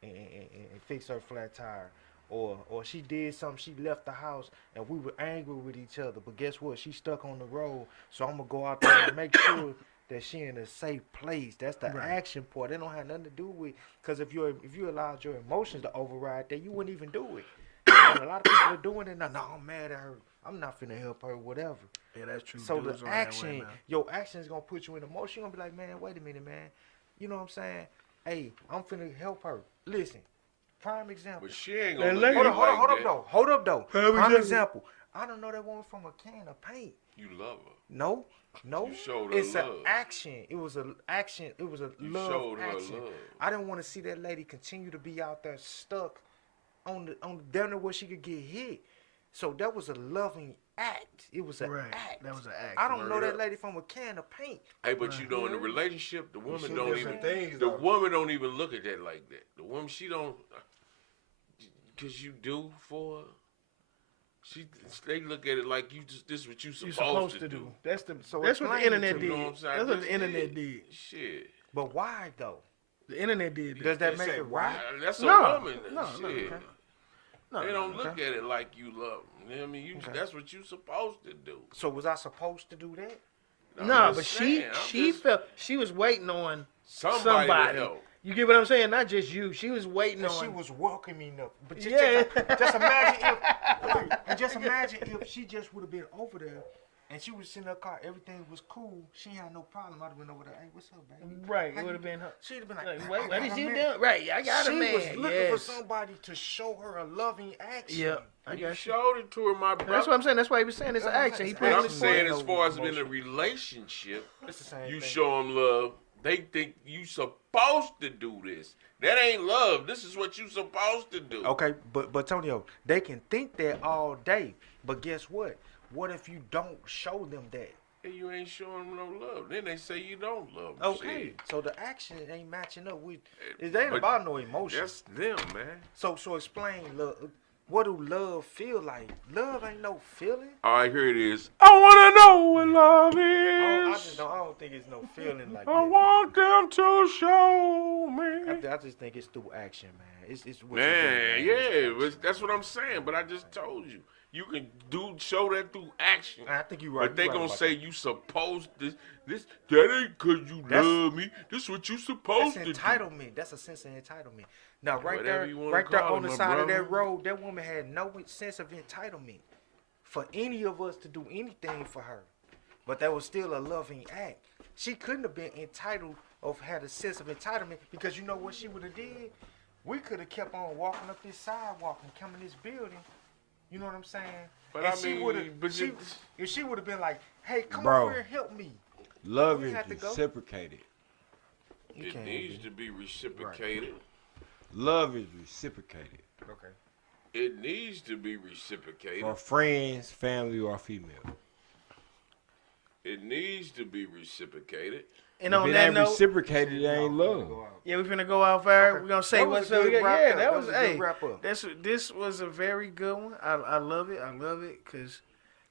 and fix her flat tire. Or she did something, she left the house and we were angry with each other, but guess what, she stuck on the road, so I'm gonna go out there and make sure that she in a safe place. That's the Right. action part. It don't have nothing to do with, because if you allowed your emotions to override that, you wouldn't even do it. And a lot of people are doing it now. No, I'm mad at her. I'm not finna help her, whatever. Yeah, that's true. So Dudes the are that way, action, man. your action is gonna put you in emotion. You're gonna be like, man, wait a minute, man. You know what I'm saying? Hey, I'm finna help her. Listen, prime example. But she ain't Man, gonna let look me- at it Hold like up, that. though. Hold up, though. Prime Prime example. example. I don't know that woman from a can of paint. You love her. No. You showed her It's love. an action. It was an action. It was a You love showed her action. love. I didn't want to see that lady continue to be out there stuck on the down there where she could get hit. So that was a loving act. It was an Right. act. That was an act. I don't know Word that up. lady from a can of paint. Hey, but you know, in a relationship, the woman see don't different even. things, The though. woman don't even look at that like that. The woman, she don't. Cause you do for her. They look at it like you just. This is what you You're supposed to do. That's the. So that's what the explain it internet to did. me. You know what I'm saying? That's what the Just internet did. Shit. But why though? The internet did. Does that They make say it why? right? That's a No. woman. No, Shit. no, okay. No, They no, don't look at it like you love them. You know what I mean? That's what you supposed to do. So was I supposed to do that? I'm No, just but saying, she felt she was waiting on somebody to somebody. help. You get what I'm saying? Not just you. She was waiting And on. she was welcoming up. But just, Yeah. just imagine if, wait, and just imagine if she just would have been over there, and she was in her car, everything was cool. She had no problem. I'd have been over there. Hey, what's up, baby? Right, How it would you have been her. She'd have been like, Like, what I is got a you man. doing? Right, I got She a man. was looking yes. for somebody to show her a loving action. Yeah, I You got you. showed it to her, my brother. That's what I'm saying. That's why he was saying it's an That's what I'm action. He saying. put But it I'm in his saying, point. as far as in a relationship, It's the same you thing. show them love. They think you supposed to do this. That ain't love. This is what you supposed to do. Okay, but Tonio, they can think that all day, but guess what? What if you don't show them that? And you ain't showing them no love. Then they say you don't love them. Okay, Shit. so the action ain't matching up with. It ain't But about no emotion. That's them, man. So explain, love. What do love feel like? Love ain't no feeling. All right, here it is. I want to know what love I is. don't think it's no feeling like I that. want them to show me. I just think it's through action, man. It's what you do, Man, man. yeah, but that's what I'm saying. But I just told you, you can show that through action. I think you're right. But they you right gonna about say you supposed to this. That ain't cause you That's- love me. This what you supposed That's to do. entitlement. That's a sense of entitlement. Now, right Whatever there, you wanna right there call on it, the my side of brother. that road, that woman had no sense of entitlement for any of us to do anything for her. But that was still a loving act. She couldn't have been entitled or had a sense of entitlement because you know what she would have did? We could have kept on walking up this sidewalk and coming this building. You know what I'm saying? But and I she mean, would've- but she, you- if she would have been like, "Hey, come Bro. over here and help me." Love We is have to go. reciprocated. You It can't needs be. to be reciprocated. Love is reciprocated. Okay. It needs to be reciprocated. For friends, family, or female. It needs to be reciprocated. And If on it that ain't note, reciprocated, it ain't love. yeah, we finna go out fire. Okay. We're gonna say That was what's a up. good Yeah, wrap yeah, up. that was a good hey. wrap up. This was a very good one. I love it. I love it because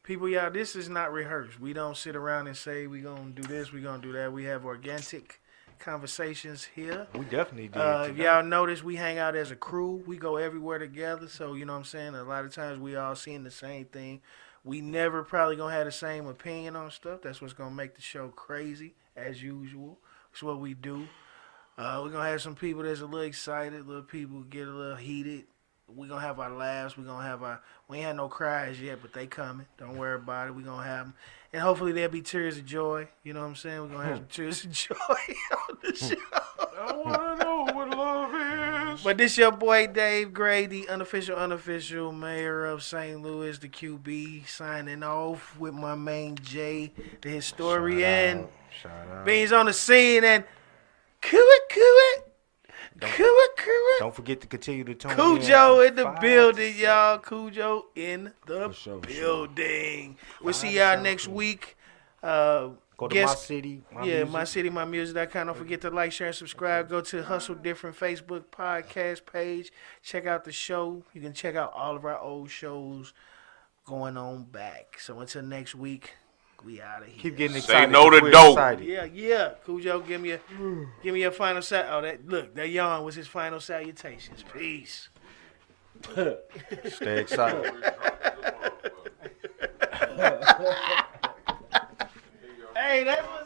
people, y'all, this is not rehearsed. We don't sit around and say we gonna do this, we gonna do that. We have organic conversations here. We definitely did. If y'all notice, we hang out as a crew. We go everywhere together. So, you know what I'm saying? A lot of times we all seeing the same thing. We never probably going to have the same opinion on stuff. That's what's going to make the show crazy, as usual. It's what we do. We're going to have some people that's a little excited. Little people get a little heated. We're going to have our laughs. We're going to have we ain't had no cries yet, but they coming. Don't worry about it. We're going to have them. And hopefully there'll be tears of joy. You know what I'm saying? We're going to have some tears of joy on the show. I want to know what love is. But this your boy Dave Gray, the unofficial mayor of St. Louis, the QB, signing off with my man Jay, the historian. Shout out. Beans on the scene and Coo-it. Don't forget to continue to tune Cujo in the 5 to building, 7. y'all. Cujo in the For sure. building. We'll see 5 to y'all 7 next Cujo. week. Go to Guess- My City. Yeah, Music. mycityMymusic.com. Don't forget to like, share, and subscribe. Go to Hustle Different Facebook podcast page. Check out the show. You can check out all of our old shows going on back. So until next week, we out of here. Keep getting Say excited. no to We're dope. excited. Yeah. Cujo, give me your final that yawn was his final salutations. Peace. Stay excited. Hey, that's what